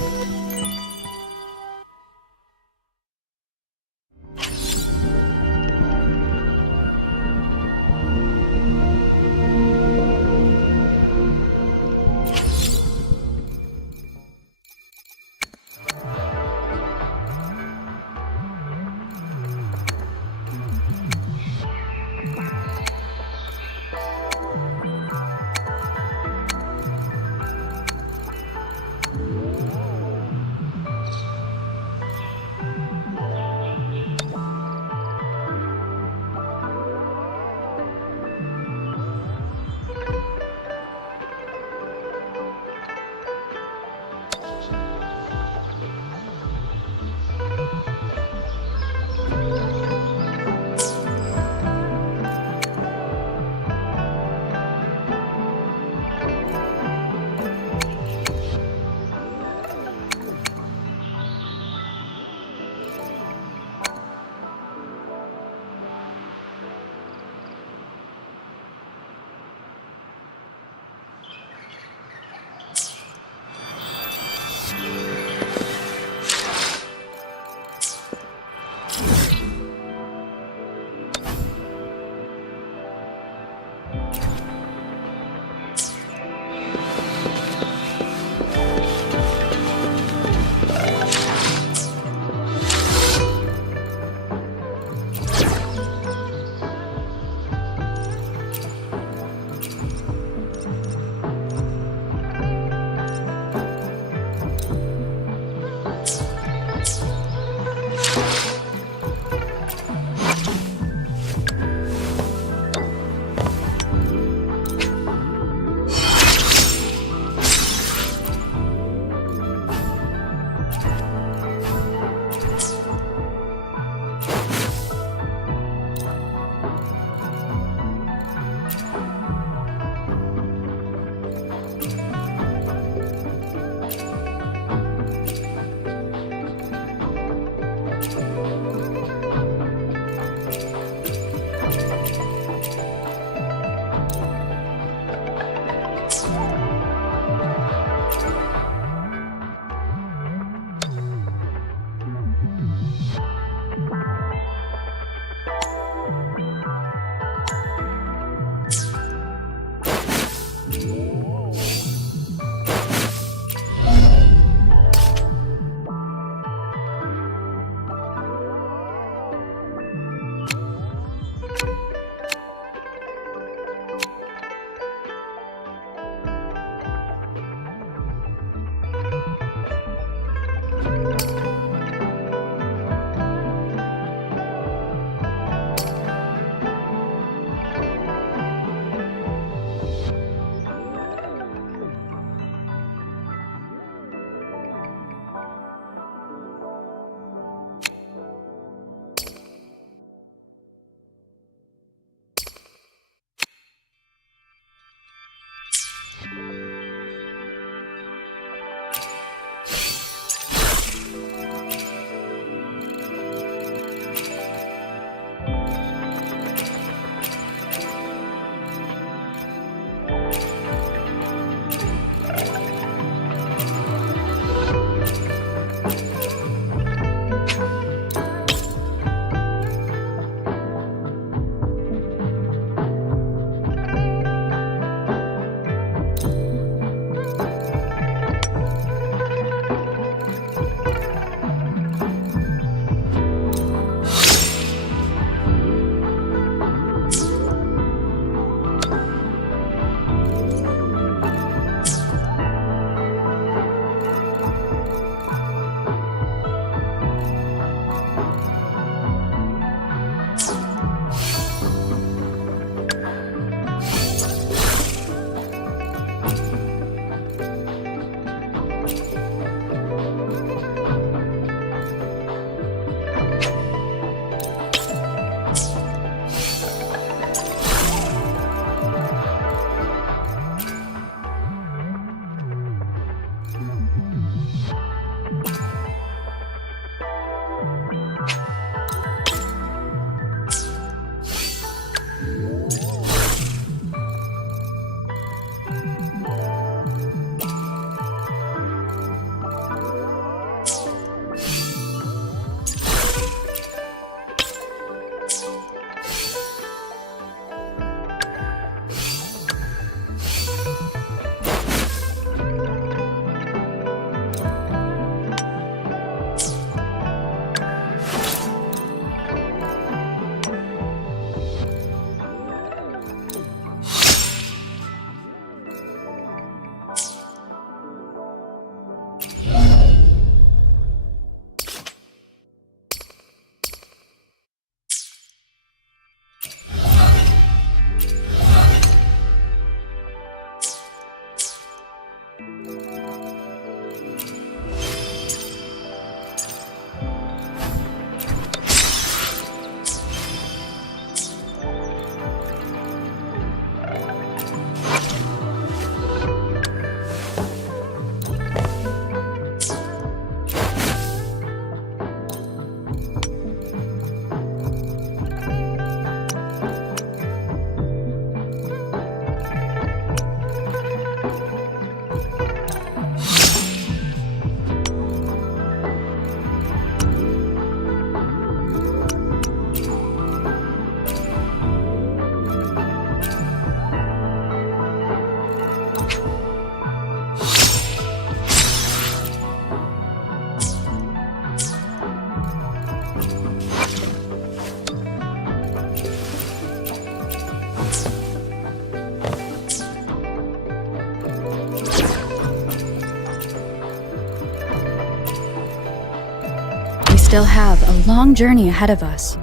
still have a long journey ahead of us.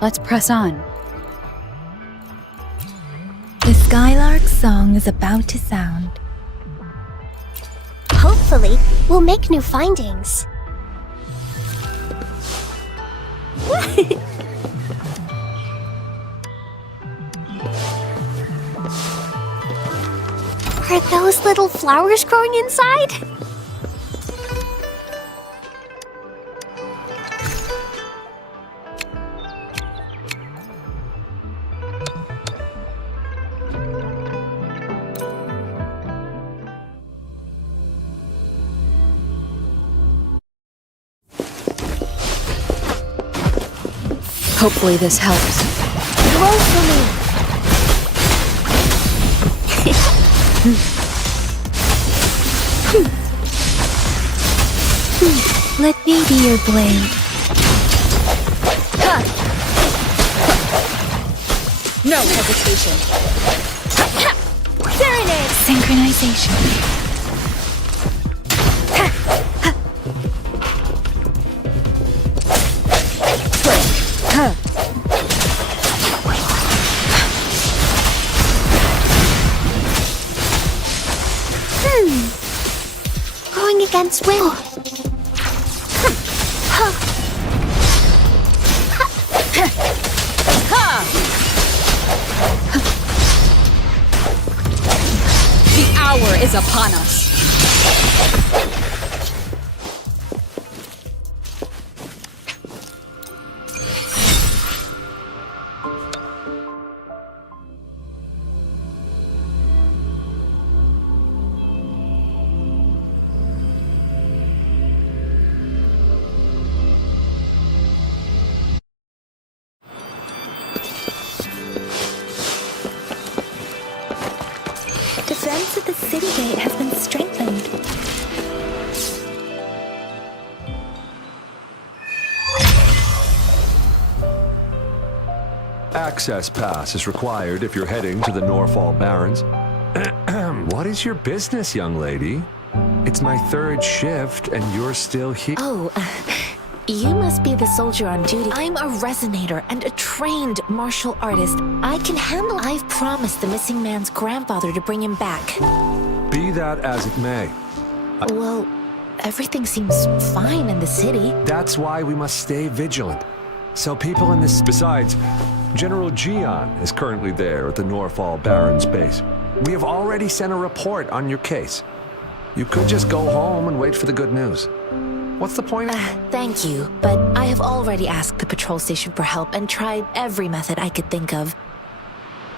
Let's press on. The Skylark's song is about to sound. Hopefully, we'll make new findings. Are those little flowers growing inside? Hopefully this helps. Roll for me. Let me be your blade. No hesitation. Serenade. Synchronization. Going against wind. The hour is upon us. Defense of the city gate has been strengthened. Access pass is required if you're heading to the Norfall Barrens. What is your business, young lady? It's my third shift and you're still here. Oh, you must be the soldier on duty. I'm a resonator and a trained martial artist. I can handle. I've promised the missing man's grandfather to bring him back. Be that as it may. Well, everything seems fine in the city. That's why we must stay vigilant. So people in this... Besides, General Gian is currently there at the Norfall Barrens base. We have already sent a report on your case. You could just go home and wait for the good news. What's the point? Thank you, but I have already asked the patrol station for help and tried every method I could think of.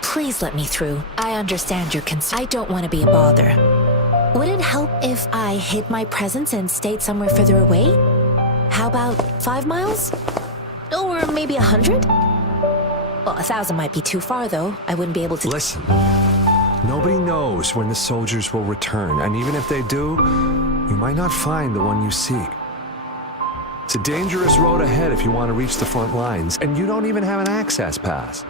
Please let me through. I understand your concern. I don't want to be a bother. Would it help if I hid my presence and stayed somewhere further away? How about 5 miles? Or maybe 100? Well, 1,000 might be too far, though. I wouldn't be able to... Listen, nobody knows when the soldiers will return, and even if they do, you might not find the one you seek. It's a dangerous road ahead if you want to reach the front lines, and you don't even have an access pass.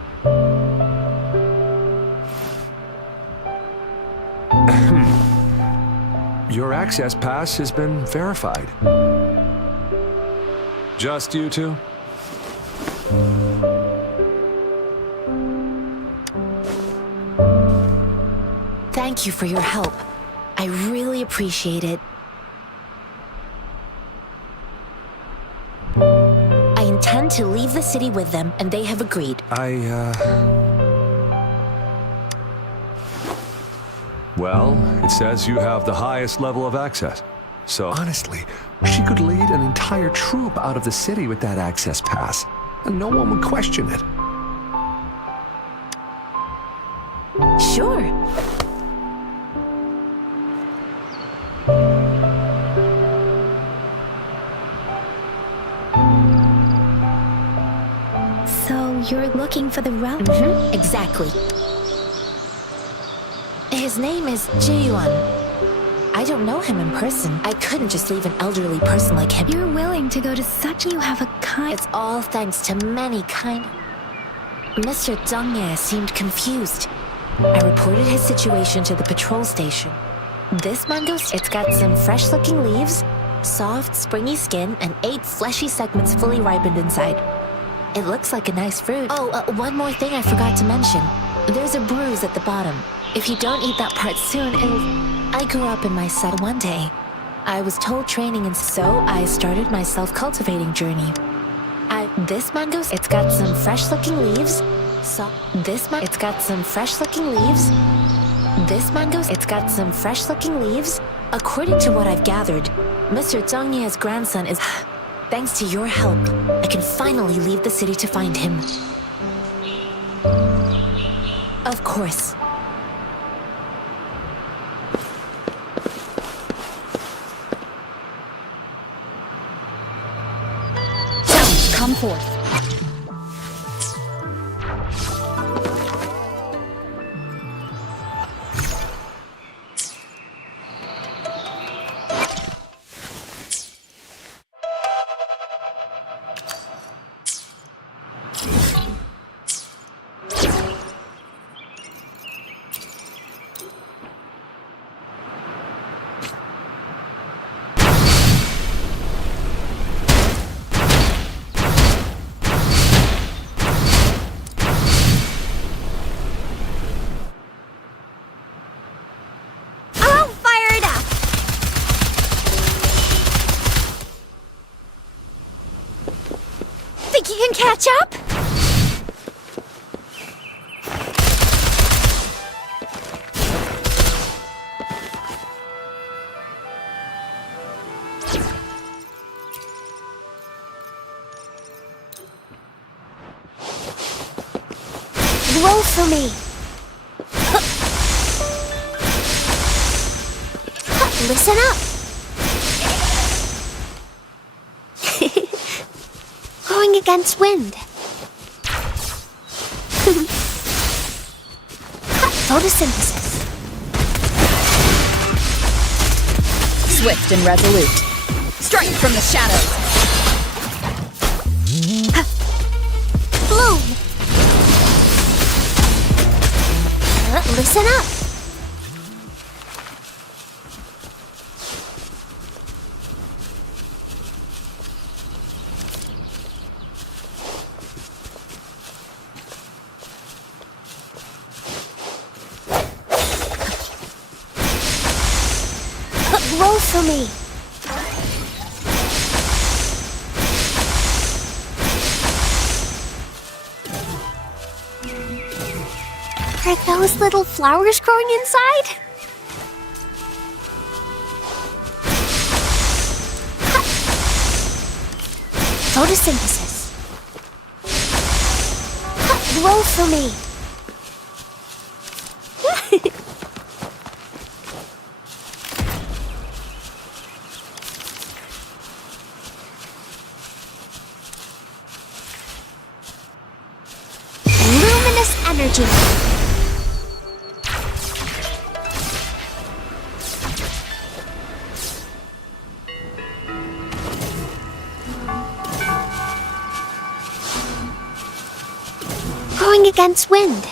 Your access pass has been verified. Just you two? Thank you for your help. I really appreciate it. I intend to leave the city with them, and they have agreed. Well, it says you have the highest level of access. So honestly, she could lead an entire troop out of the city with that access pass, and no one would question it. Sure. So you're looking for the route? Exactly. His name is Ji-yuan. I don't know him in person. I couldn't just leave an elderly person like him. You're willing to go to such... You have a kind... It's all thanks to many kind... Mr. Zhang seemed confused. I reported his situation to the patrol station. This mango, it's got some fresh-looking leaves, Soft, springy skin and 8 fleshy segments fully ripened inside. It looks like a nice fruit. Oh, one more thing I forgot to mention. There's a bruise at the bottom. If you don't eat that part soon, I grew up in my set one day. I was told training and so I started my self-cultivating journey. This mango, it's got some fresh-looking leaves. It's got some fresh-looking leaves. This mango, it's got some fresh-looking leaves. According to what I've gathered, Mr. Zhang Ye's grandson is... Thanks to your help, I can finally leave the city to find him. Of course. Come forth. You can catch up? Roll for me. Listen up. Going against wind. Photosynthesis. Swift and resolute. Strike from the shadows. Bloom. Listen up. Roll for me. Are those little flowers growing inside? Photosynthesis. Roll for me. Luminous energy. Going against wind.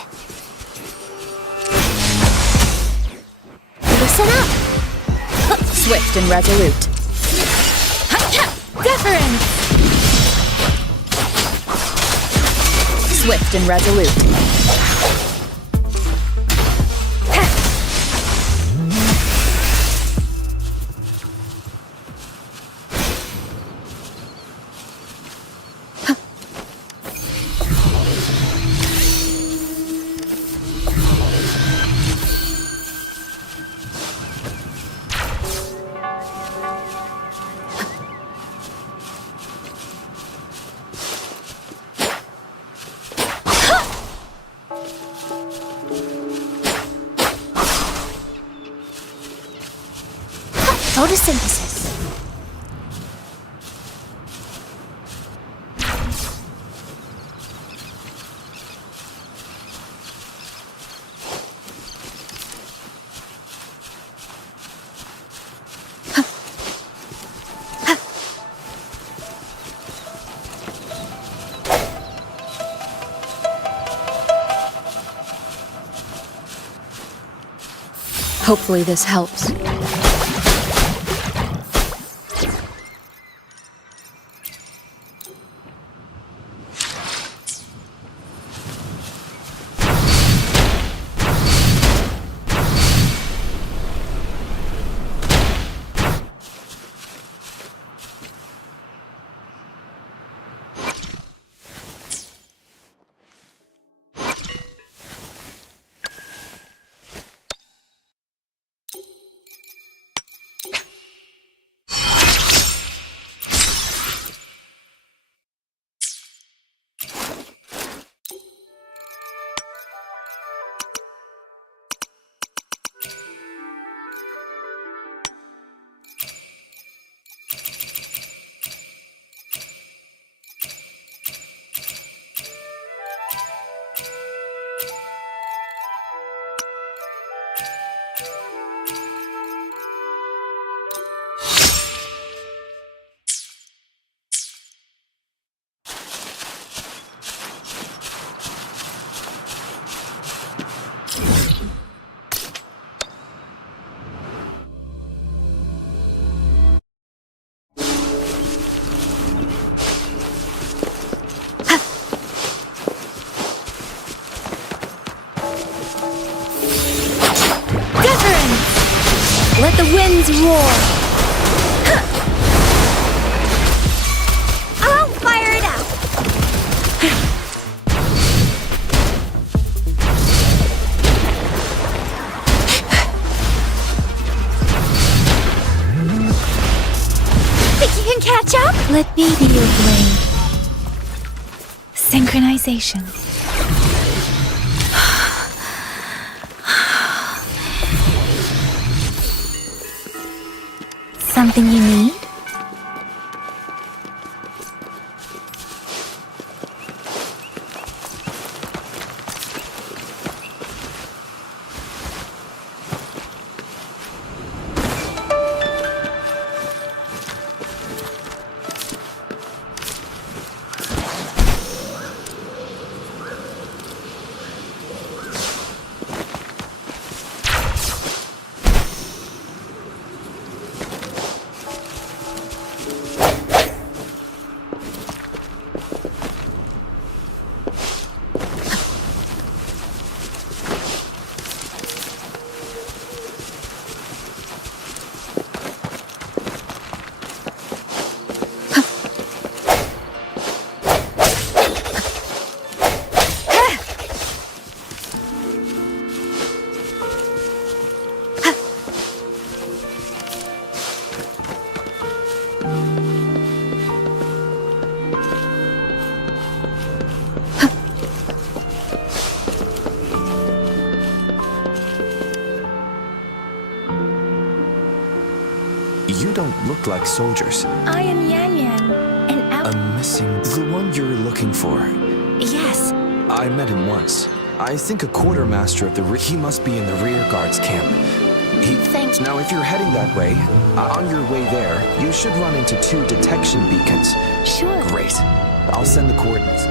Listen up. Swift and resolute. Wuthering. Swift and resolute. Photosynthesis. Hopefully this helps. roar! I'll fire it up! Think you can catch up? Let me be your blade. Synchronization. Something you need? You don't look like soldiers. I am Yang Yang, an I'm missing the one you're looking for. Yes. I met him once. I think a quartermaster of the he must be in the rear guards camp. Thanks. Now, if you're heading that way, on your way there, you should run into 2 detection beacons. Sure. Great. I'll send the coordinates.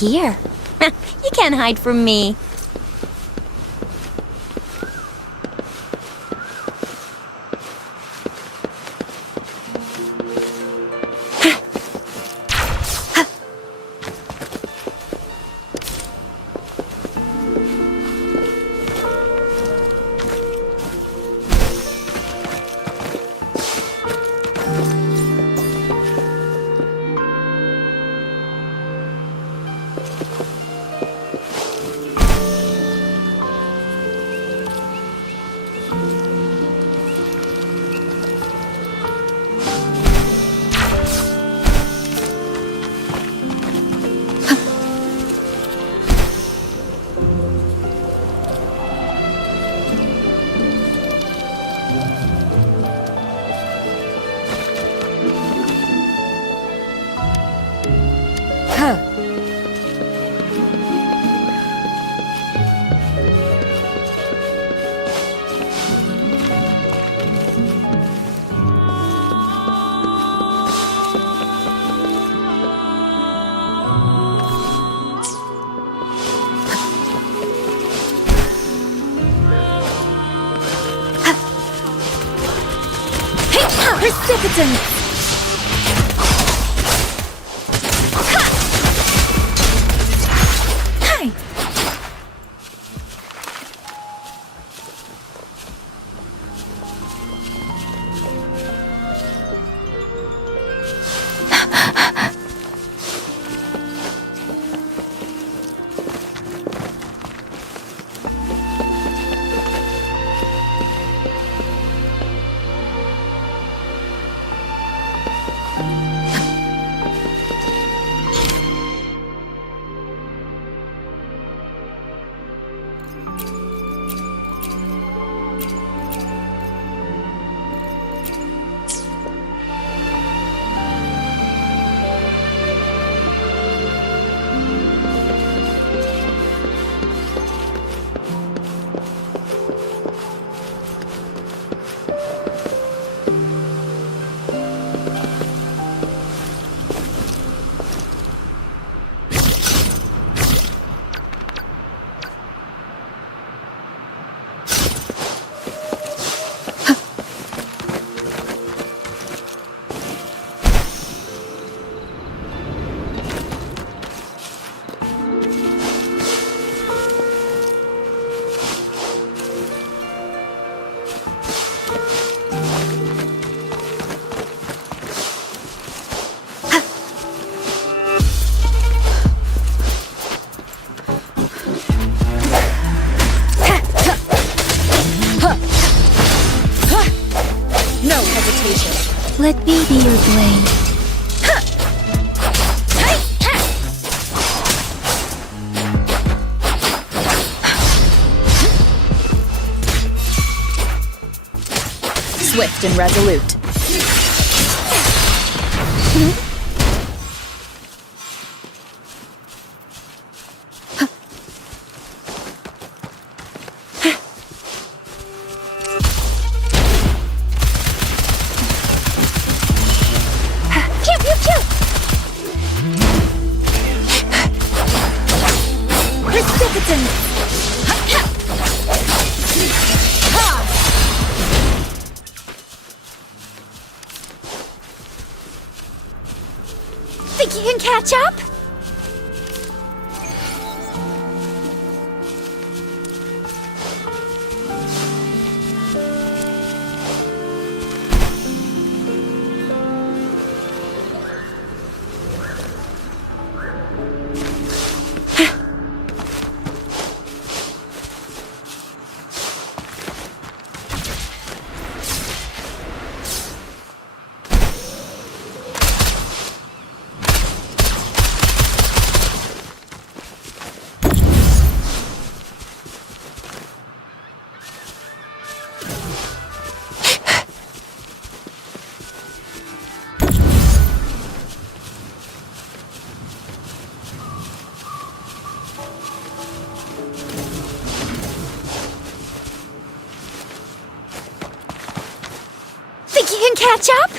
Here. You can't hide from me. Precipitant! Hi! hesitation. Let me be your blade. Swift and resolute. Think you can catch up? Think you can catch up?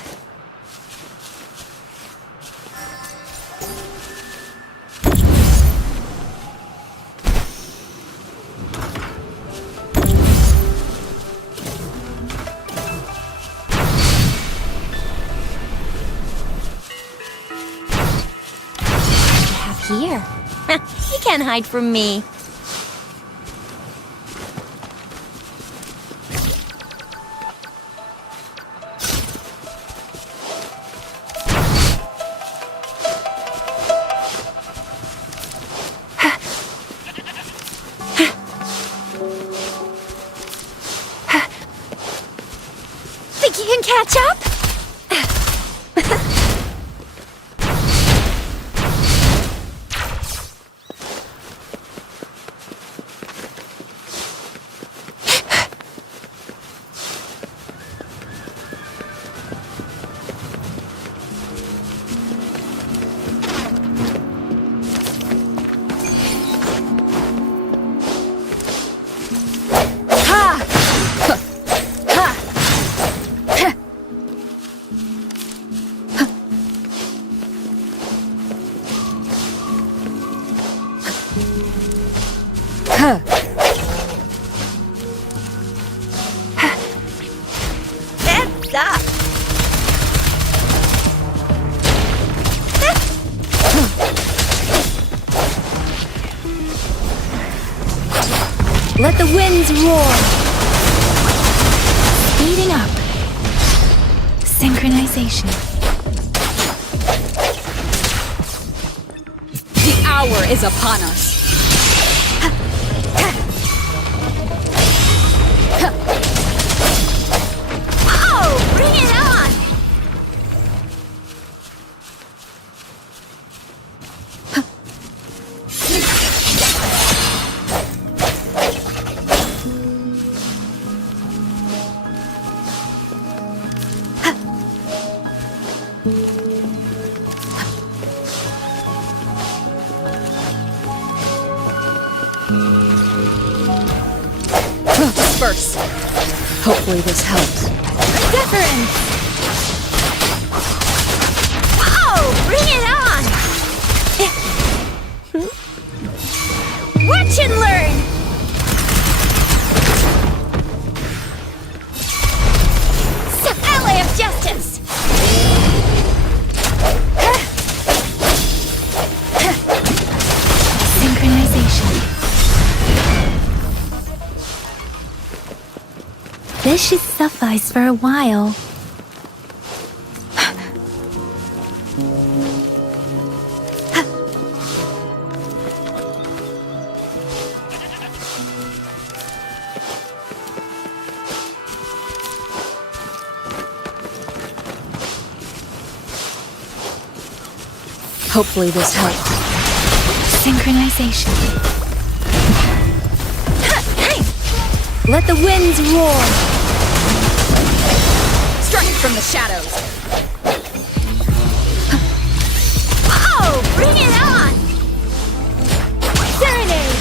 Here. You can't hide from me. Think you can catch up? That's up. Let the winds roar. Speeding up. Synchronization. The hour is upon us. Oh, bring it on! Disperse. Hopefully this helps. Wuthering! Oh, bring it on! Watch and learn! Ally of Justice! Synchronization. This should suffice for a while. Hopefully this helps. Synchronization. Let the winds roar! Strike from the shadows! Oh, bring it on! Serenade!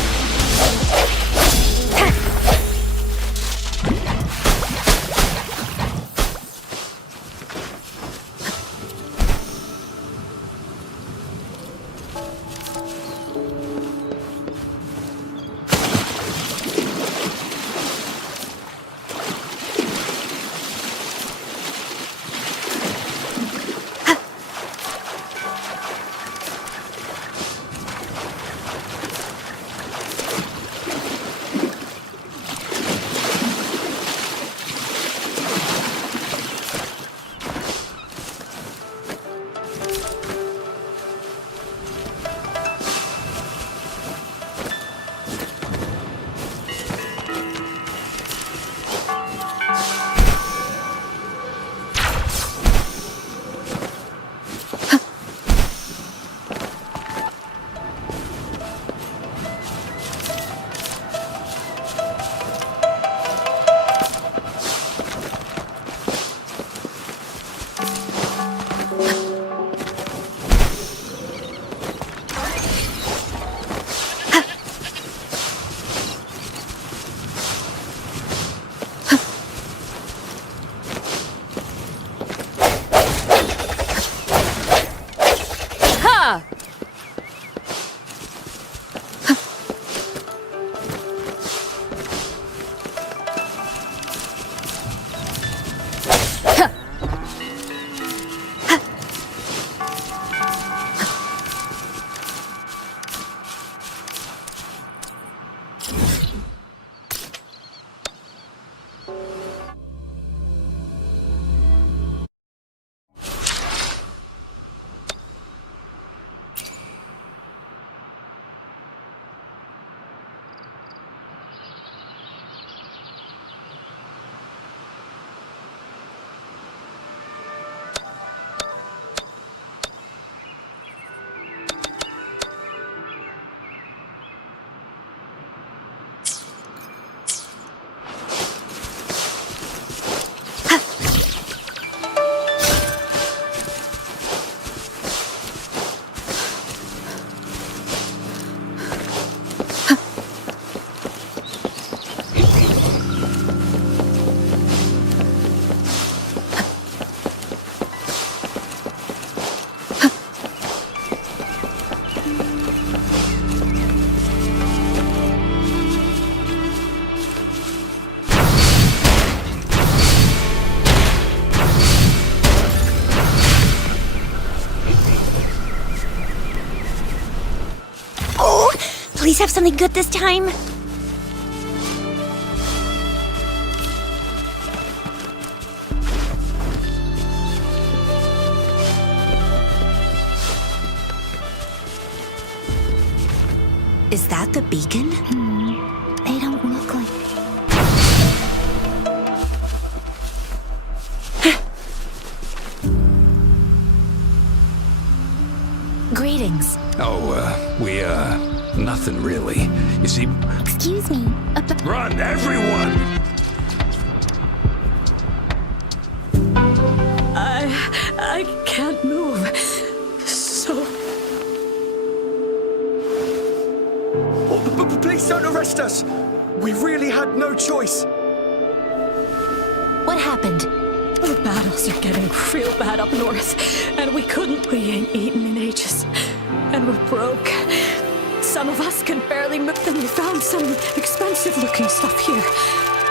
Please have something good this time. Is that the beacon? They don't look like... Greetings. Nothing really. You see... Excuse me. Run, everyone! I can't move. So... Please don't arrest us! We really had no choice. What happened? The battles are getting real bad up north, and we ain't eaten in ages. And we're broke. Some of us can barely move, and we found some expensive-looking stuff here.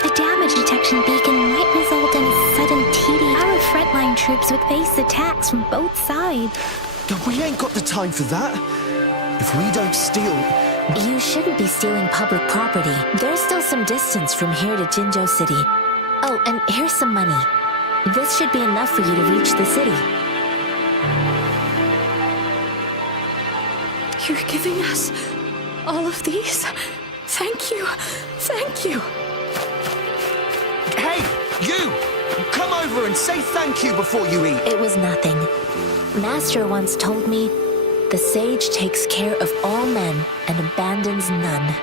A damage detection beacon might result in a sudden TD. Our frontline troops would face attacks from both sides. We ain't got the time for that. If we don't steal... You shouldn't be stealing public property. There's still some distance from here to Jinzhou City. Oh, and here's some money. This should be enough for you to reach the city. You're giving us all of these? Thank you. Thank you. Hey, you! Come over and say thank you before you eat. It was nothing. Master once told me, The sage takes care of all men and abandons none.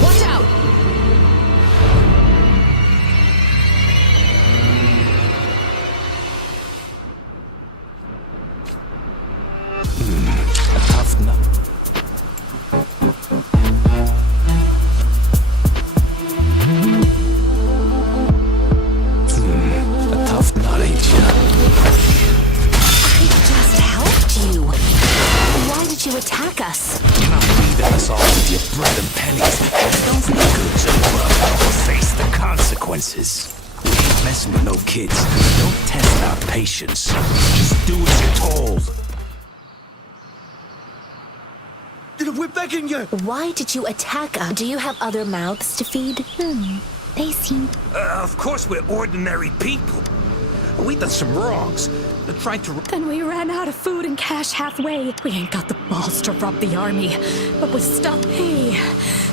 Watch out! A tough nut. A tough nut, ain't ya? I just helped you. Why did you attack us? You're not leaving us all with your bread and pennies. Don't be good, Joe. Face the consequences. We ain't messing with no kids. Don't test our patience. Just do as you're told. We're begging you! Why did you attack us? Do you have other mouths to feed? They seem... Of course we're ordinary people. We done some wrongs. Tried to... Then we ran out of food and cash halfway. We ain't got the balls to rob the army, but with stuff. Hey,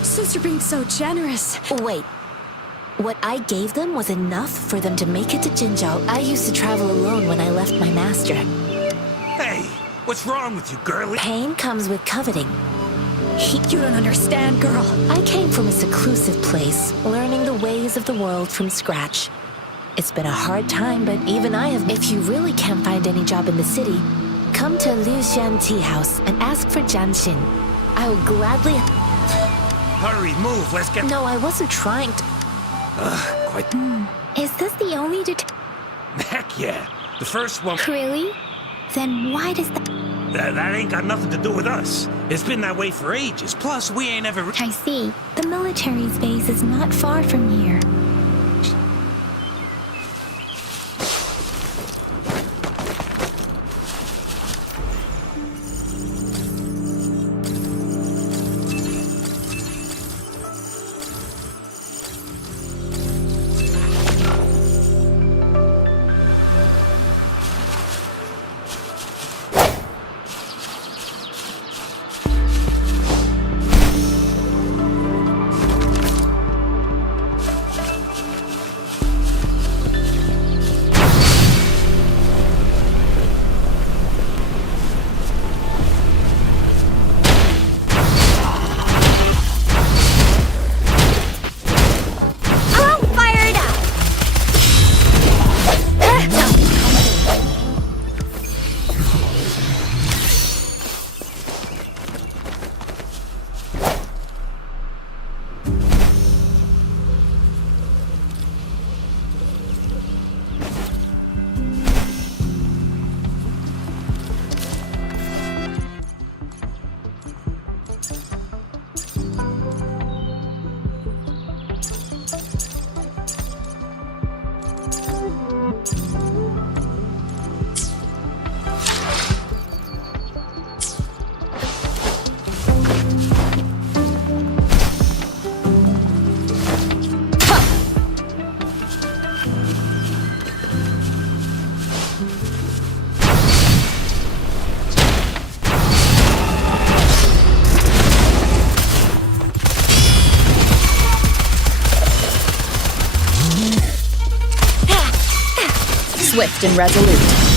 since you're being so generous... Wait. What I gave them was enough for them to make it to Jinzhou. I used to travel alone when I left my master. Hey, what's wrong with you, girlie? Pain comes with coveting. You don't understand, girl. I came from a seclusive place, learning the ways of the world from scratch. It's been a hard time, but even I have... If you really can't find any job in the city, come to Luxian Tea House and ask for Jianxin. I will gladly... Hurry, move, let's get... No, I wasn't trying to... Quite... Is this the only Heck yeah. The first one... Really? Then why does That ain't got nothing to do with us. It's been that way for ages. Plus, we ain't ever... I see. The military's base is not far from here. Swift and resolute.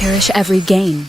Cherish every gain.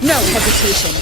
No hesitation.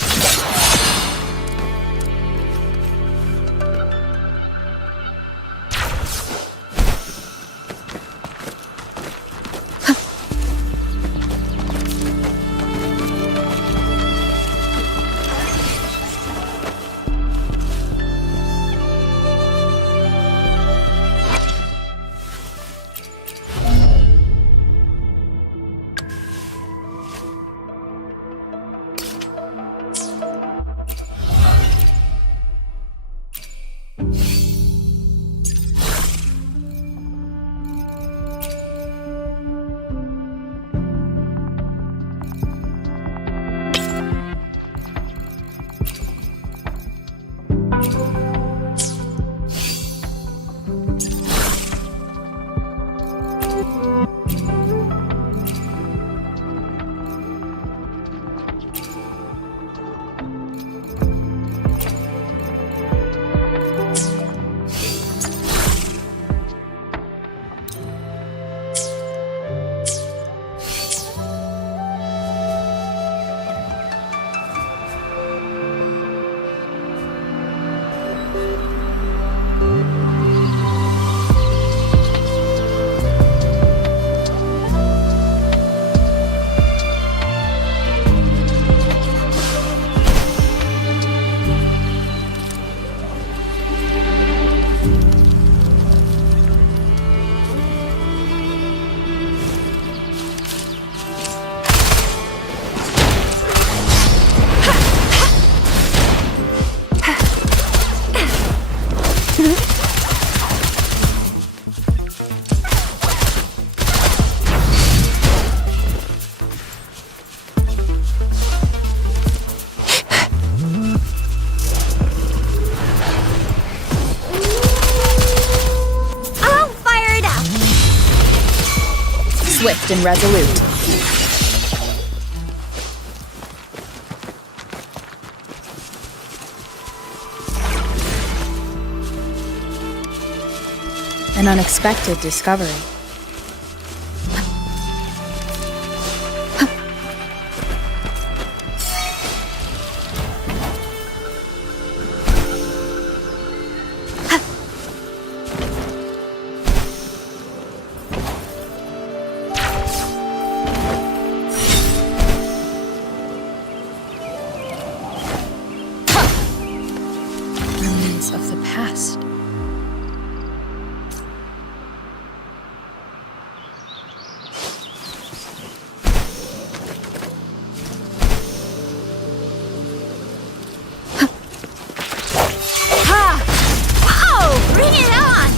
Swift and resolute. An unexpected discovery. Remnants of the past. Bring it on!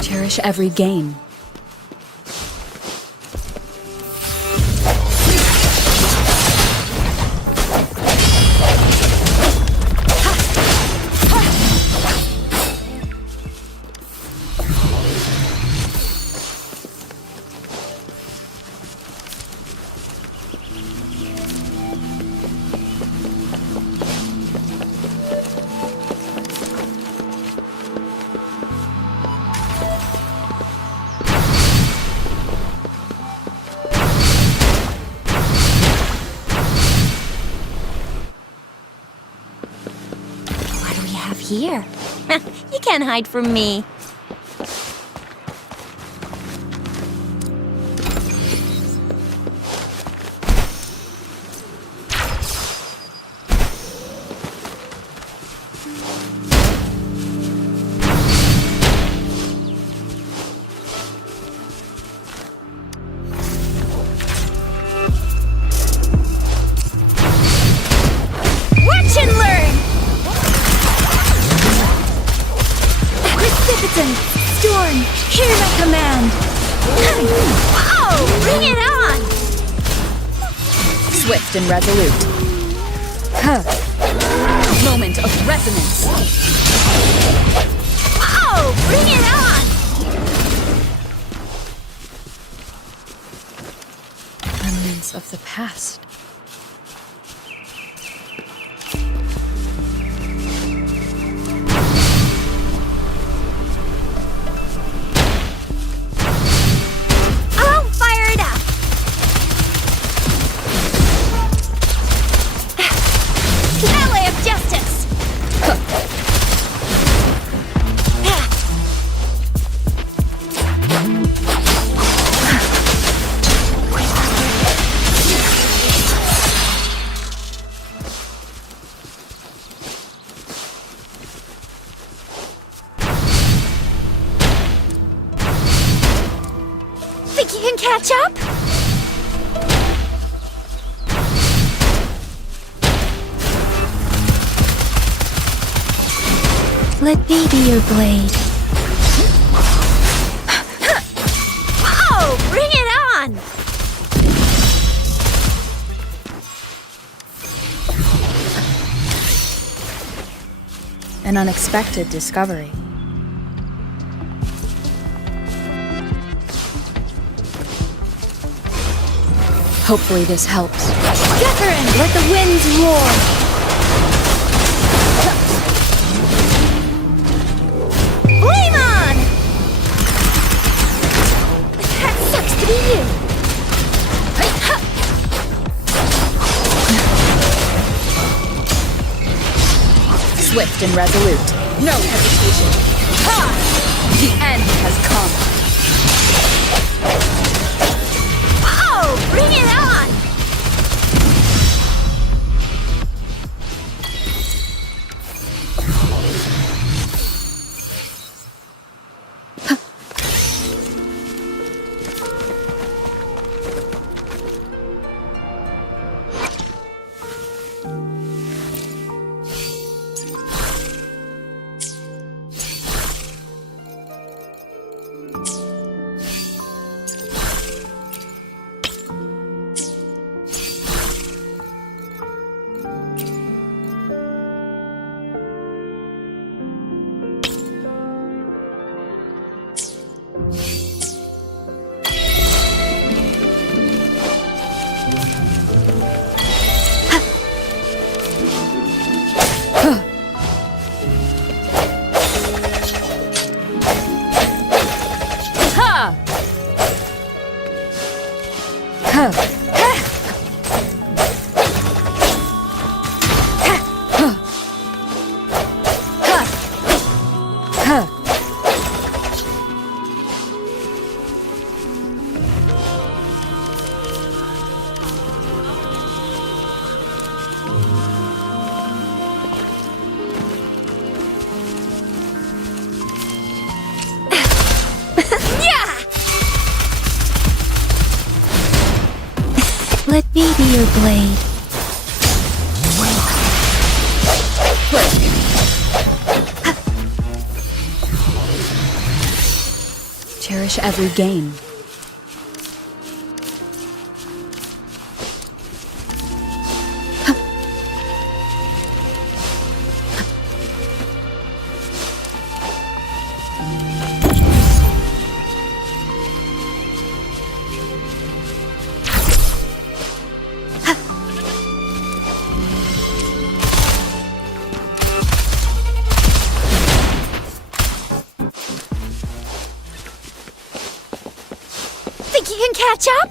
Cherish every gain. here. You can't hide from me. Storm, hear my command! Whoa! Bring it on! Swift and resolute. Moment of resonance. Whoa! Bring it on! Remnants of the past. Think you can catch up? Let me be your blade. Whoa! Bring it on! An unexpected discovery. Hopefully this helps. Wuthering, let the winds roar! Flame on! That sucks to be you! Swift and resolute. No hesitation. Ha! The end has come. Bring it on! Let me be your blade. Cherish every gain. Think you can catch up?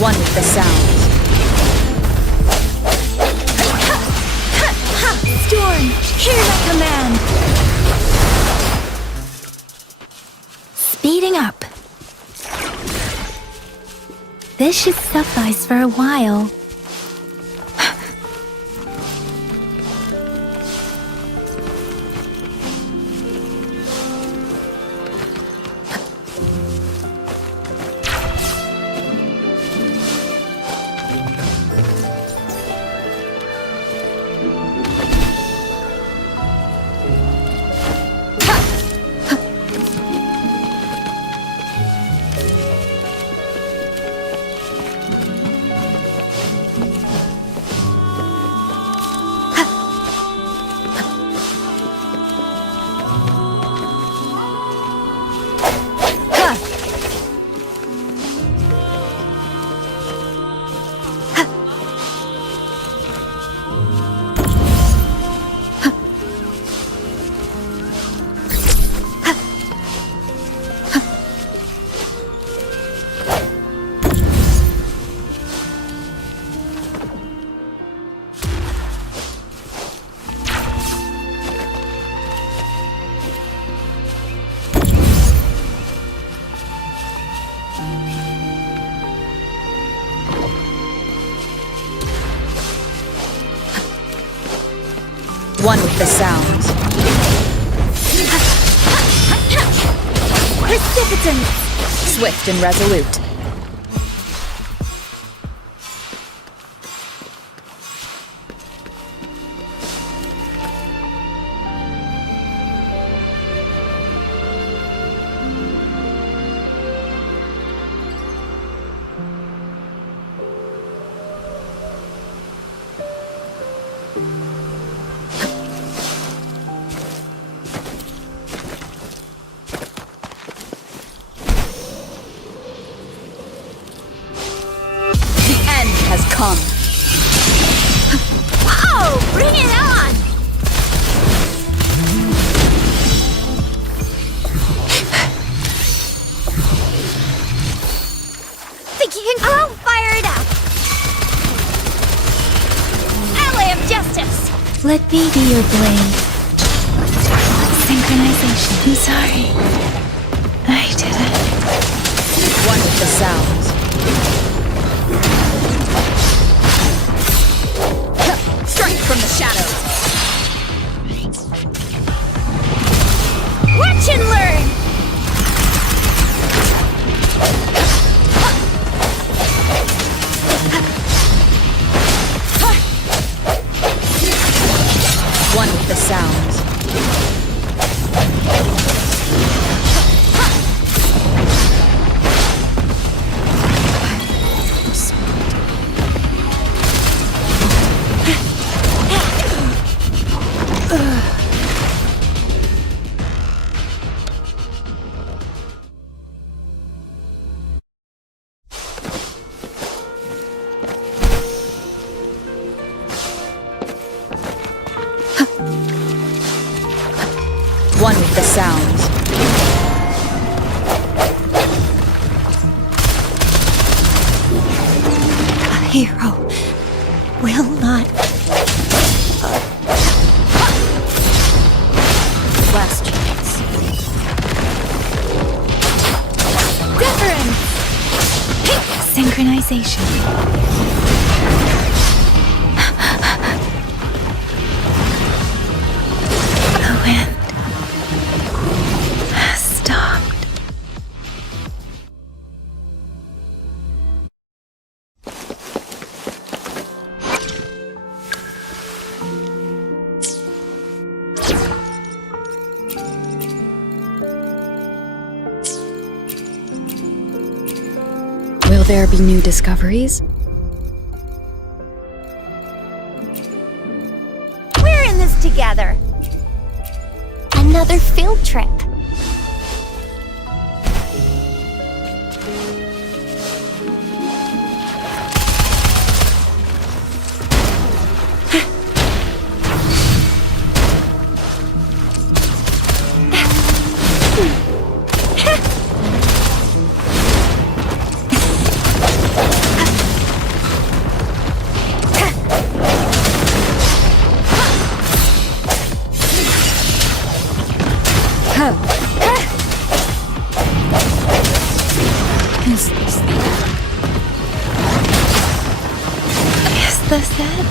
One with the sound. Storm, hear my command! Speeding up. This should suffice for a while. One with the sound. Precipitant! Swift and resolute. Has come. Whoa! Bring it on! Thinking I'll fire it up! Ally of Justice! Let me be your blade. Synchronization. I'm sorry. I did it. One with the sound. Strike from the shadows. Watch and learn! One with the sound. One with the sound. A hero will not. Last chance. Wuthering! Synchronization. The wind has stopped. Will there be new discoveries? We're in this together! Another field trip. Is this it?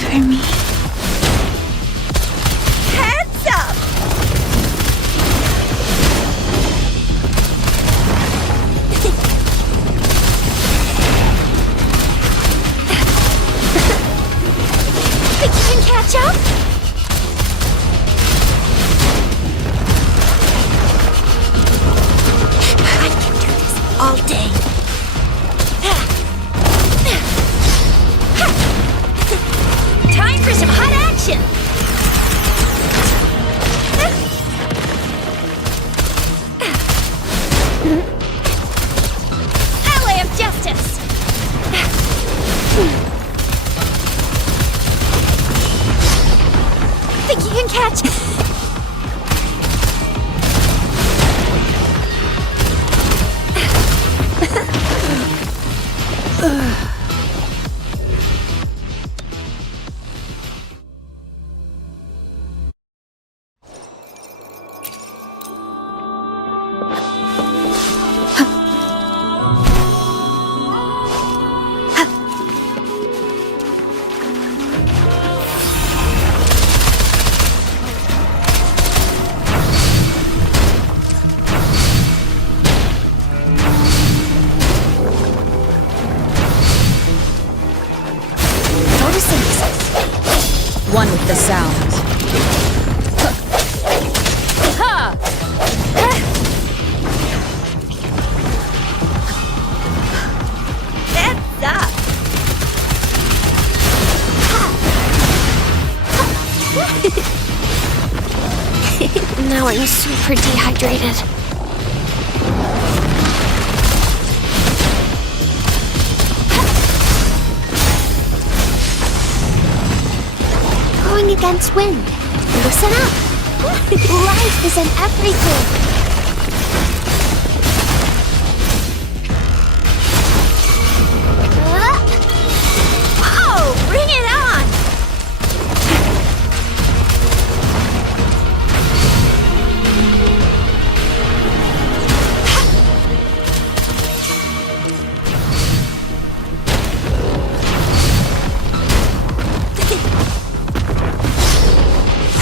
For me? Heads up! Think you can catch up? I can do this all day. Time for some hot action! Ally of Justice! Think you can catch? One with the sound. Ha! That's up! Now I'm super dehydrated. Going against wind. Listen up! Life is in everything! Oh, bring it on!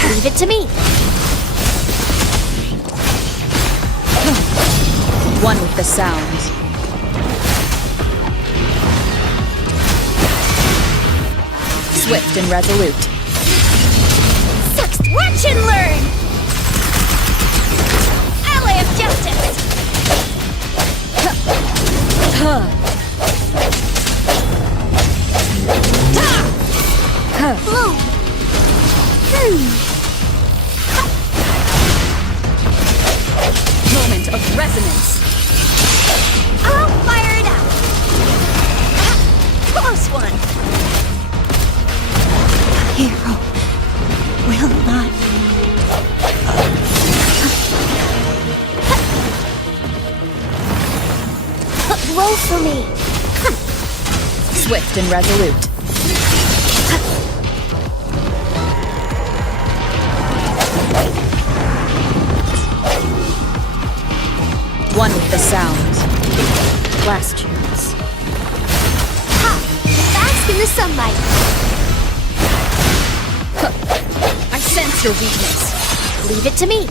Leave it to me. One with the sound. Swift and resolute. Sucks, watch and learn! Ally of Justice! Bloom! Moment of resonance. I'll fire it up! Close one! Hero will not. Roll for me! Swift and resolute. One with the sound. Last chance. Ha! Bask in the sunlight! I sense your weakness. Leave it to me!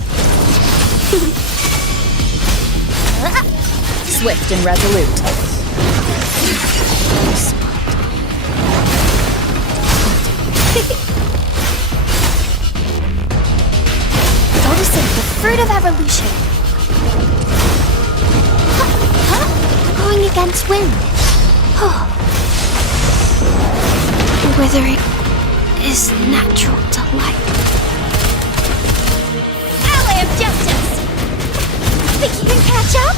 Swift and resolute. Noticing the fruit of evolution. Going against wind. Withering is natural delight. Ally of Justice! Think you can catch up?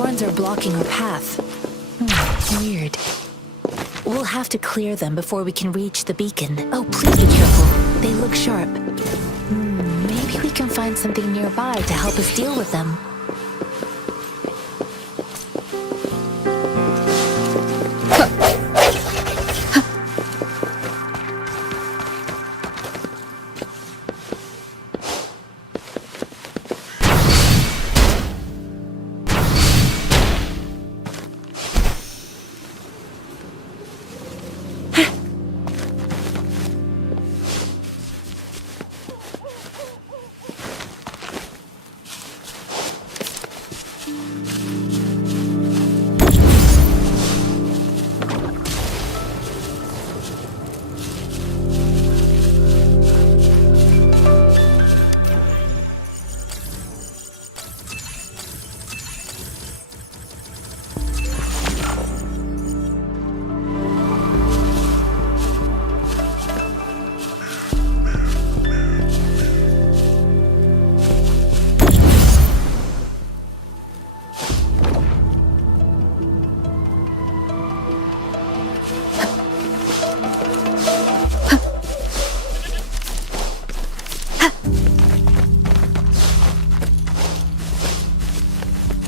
thorns are blocking our path. Weird. We'll have to clear them before we can reach the beacon. Oh, please be careful. They look sharp. Maybe we can find something nearby to help us deal with them.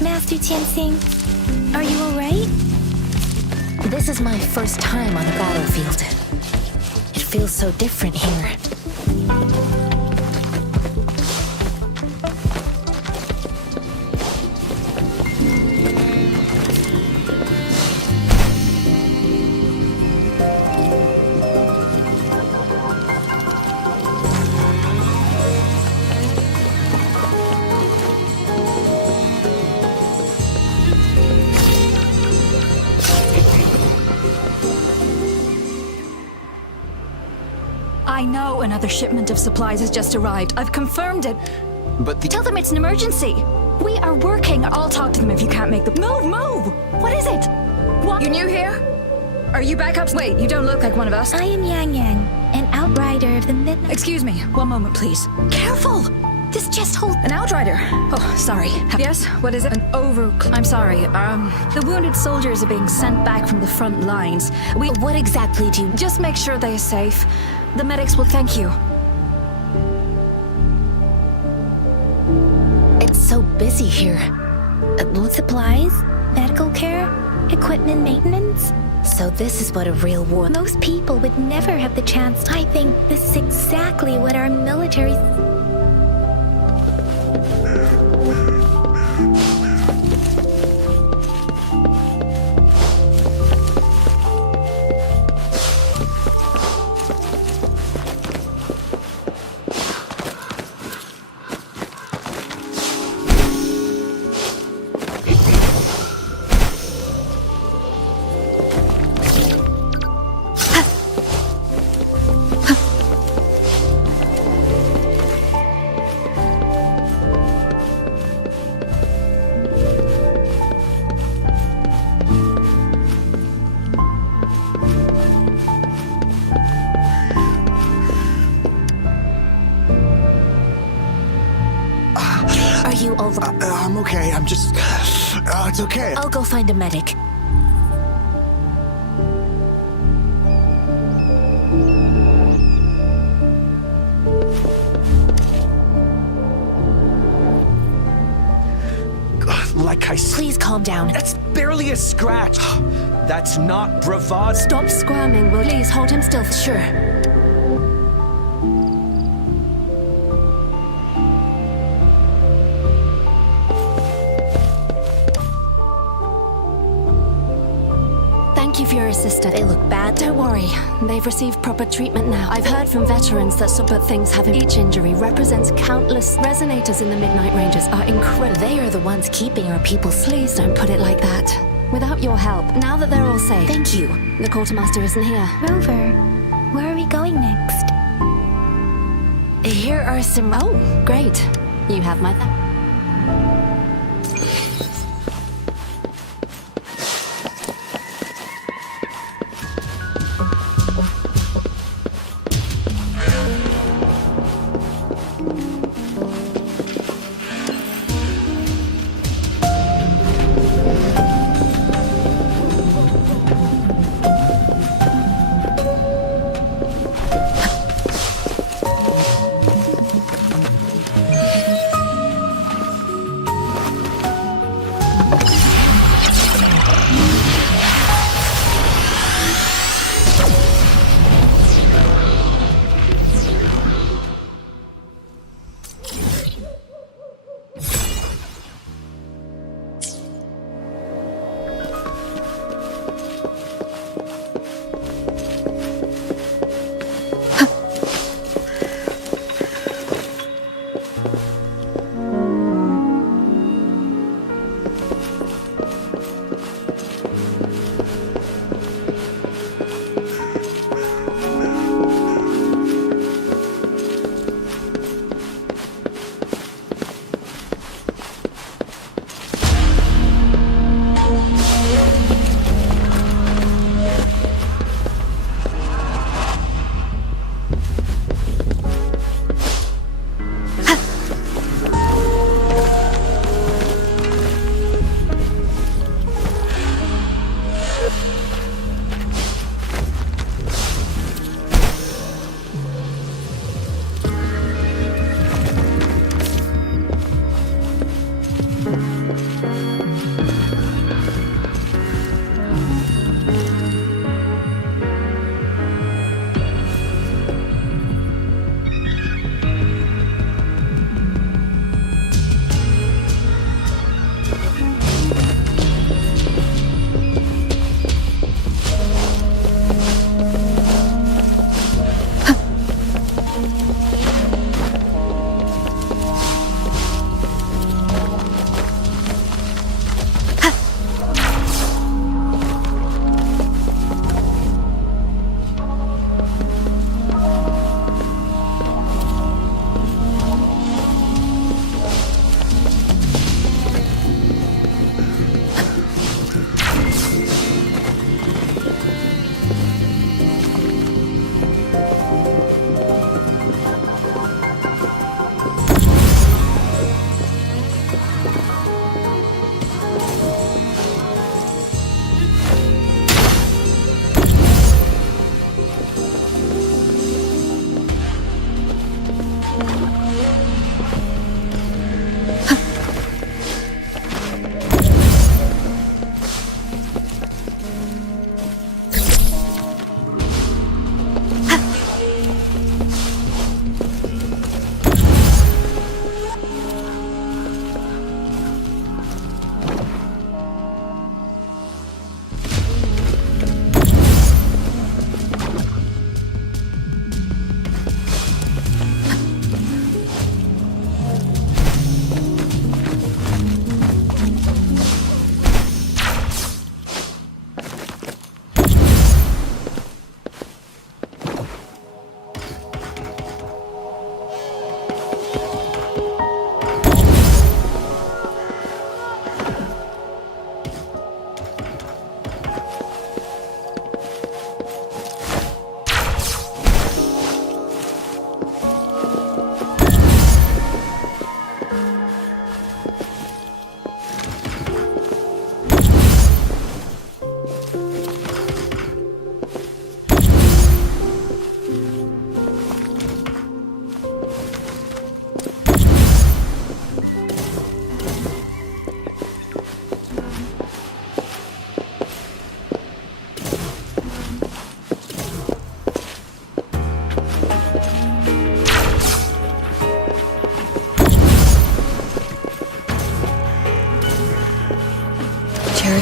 Master Tianxing, are you alright? This is my first time on a battlefield. It feels so different here. I know another shipment of supplies has just arrived. I've confirmed it. But Tell them it's an emergency. We are working. I'll talk to them if you can't make the move. What is it? What? You new here? Are you back up? Wait, you don't look like one of us. I am Yang Yang, an outrider of the Midnight. Excuse me, one moment, please. Careful! This just hold. An outrider. Oh, sorry. Yes, what is it? I'm sorry. The wounded soldiers are being sent back from the front lines. What exactly do you... Just make sure they're safe. The medics will thank you. It's so busy here. Supplies, medical care, equipment maintenance. So this is what a real war... Most people would never have the chance. I think this is exactly what our military... Are you all right? I'm okay. I'm just... it's okay. I'll go find a medic. Like I said... Please calm down. That's barely a scratch. That's not bravado. Stop squirming, will you? Please hold him still. Sure. Thank you for your assistance. They look bad. Don't worry. They've received proper treatment now. I've heard from veterans that some but things have... Each injury represents countless... Resonators in the Midnight Ranges are incredible. They are the ones keeping our people safe. Please don't put it like that. Without your help, now that they're all safe... Thank you. The quartermaster isn't here. Rover, where are we going next? Here are some... Oh, great. You have my...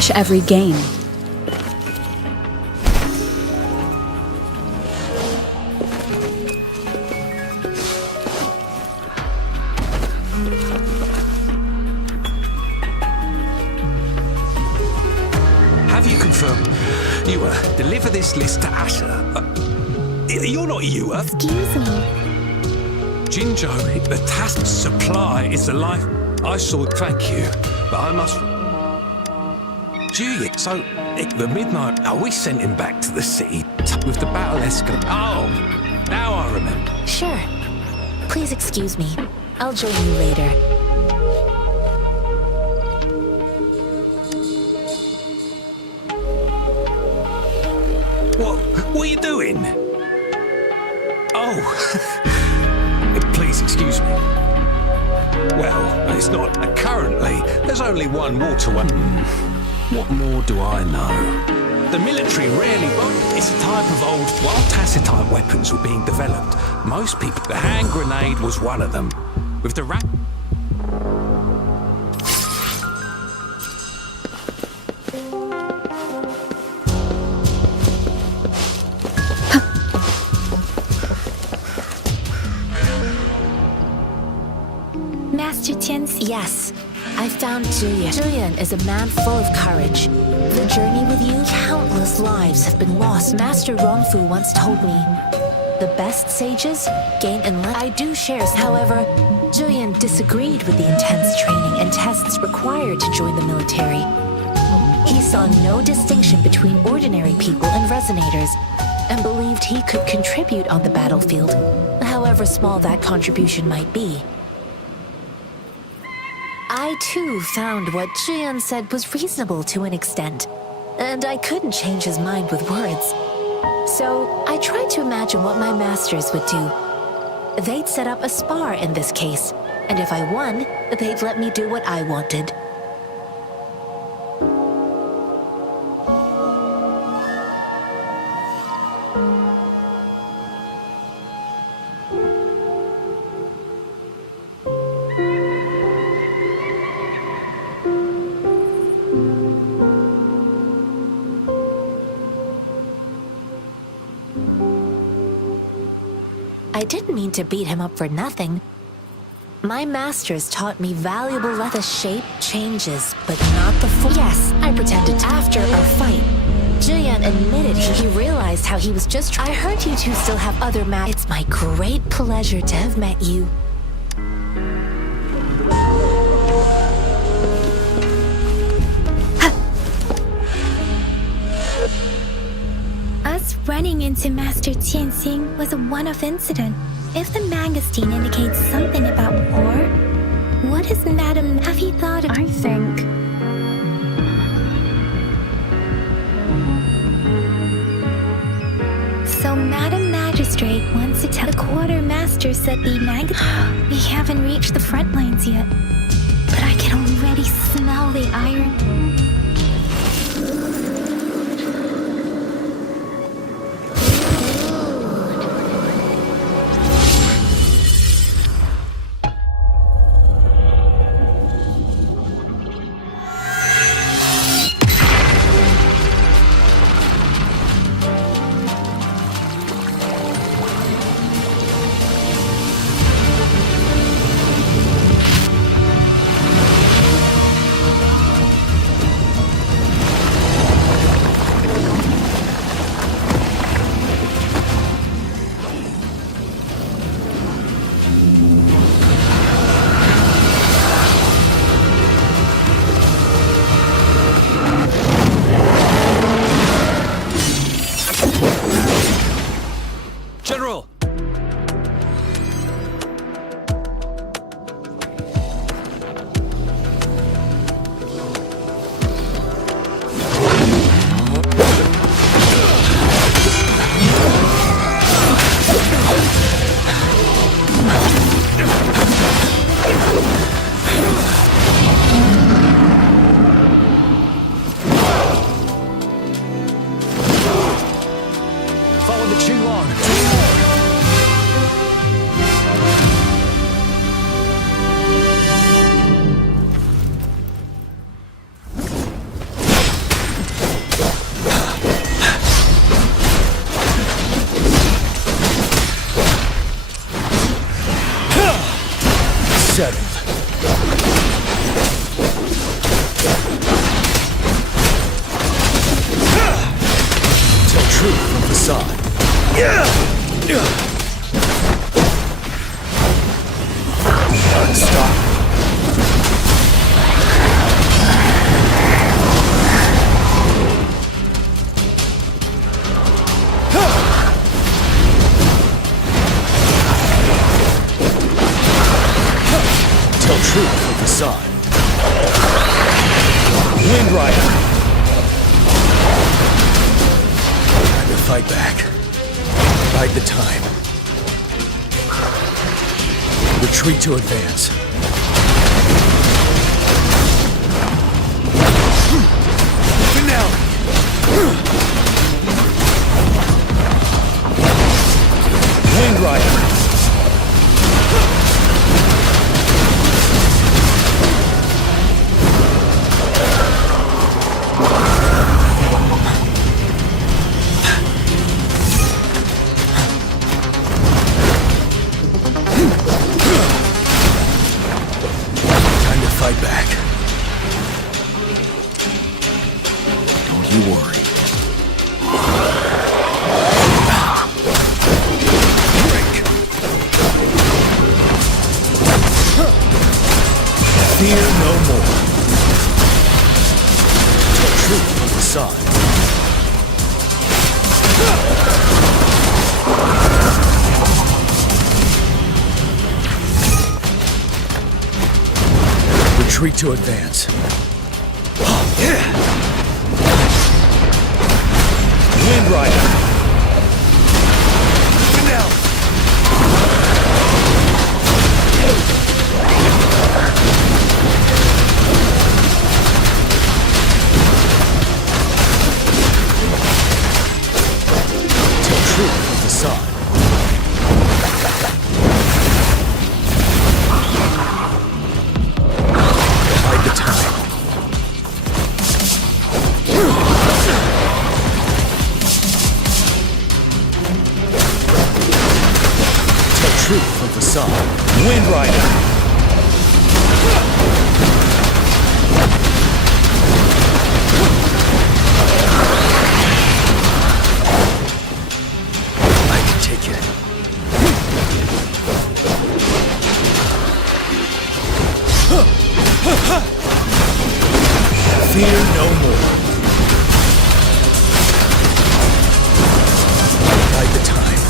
cherish every gain. Have you confirmed you deliver this list to Asher? You're not you, Excuse me. Jinjo, the task supply is the life. I saw it, thank you. But I must. Juliet, so the midnight. We sent him back to the city with the battle escalate. Oh, now I remember. Sure. Please excuse me. I'll join you later. What are you doing? Oh, please excuse me. Well, it's not. Currently, there's only one waterway. What more do I know? The military rarely. Well, it's a type of old, while Tacitite weapons were being developed, most people. The hand grenade was one of them. With the rack. Master Tian's. Yes, I found Julian. Julian is a man full of courage. The journey with you, countless lives have been lost. Master Rongfu once told me, the best sages gain enlightenment. I do share. However, Julian disagreed with the intense training and tests required to join the military. He saw no distinction between ordinary people and resonators, and believed he could contribute on the battlefield, however small that contribution might be. I too found what Jian said was reasonable to an extent, and I couldn't change his mind with words. So I tried to imagine what my masters would do. They'd set up a spar in this case, and if I won, they'd let me do what I wanted. I didn't mean to beat him up for nothing. My masters taught me valuable lessons. The shape changes, but not the form. Yes, I pretended after our fight. Julian admitted he realized how he was just. I heard you two still have other It's my great pleasure to have met you. Us running into Master Tianxing was a one-off incident. If the magazine indicates something about war, what is Madam... Have you thought of... I think... So Madam Magistrate wants to tell the quartermaster said the We haven't reached the front lines yet, but I can already smell the iron. settled. Tell truth from facade. Stop. Tell truth from facade. Wind Rider. Time to fight back. Bide the time. Retreat to advance. Finale. Wind Rider. Fight back. Don't you worry. Break. Fear no more. Tell truth from the side. Retreat to advance. Wind Rider. Finale. Tell truth from the side. The time. Tell truth from facade. Wind Rider. I can take it. Fear no more. Bide the time.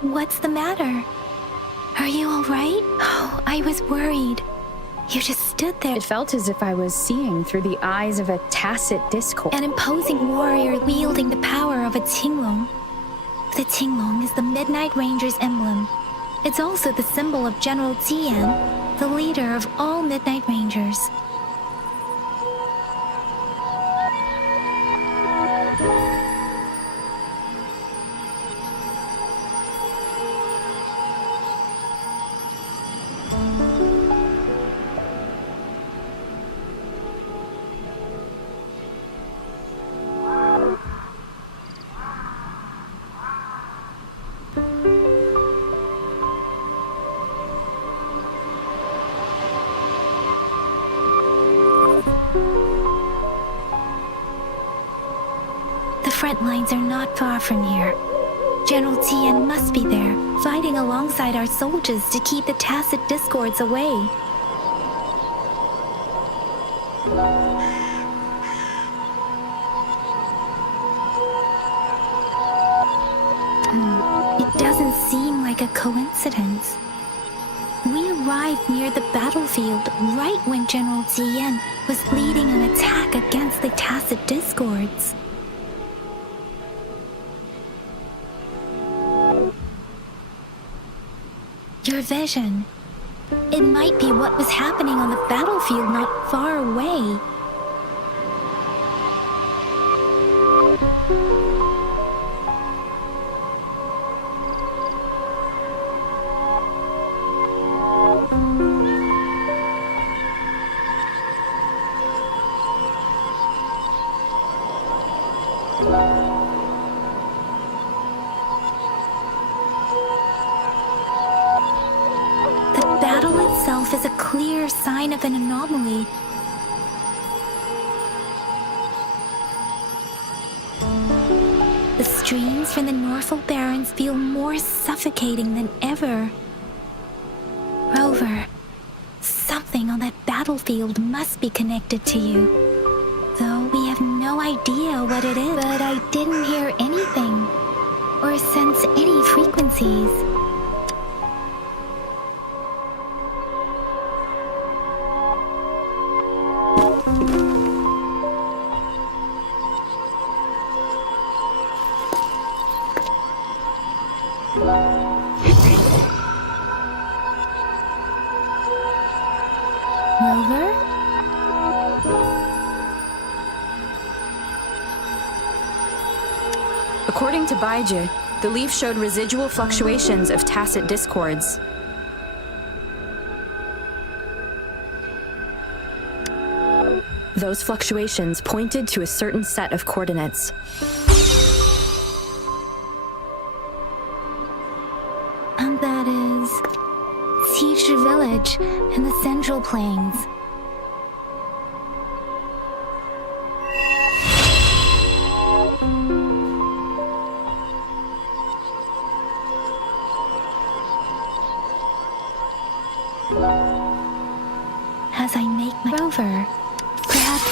What's the matter? Are you all right? Oh, I was worried. You just stood there. It felt as if I was seeing through the eyes of a tacit discord. An imposing warrior wielding the power of a Tinglong. The Tinglong is the Midnight Ranger's emblem. It's also the symbol of General Tian, the leader of all Midnight Rangers. The front lines are not far from here. General Tian must be there, fighting alongside our soldiers to keep the tacit discords away. It doesn't seem like a coincidence. We arrived near the battlefield right when General Tian was leading an attack against the tacit discords. Your vision. It might be what was happening on the battlefield not far away. The battle itself is a clear sign of an anomaly. The streams from the Norfolk Barrens feel more suffocating than ever. Rover, something on that battlefield must be connected to you. Though we have no idea what it is. But I didn't hear anything or sense any frequencies. Rover? According to Baiji, the leaf showed residual fluctuations of tacit discords. Those fluctuations pointed to a certain set of coordinates. And that is Siju Village in the Central Plains. As I make my rover, perhaps...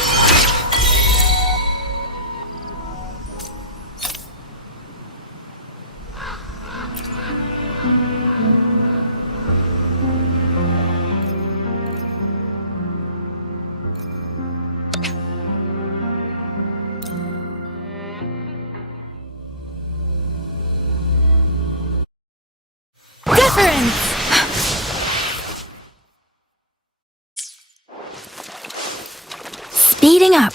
Speeding up.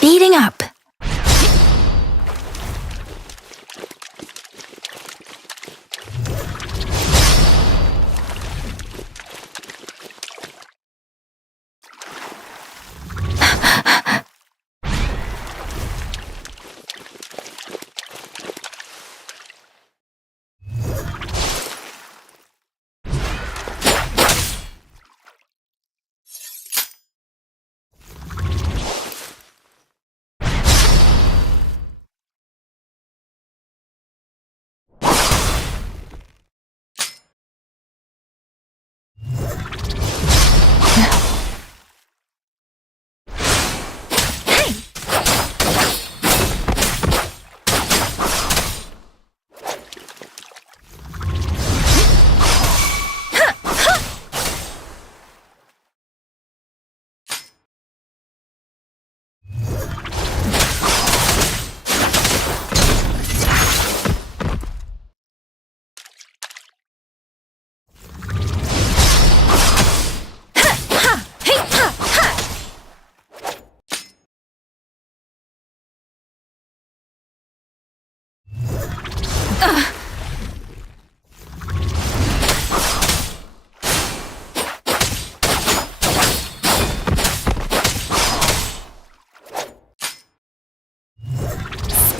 Speeding up.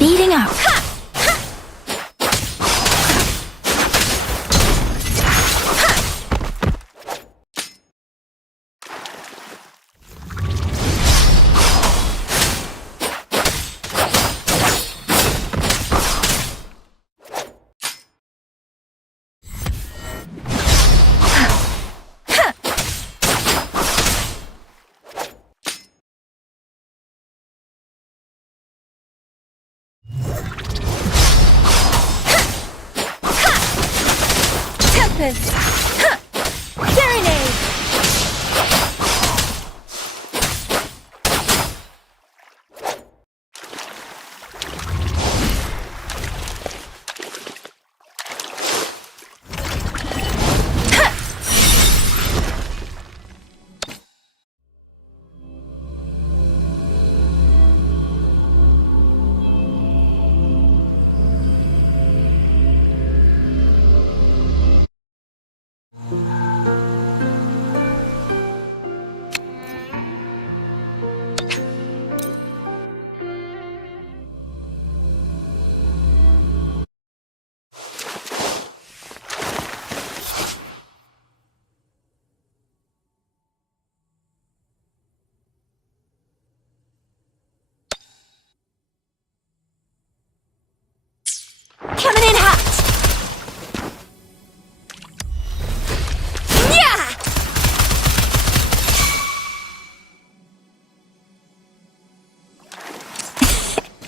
Speeding up. Tempest! Serenade!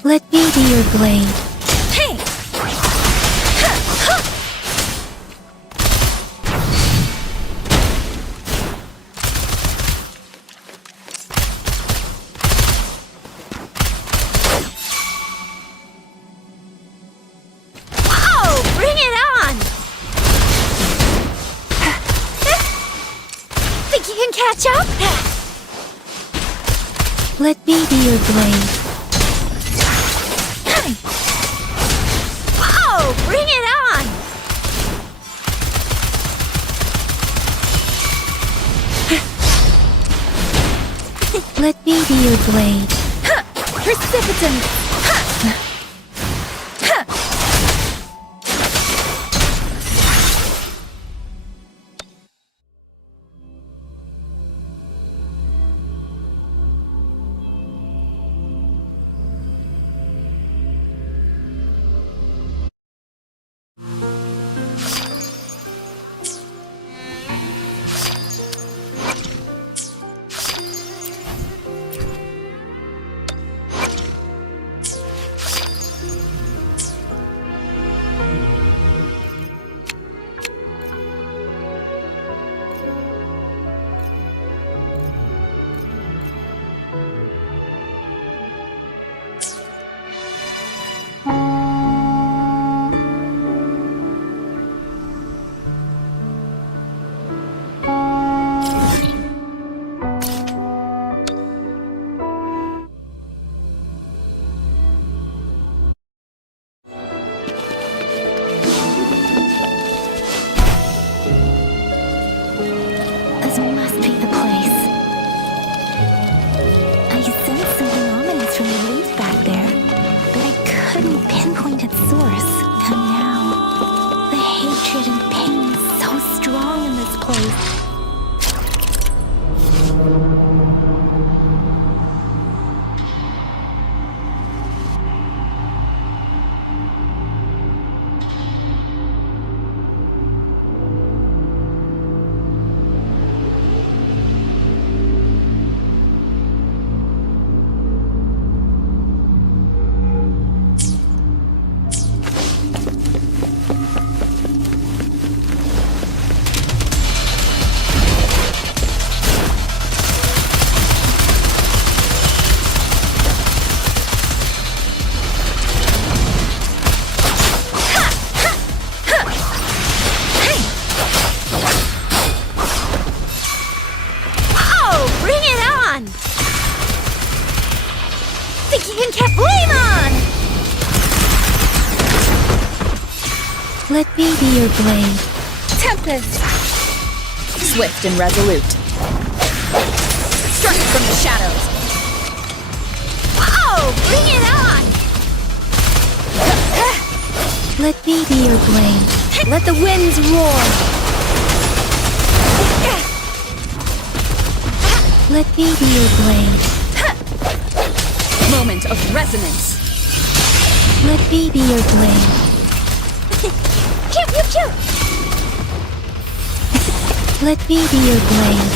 Let me be your blade. Hey! Whoa! Bring it on! Think you can catch up? Let me be your blade. Whoa! Bring it on! Let me be your blade. Precipitant! This must be the place. I sensed something ominous from the leaf back there, but I couldn't pinpoint its source. And now, the hatred and pain is so strong in this place. Think you can catch flame on! Let me be your blade. Tempest! Swift and resolute. Struck from the shadows. Whoa! Bring it on! Let me be your blade. Let the winds roar! Let me be your blade. Moment of resonance. Let me be your blade. Pew pew pew! Let me be your blade.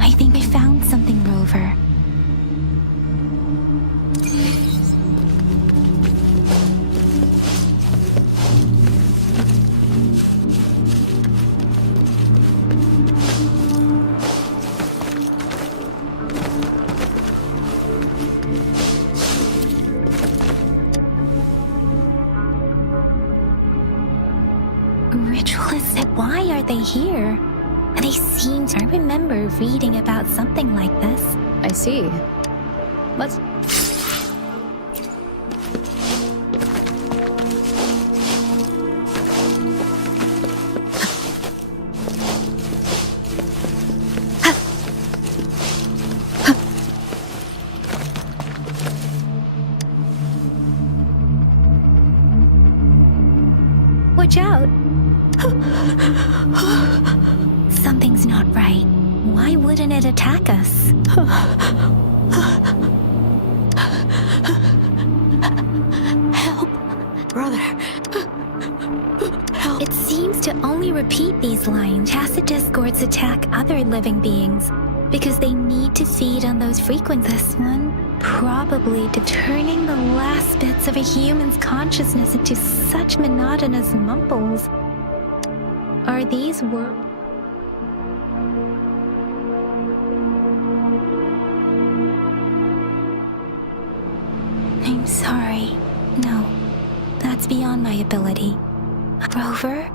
I think I found something, Rover. Ritualists, why are they here? They seem to... I remember reading about something like this. I see. Let's... Watch out! Something's not right. Why would wouldn't it attack us? Help, brother. Help. It seems to only repeat these lines. Tacit discords attack other living beings because they need to feed on those frequencies. This one probably turning the last bits of a human's consciousness into such monotonous mumbles. Are these words? I'm sorry. No, that's beyond my ability. Rover?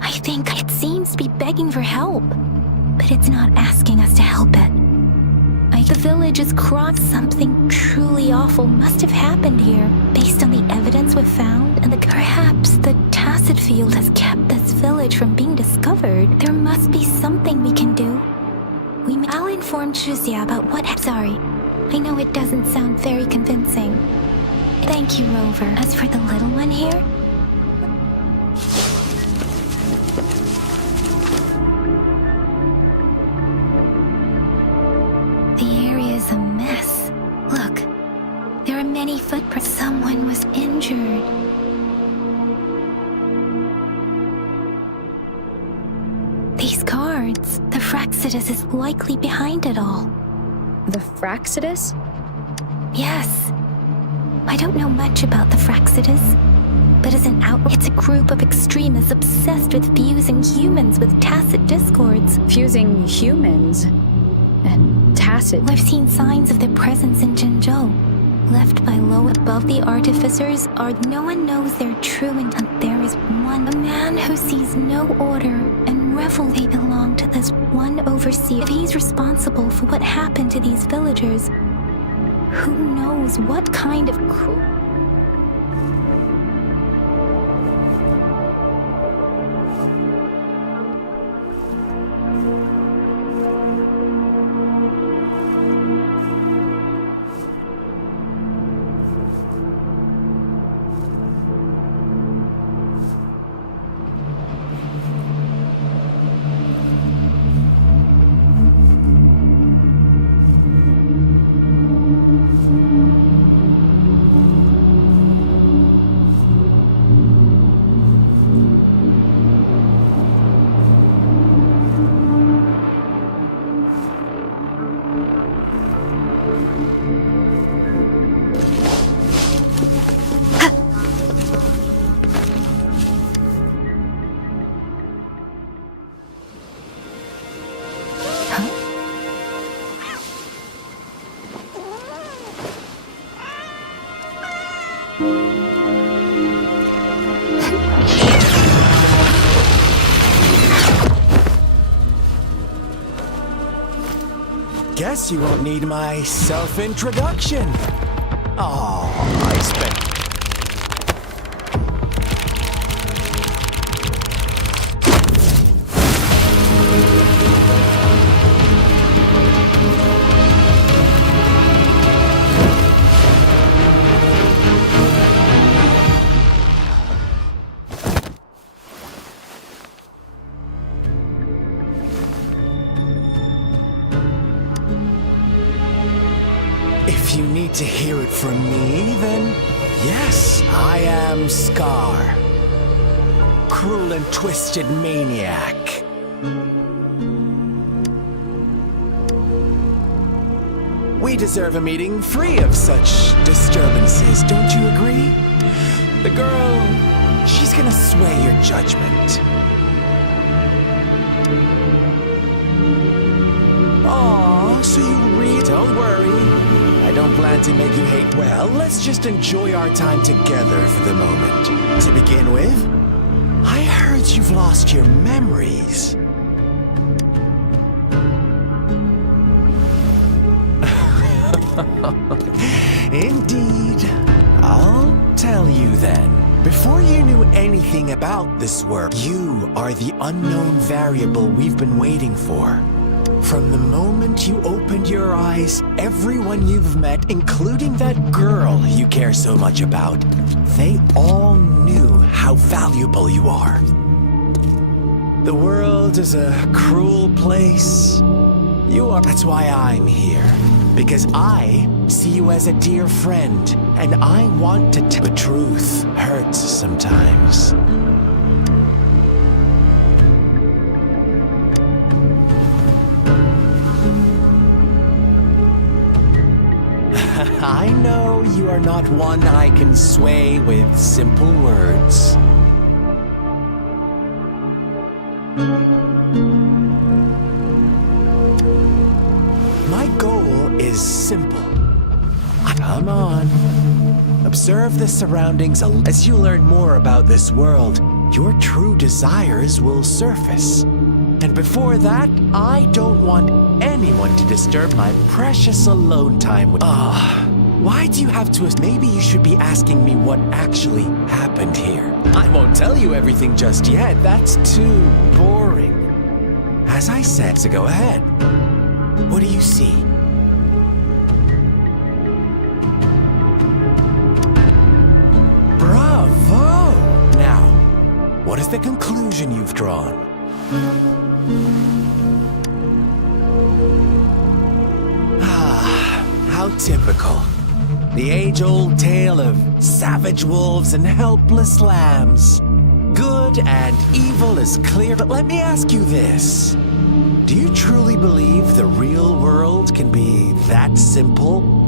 I think it seems to be begging for help, but it's not asking us to help it. The village is crossed. Something truly awful must have happened here, based on the evidence we've found, and perhaps the Tacit Field has kept this village from being discovered. There must be something we can do. I'll inform Shuzia about what. Sorry, I know it doesn't sound very convincing. Thank you, Rover. As for the little one here, the area is a mess. Look, there are many footprints. Someone was injured. These cards, the Fraxidus is likely behind it all. The Fraxidus? Yes. I don't know much about the Fraxidus, but as an it's a group of extremists obsessed with fusing humans with Tacit discords. Fusing humans? And Tacit? I've seen signs of their presence in Jinzhou, left by low above the artificers, or no one knows their true intent. There is one, a man who sees no order and revel. They belong to this one overseer. If he's responsible for what happened to these villagers, who knows what kind of cruel... Guess you won't need my self-introduction. Oh, I spent... If you need to hear it from me, then yes, I am Scar. Cruel and twisted maniac. We deserve a meeting free of such disturbances, don't you agree? The girl, she's gonna sway your judgment. Aw, so you really... Don't worry. I don't plan to make you hate. Well, let's just enjoy our time together for the moment. To begin with, I heard you've lost your memories. Indeed. I'll tell you then. Before you knew anything about this work, you are the unknown variable we've been waiting for. From the moment you opened your eyes, everyone you've met, including that girl you care so much about, they all knew how valuable you are. The world is a cruel place, That's why I'm here. Because I see you as a dear friend, and I want to tell the truth. Hurts sometimes. I know you are not one I can sway with simple words. My goal is simple. Come on. Observe the surroundings. As you learn more about this world, your true desires will surface. And before that, I don't want anyone to disturb my precious alone time with... why do you have to... Maybe you should be asking me what actually happened here. I won't tell you everything just yet. That's too boring. As I said, so go ahead. What do you see? Bravo! Now, what is the conclusion you've drawn? How typical. The age-old tale of savage wolves and helpless lambs. Good and evil is clear, but let me ask you this. Do you truly believe the real world can be that simple?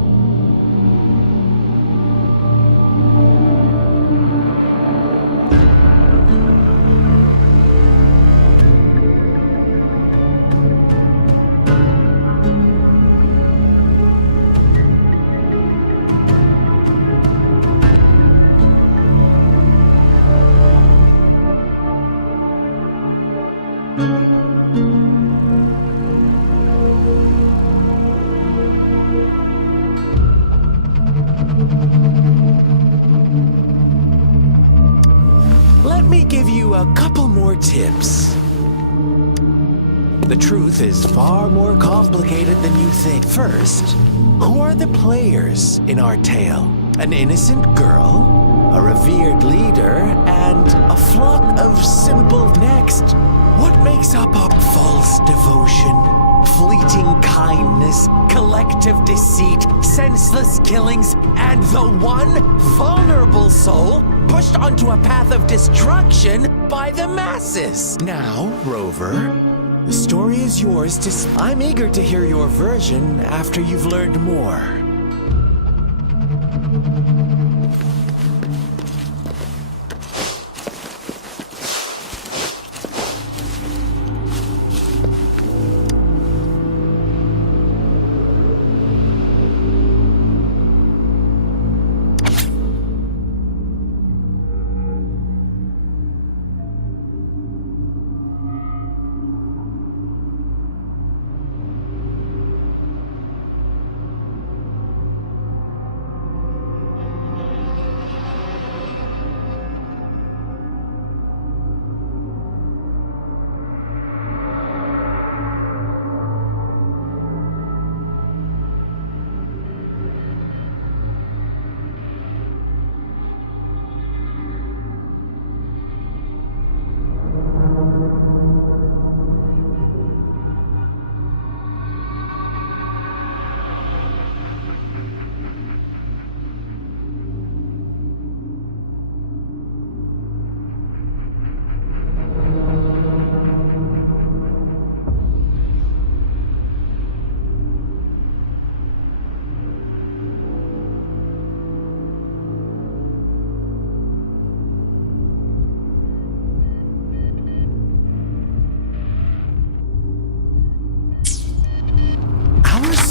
Let me give you a couple more tips. The truth is far more complicated than you think. First, who are the players in our tale? An innocent girl, a revered leader, and a flock of simple... Next, what makes up our false devotion, fleeting kindness, collective deceit, senseless killings, and the one vulnerable soul pushed onto a path of destruction by the masses? Now, Rover, the story is yours to... I'm eager to hear your version after you've learned more.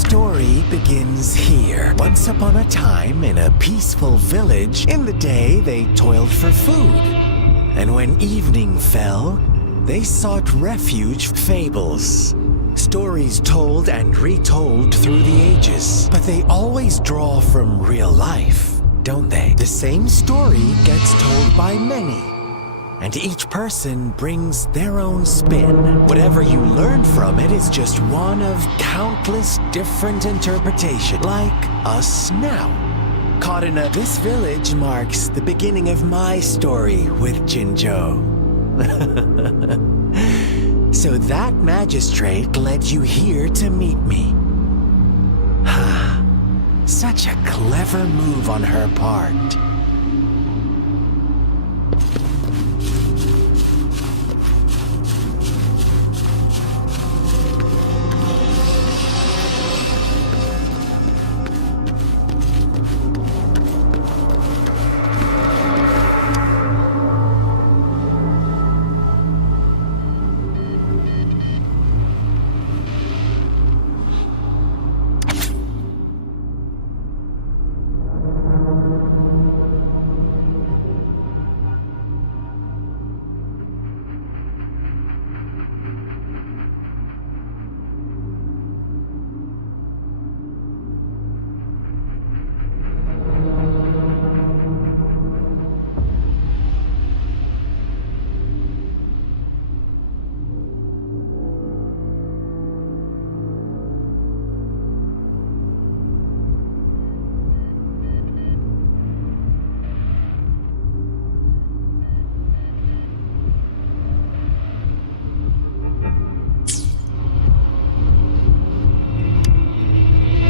Story begins here. Once upon a time, in a peaceful village, in the day they toiled for food. And when evening fell, they sought refuge. Fables. Stories told and retold through the ages. But they always draw from real life, don't they? The same story gets told by many. And each person brings their own spin. Whatever you learn from it is just one of countless different interpretations, like us now. Caught in this village marks the beginning of my story with Jinzhou. So that magistrate led you here to meet me. Such a clever move on her part.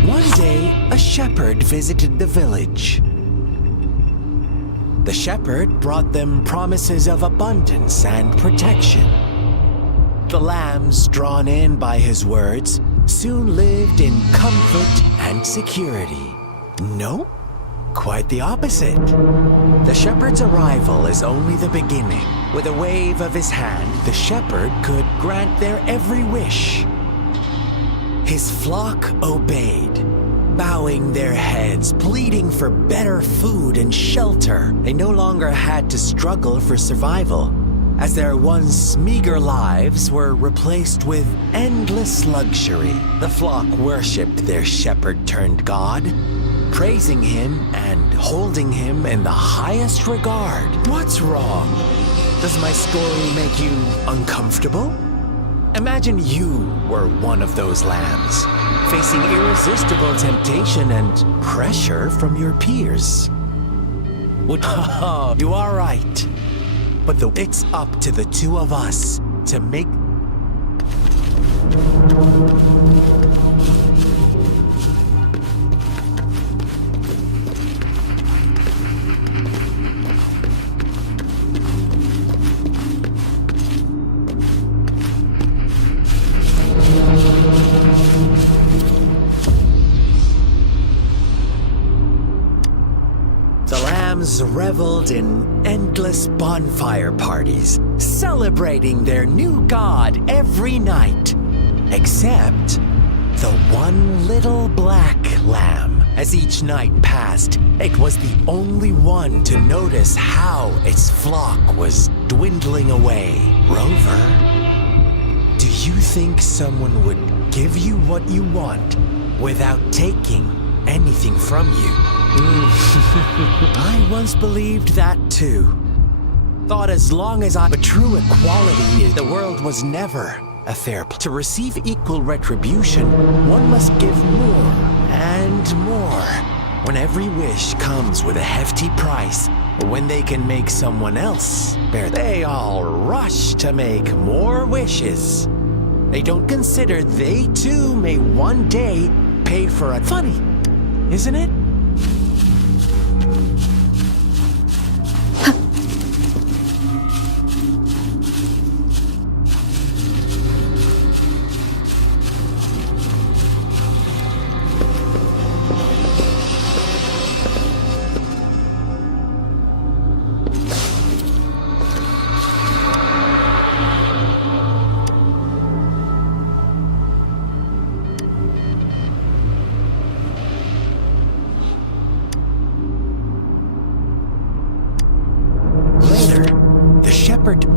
One day, a shepherd visited the village. The shepherd brought them promises of abundance and protection. The lambs, drawn in by his words, soon lived in comfort and security. No, quite the opposite. The shepherd's arrival is only the beginning. With a wave of his hand, the shepherd could grant their every wish. His flock obeyed, bowing their heads, pleading for better food and shelter. They no longer had to struggle for survival, as their once meager lives were replaced with endless luxury. The flock worshipped their shepherd-turned-god, praising him and holding him in the highest regard. What's wrong? Does my story make you uncomfortable? Imagine you were one of those lambs, facing irresistible temptation and pressure from your peers. You are right. But it's up to the two of us to make... reveled in endless bonfire parties, celebrating their new god every night. Except the one little black lamb. As each night passed, it was the only one to notice how its flock was dwindling away. Rover, do you think someone would give you what you want without taking anything from you? I once believed that too. Thought as long as But true equality is the world was never a fair place. To receive equal retribution, one must give more and more. When every wish comes with a hefty price, or when they can make someone else bear, they all rush to make more wishes. They don't consider they too may one day pay for it. Funny, isn't it?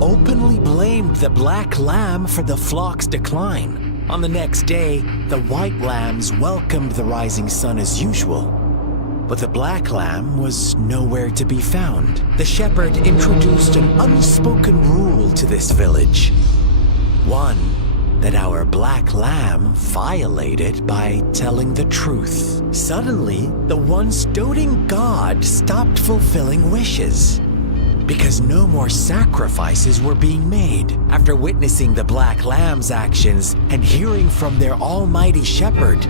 Openly blamed the black lamb for the flock's decline. On the next day, the white lambs welcomed the rising sun as usual. But the black lamb was nowhere to be found. The shepherd introduced an unspoken rule to this village. One that our black lamb violated by telling the truth. Suddenly, the once doting god stopped fulfilling wishes. because no more sacrifices were being made. After witnessing the Black Lamb's actions and hearing from their almighty shepherd,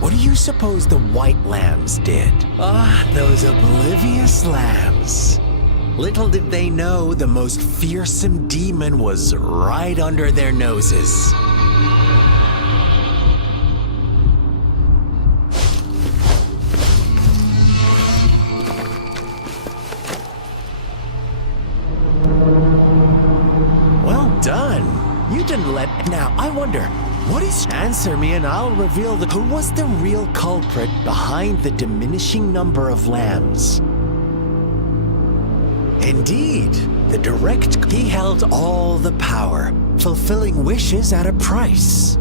what do you suppose the White Lambs did? Ah, those oblivious lambs. Little did they know the most fearsome demon was right under their noses. Well done. You didn't let... Now, I wonder, what is... Answer me and I'll reveal who was the real culprit behind the diminishing number of lambs. Indeed, the direct... He held all the power, fulfilling wishes at a price.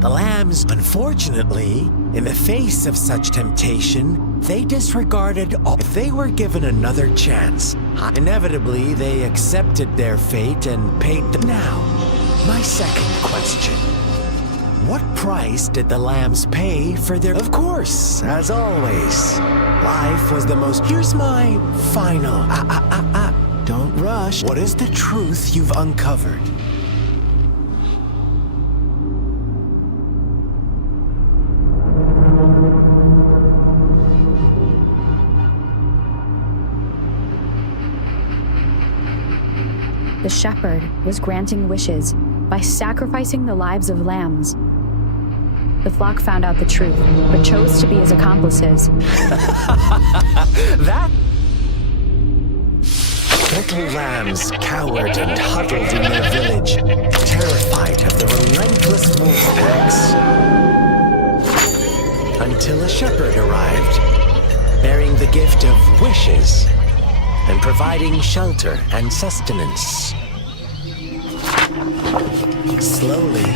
The lambs, unfortunately, in the face of such temptation, they disregarded all. If they were given another chance, inevitably they accepted their fate and paid the... Now, my second question. What price did the lambs pay for their... Of course, as always, life was the most... Here's my final... Don't rush. What is the truth you've uncovered? The shepherd was granting wishes by sacrificing the lives of lambs. The flock found out the truth, but chose to be his accomplices. That... Little lambs cowered and huddled in their village, terrified of the relentless wolf packs. Until a shepherd arrived, bearing the gift of wishes and providing shelter and sustenance. Slowly,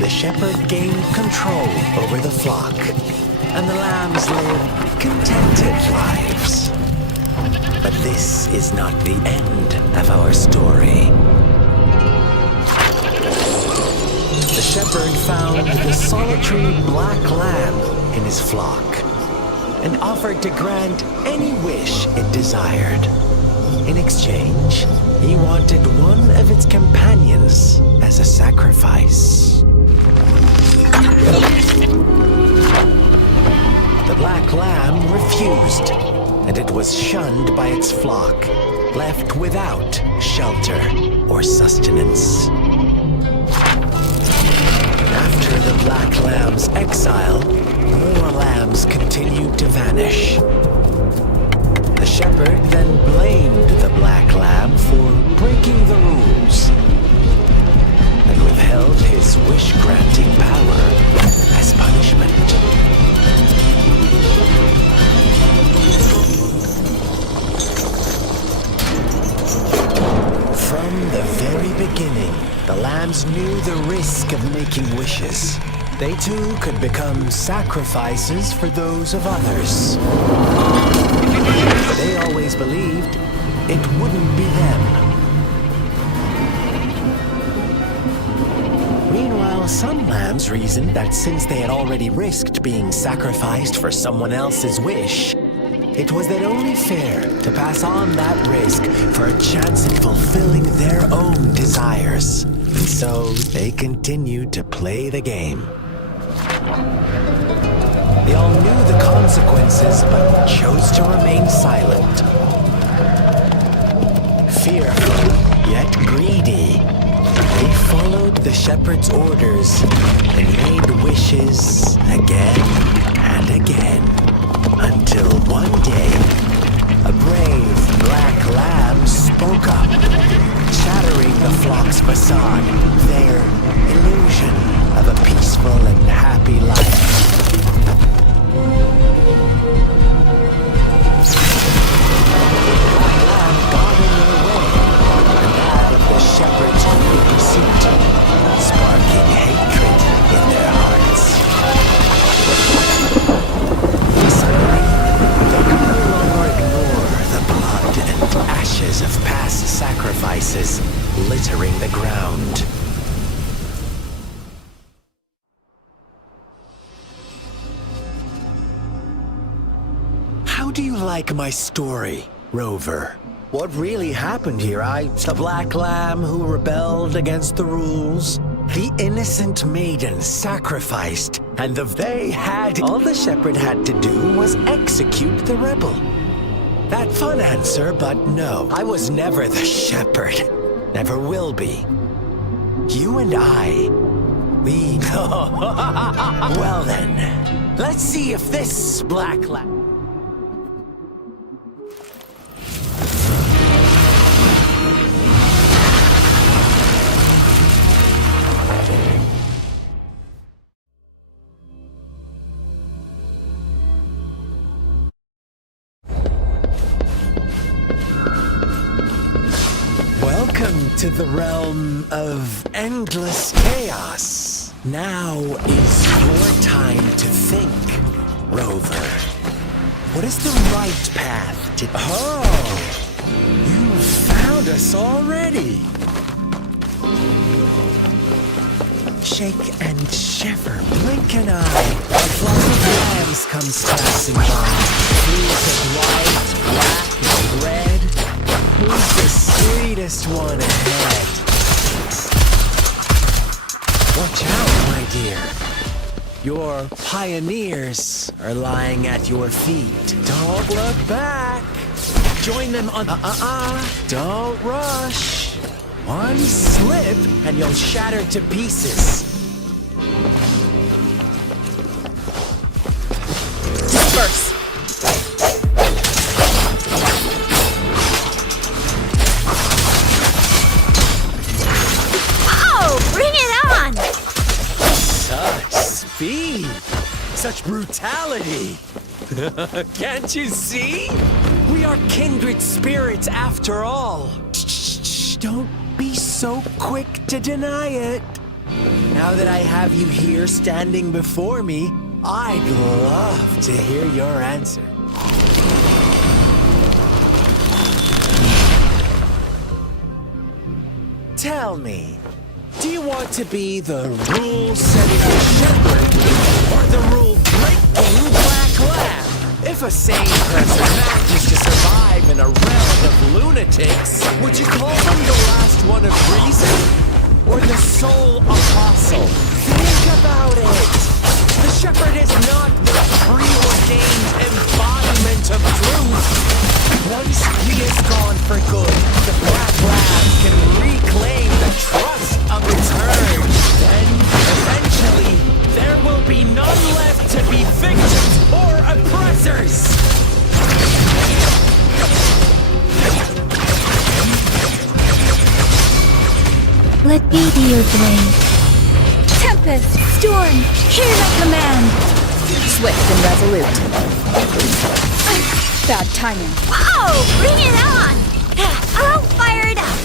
the shepherd gained control over the flock, and the lambs lived contented lives. But this is not the end of our story. The shepherd found the solitary black lamb in his flock and offered to grant any wish it desired. In exchange, he wanted one of its companions as a sacrifice. The black lamb refused, and it was shunned by its flock, left without shelter or sustenance. After the black lamb's exile, more lambs continued to vanish. The shepherd then blamed the black lamb for breaking the rules and withheld his wish-granting power as punishment. From the very beginning, the lambs knew the risk of making wishes. They too could become sacrifices for those of others. They always believed it wouldn't be them. Meanwhile, some lambs reasoned that since they had already risked being sacrificed for someone else's wish, it was then only fair to pass on that risk for a chance at fulfilling their own desires. And so they continued to play the game. They all knew the consequences, but chose to remain silent. Fearful, yet greedy, they followed the shepherd's orders and made wishes again and again, until one day, a brave black lamb spoke up, shattering the flock's facade, their illusion of a peaceful and happy life. Shepherd's cruel pursuit, sparking hatred in their hearts. Suddenly, they could no longer ignore the blood and ashes of past sacrifices littering the ground. How do you like my story, Rover? what really happened here. The Black Lamb who rebelled against the rules. The innocent maiden sacrificed, and all the shepherd had to do was execute the rebel. That fun answer, but no, I was never the shepherd. Never will be. You and I, we... Well then, let's see if this Black Lamb... Welcome to the realm of endless chaos. Now is your time to think, Rover. What is the right path to... Oh, you found us already. Shake and shiver, blink an eye. A flock of lambs comes passing by. Fleas of white, black, and red. Who's the sweetest one ahead? Watch out, my dear. Your pioneers are lying at your feet. Don't look back. Join them on... Don't rush. One slip and you'll shatter to pieces. Disperse. Such brutality! Can't you see? We are kindred spirits after all. Shh, don't be so quick to deny it. Now that I have you here standing before me, I'd love to hear your answer. Tell me, do you want to be the rule-setting shepherd or the rule-breaking Black Lamb? If a sane person manages to survive in a realm of lunatics, would you call them the last one of reason? Or the sole apostle? Think about it! The shepherd is not the preordained embodiment of truth. Once he is gone for good, the Black Lamb can reclaim the trust of its herd. Then, eventually, there will be none left to be victims or oppressors! Let me be your blade. Tempest, storm, hear my command! Swift and resolute. Bad timing. Whoa! Bring it on! I'll fire it up!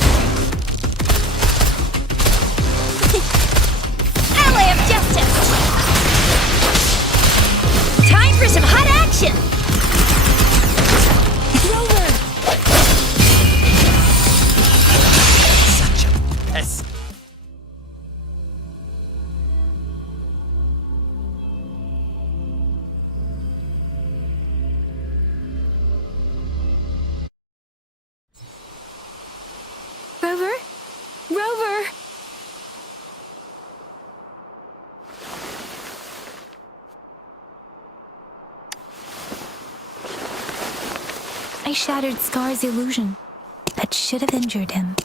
Ally of Justice! Time for some hot action! Rover! Such a pest. Rover? Rover! I shattered Scar's illusion. That should have injured him.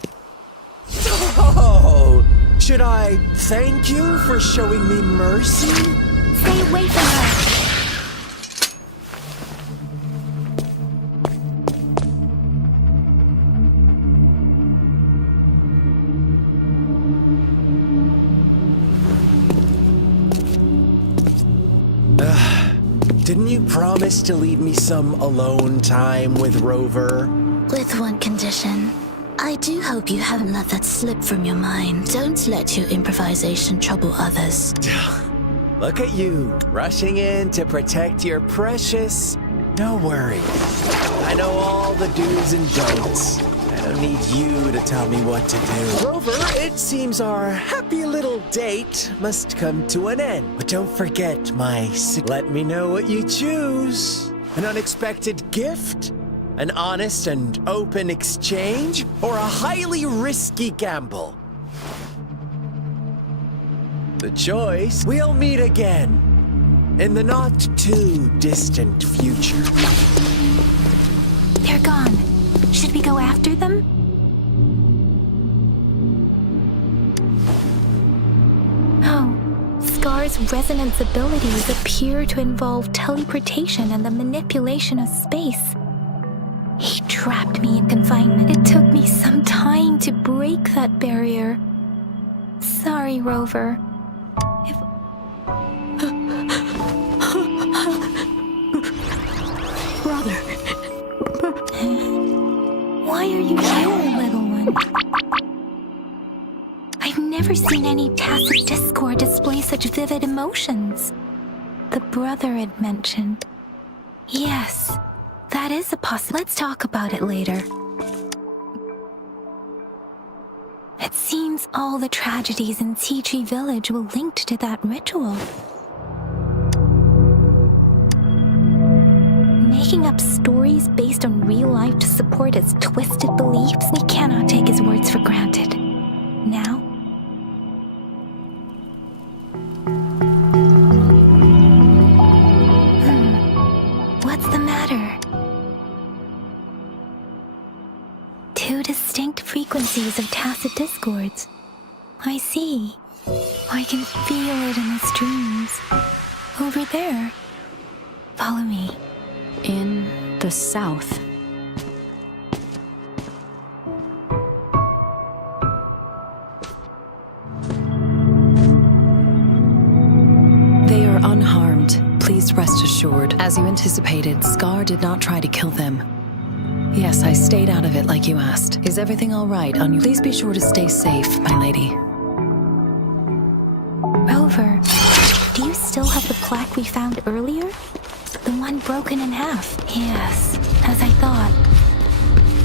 Oh! Should I thank you for showing me mercy? Stay away from her! Didn't you promise to leave me some alone time with Rover? With one condition. I do hope you haven't let that slip from your mind. Don't let your improvisation trouble others. Look at you, rushing in to protect your precious. No worries. I know all the do's and don'ts. I don't need you to tell me what to do. Rover, it seems our happy little date must come to an end. But don't forget my... Let me know what you choose. An unexpected gift? An honest and open exchange, or a highly risky gamble? The choice. We'll meet again in the not too distant future. They're gone. Should we go after them? Oh, Scar's resonance abilities appear to involve teleportation and the manipulation of space. He trapped me in confinement. It took me some time to break that barrier. Sorry, Rover. Brother. Why are you here, little one? I've never seen any tacit discord display such vivid emotions. The brother had mentioned. Yes, that is a possibility. Let's talk about it later. It seems all the tragedies in Tea Tree Village were linked to that ritual. Making up stories based on real life to support his twisted beliefs, we cannot take his words for granted. Now, what's the matter? Two distinct frequencies of tacit discords. I see. I can feel it in the streams. Over there. Follow me. In the south. They are unharmed. Please rest assured. As you anticipated, Scar did not try to kill them. Yes, I stayed out of it like you asked. Is everything all right on you? Please be sure to stay safe, my lady. Rover, do you still have the plaque we found earlier? The one broken in half. Yes, as I thought.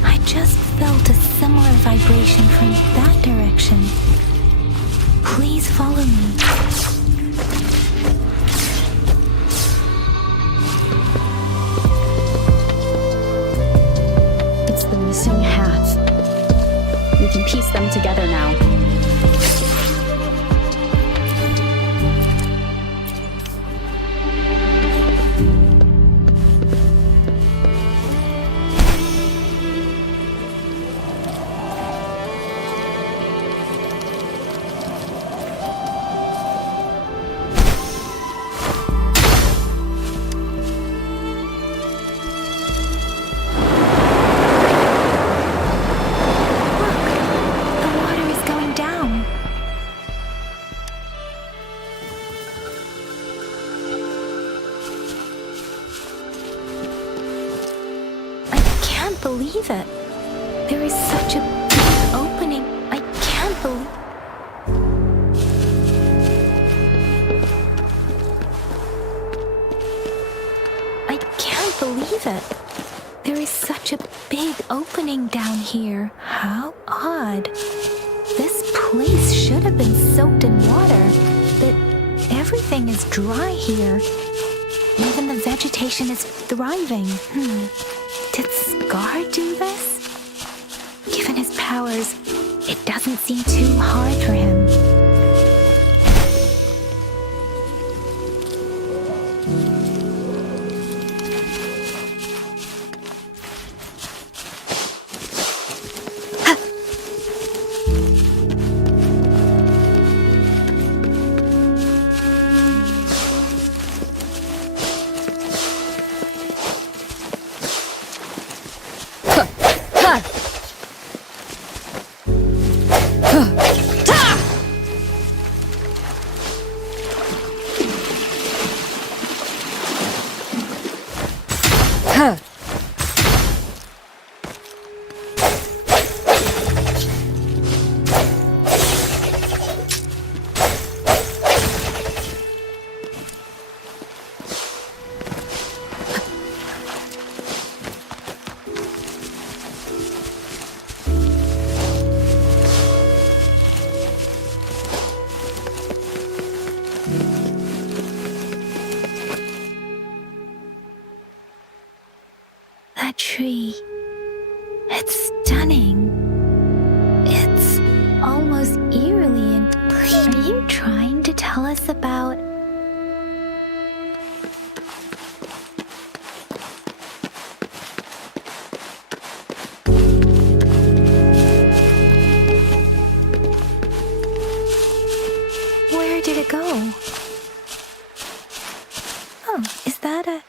I just felt a similar vibration from that direction. Please follow me. It's the missing half. We can piece them together now. Believe it. There is such a big opening. I can't believe. I can't believe it. There is such a big opening down here. How odd. This place should have been soaked in water, but everything is dry here. Even the vegetation is thriving. Did Scar do this? Given his powers, it doesn't seem too hard for him. That tree. guess about... Where did it go? Oh, is that a...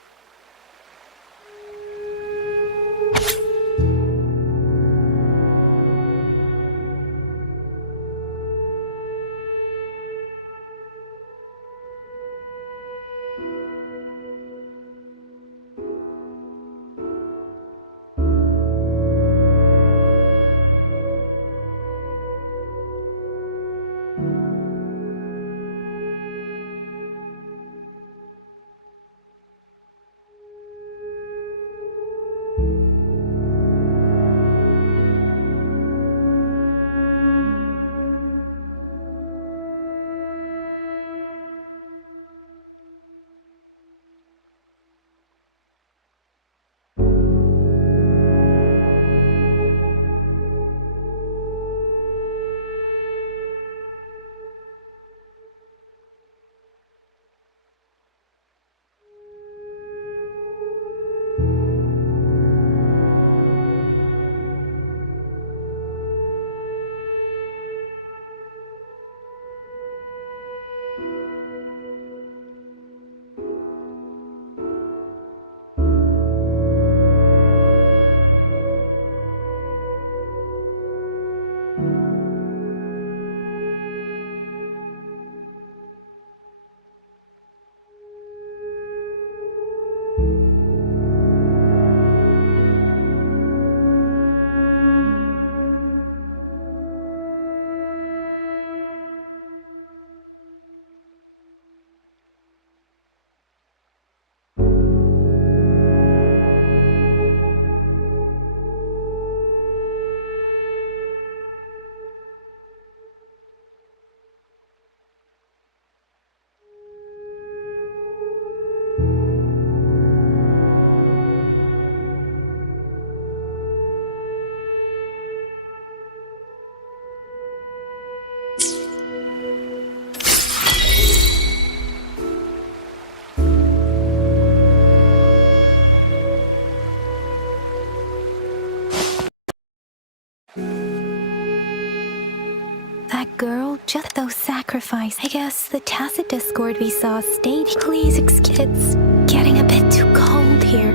That girl, just those sacrifice. I guess the tacit discord we saw stayed. Please excuse, it's getting a bit too cold here.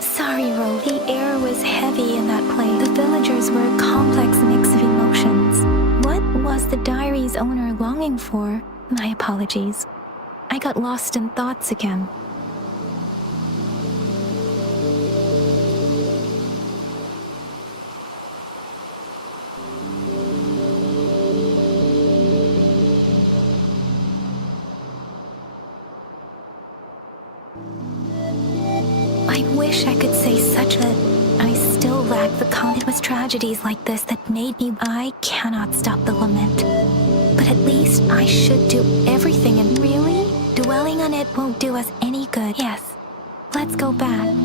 Sorry, Ro. The air was heavy in that place. The villagers were a complex mix of emotions. What was the diary's owner longing for? My apologies. I got lost in thoughts again. I wish I could say such a... I still lack the It was tragedies like this that made me... I cannot stop the lament. But at least I should do everything, and really? Dwelling on it won't do us any good. Yes, let's go back.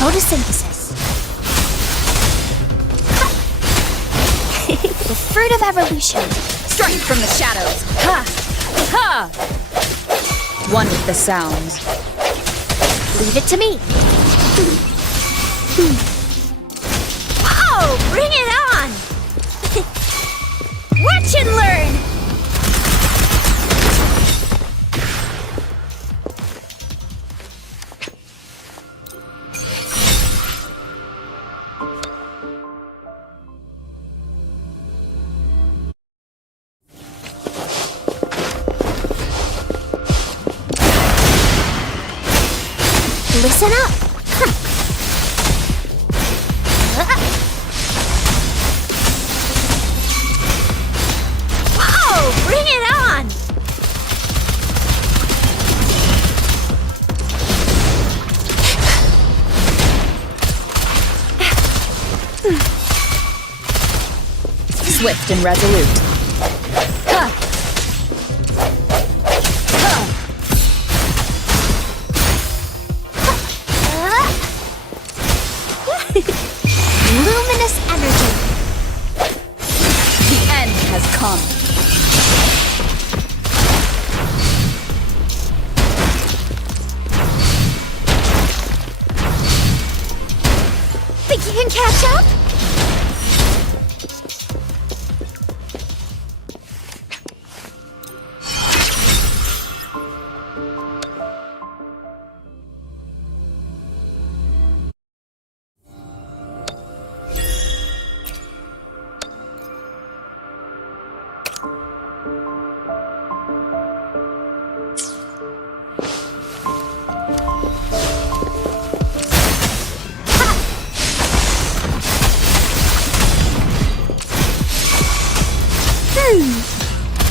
Photosynthesis. The fruit of evolution. Strike from the shadows. Ha! Ha! One with the sounds. Leave it to me. Whoa! Bring it on! Watch and learn! Listen up! Whoa! Bring it on! Swift and resolute. Ha! Luminous energy. The end has come. Think you can catch up?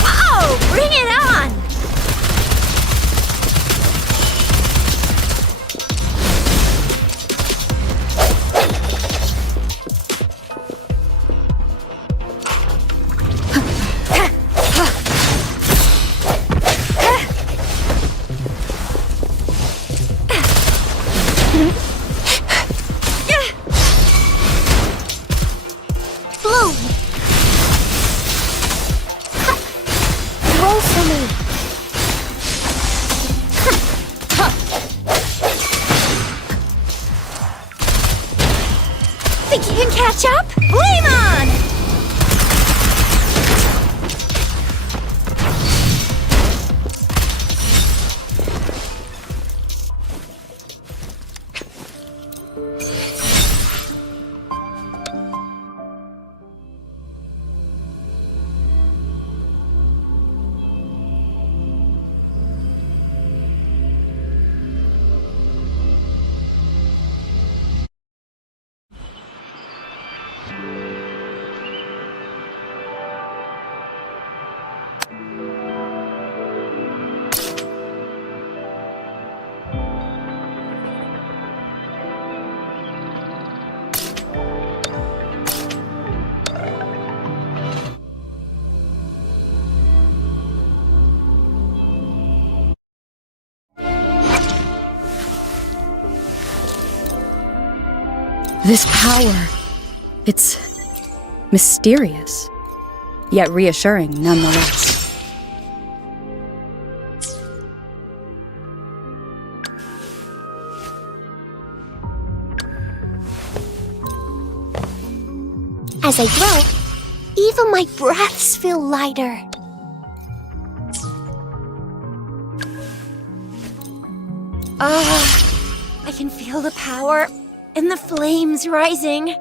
Whoa! Bring it on! Bloom! Roll for me! Think you can catch up? Flame on! This power, It's mysterious, yet reassuring nonetheless. As I grow, even my breaths feel lighter. I can feel the power and the flames rising.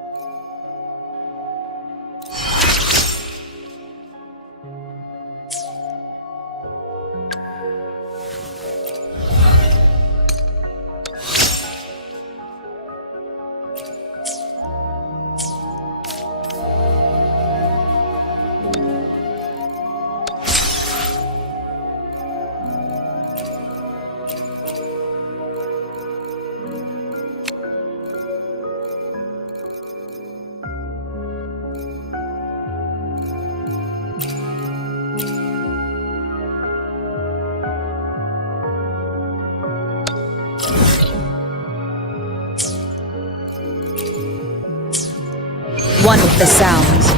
One with the sounds.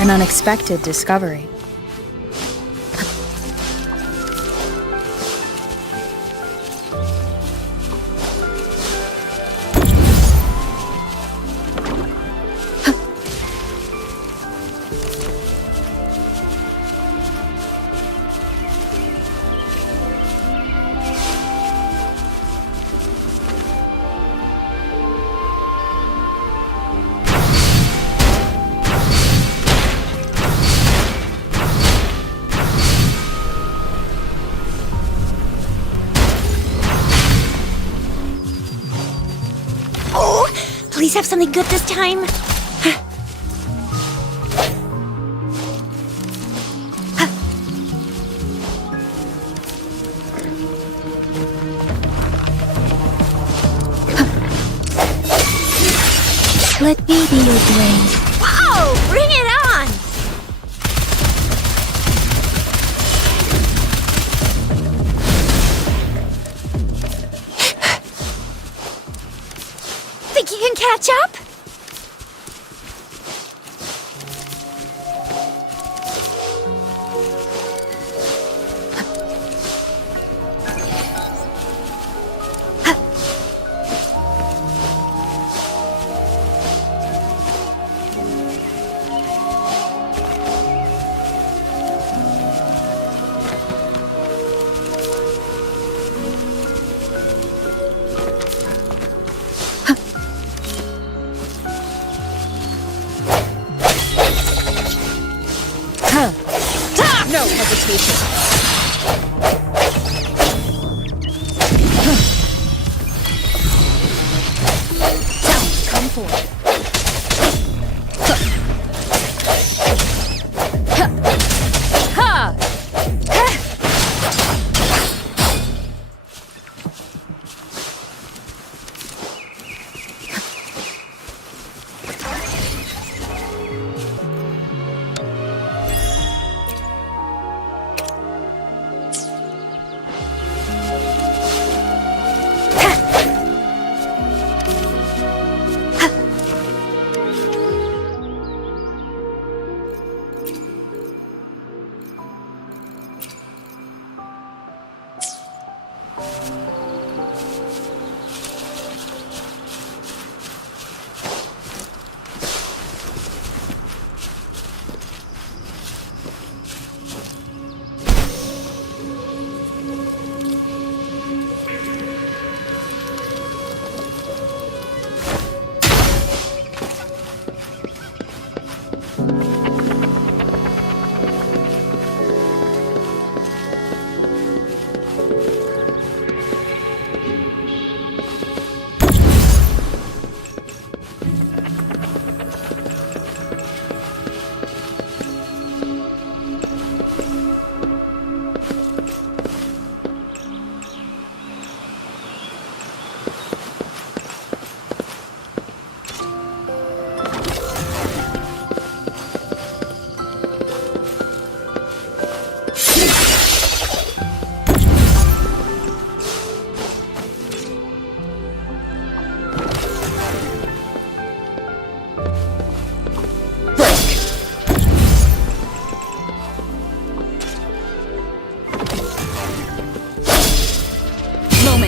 An unexpected discovery. Please have something good this time. Let me be your blade. Wow! Bring it on! Think you can catch up? No hesitation. Sounds come forth.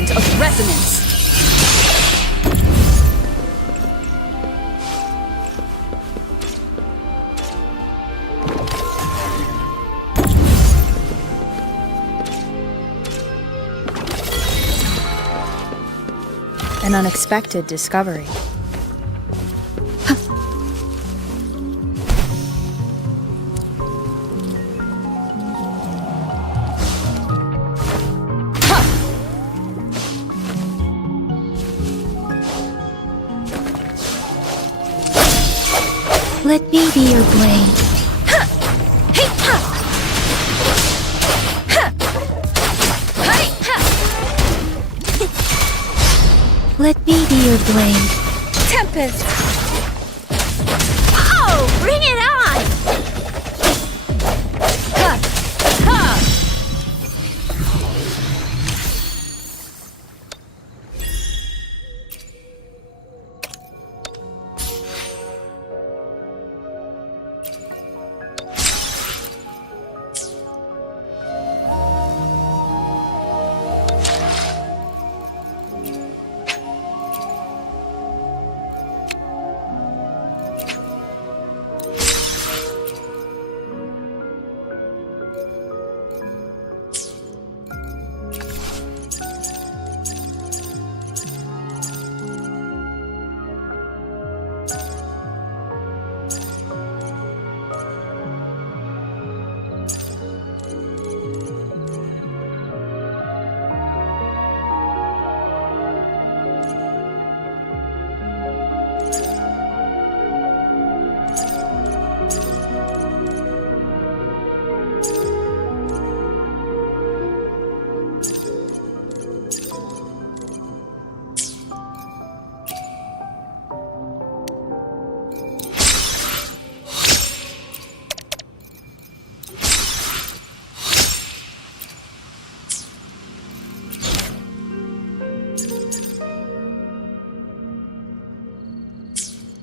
moment of resonance. An unexpected discovery. Let me be your blade. Let me be your blade. Tempest! Oh, bring it on!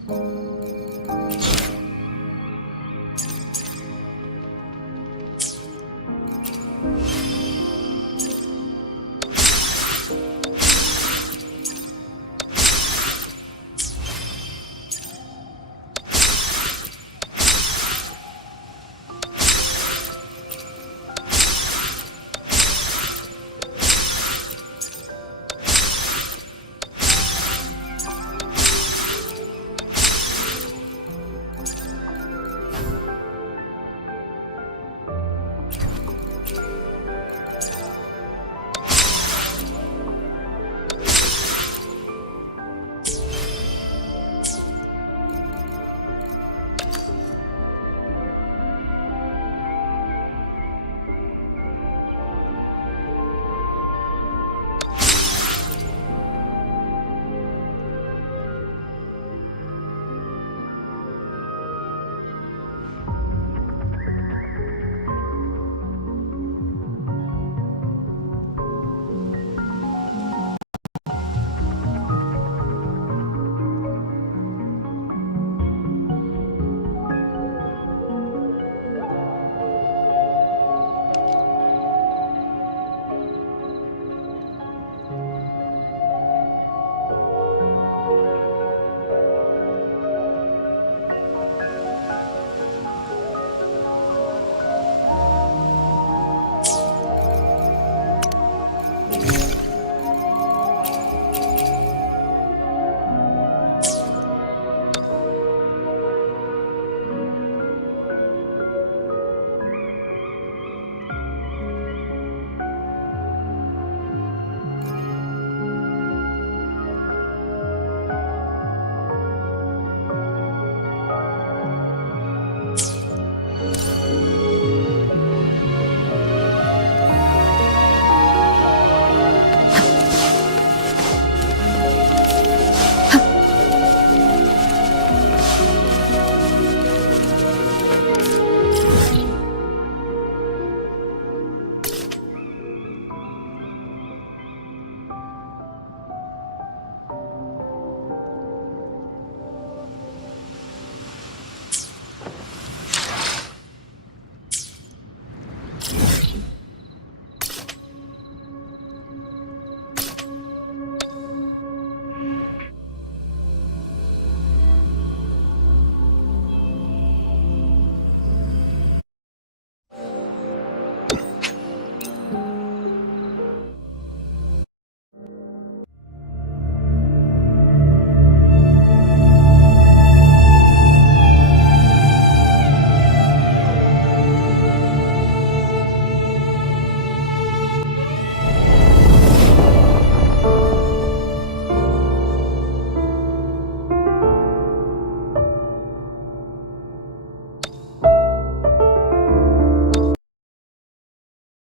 you.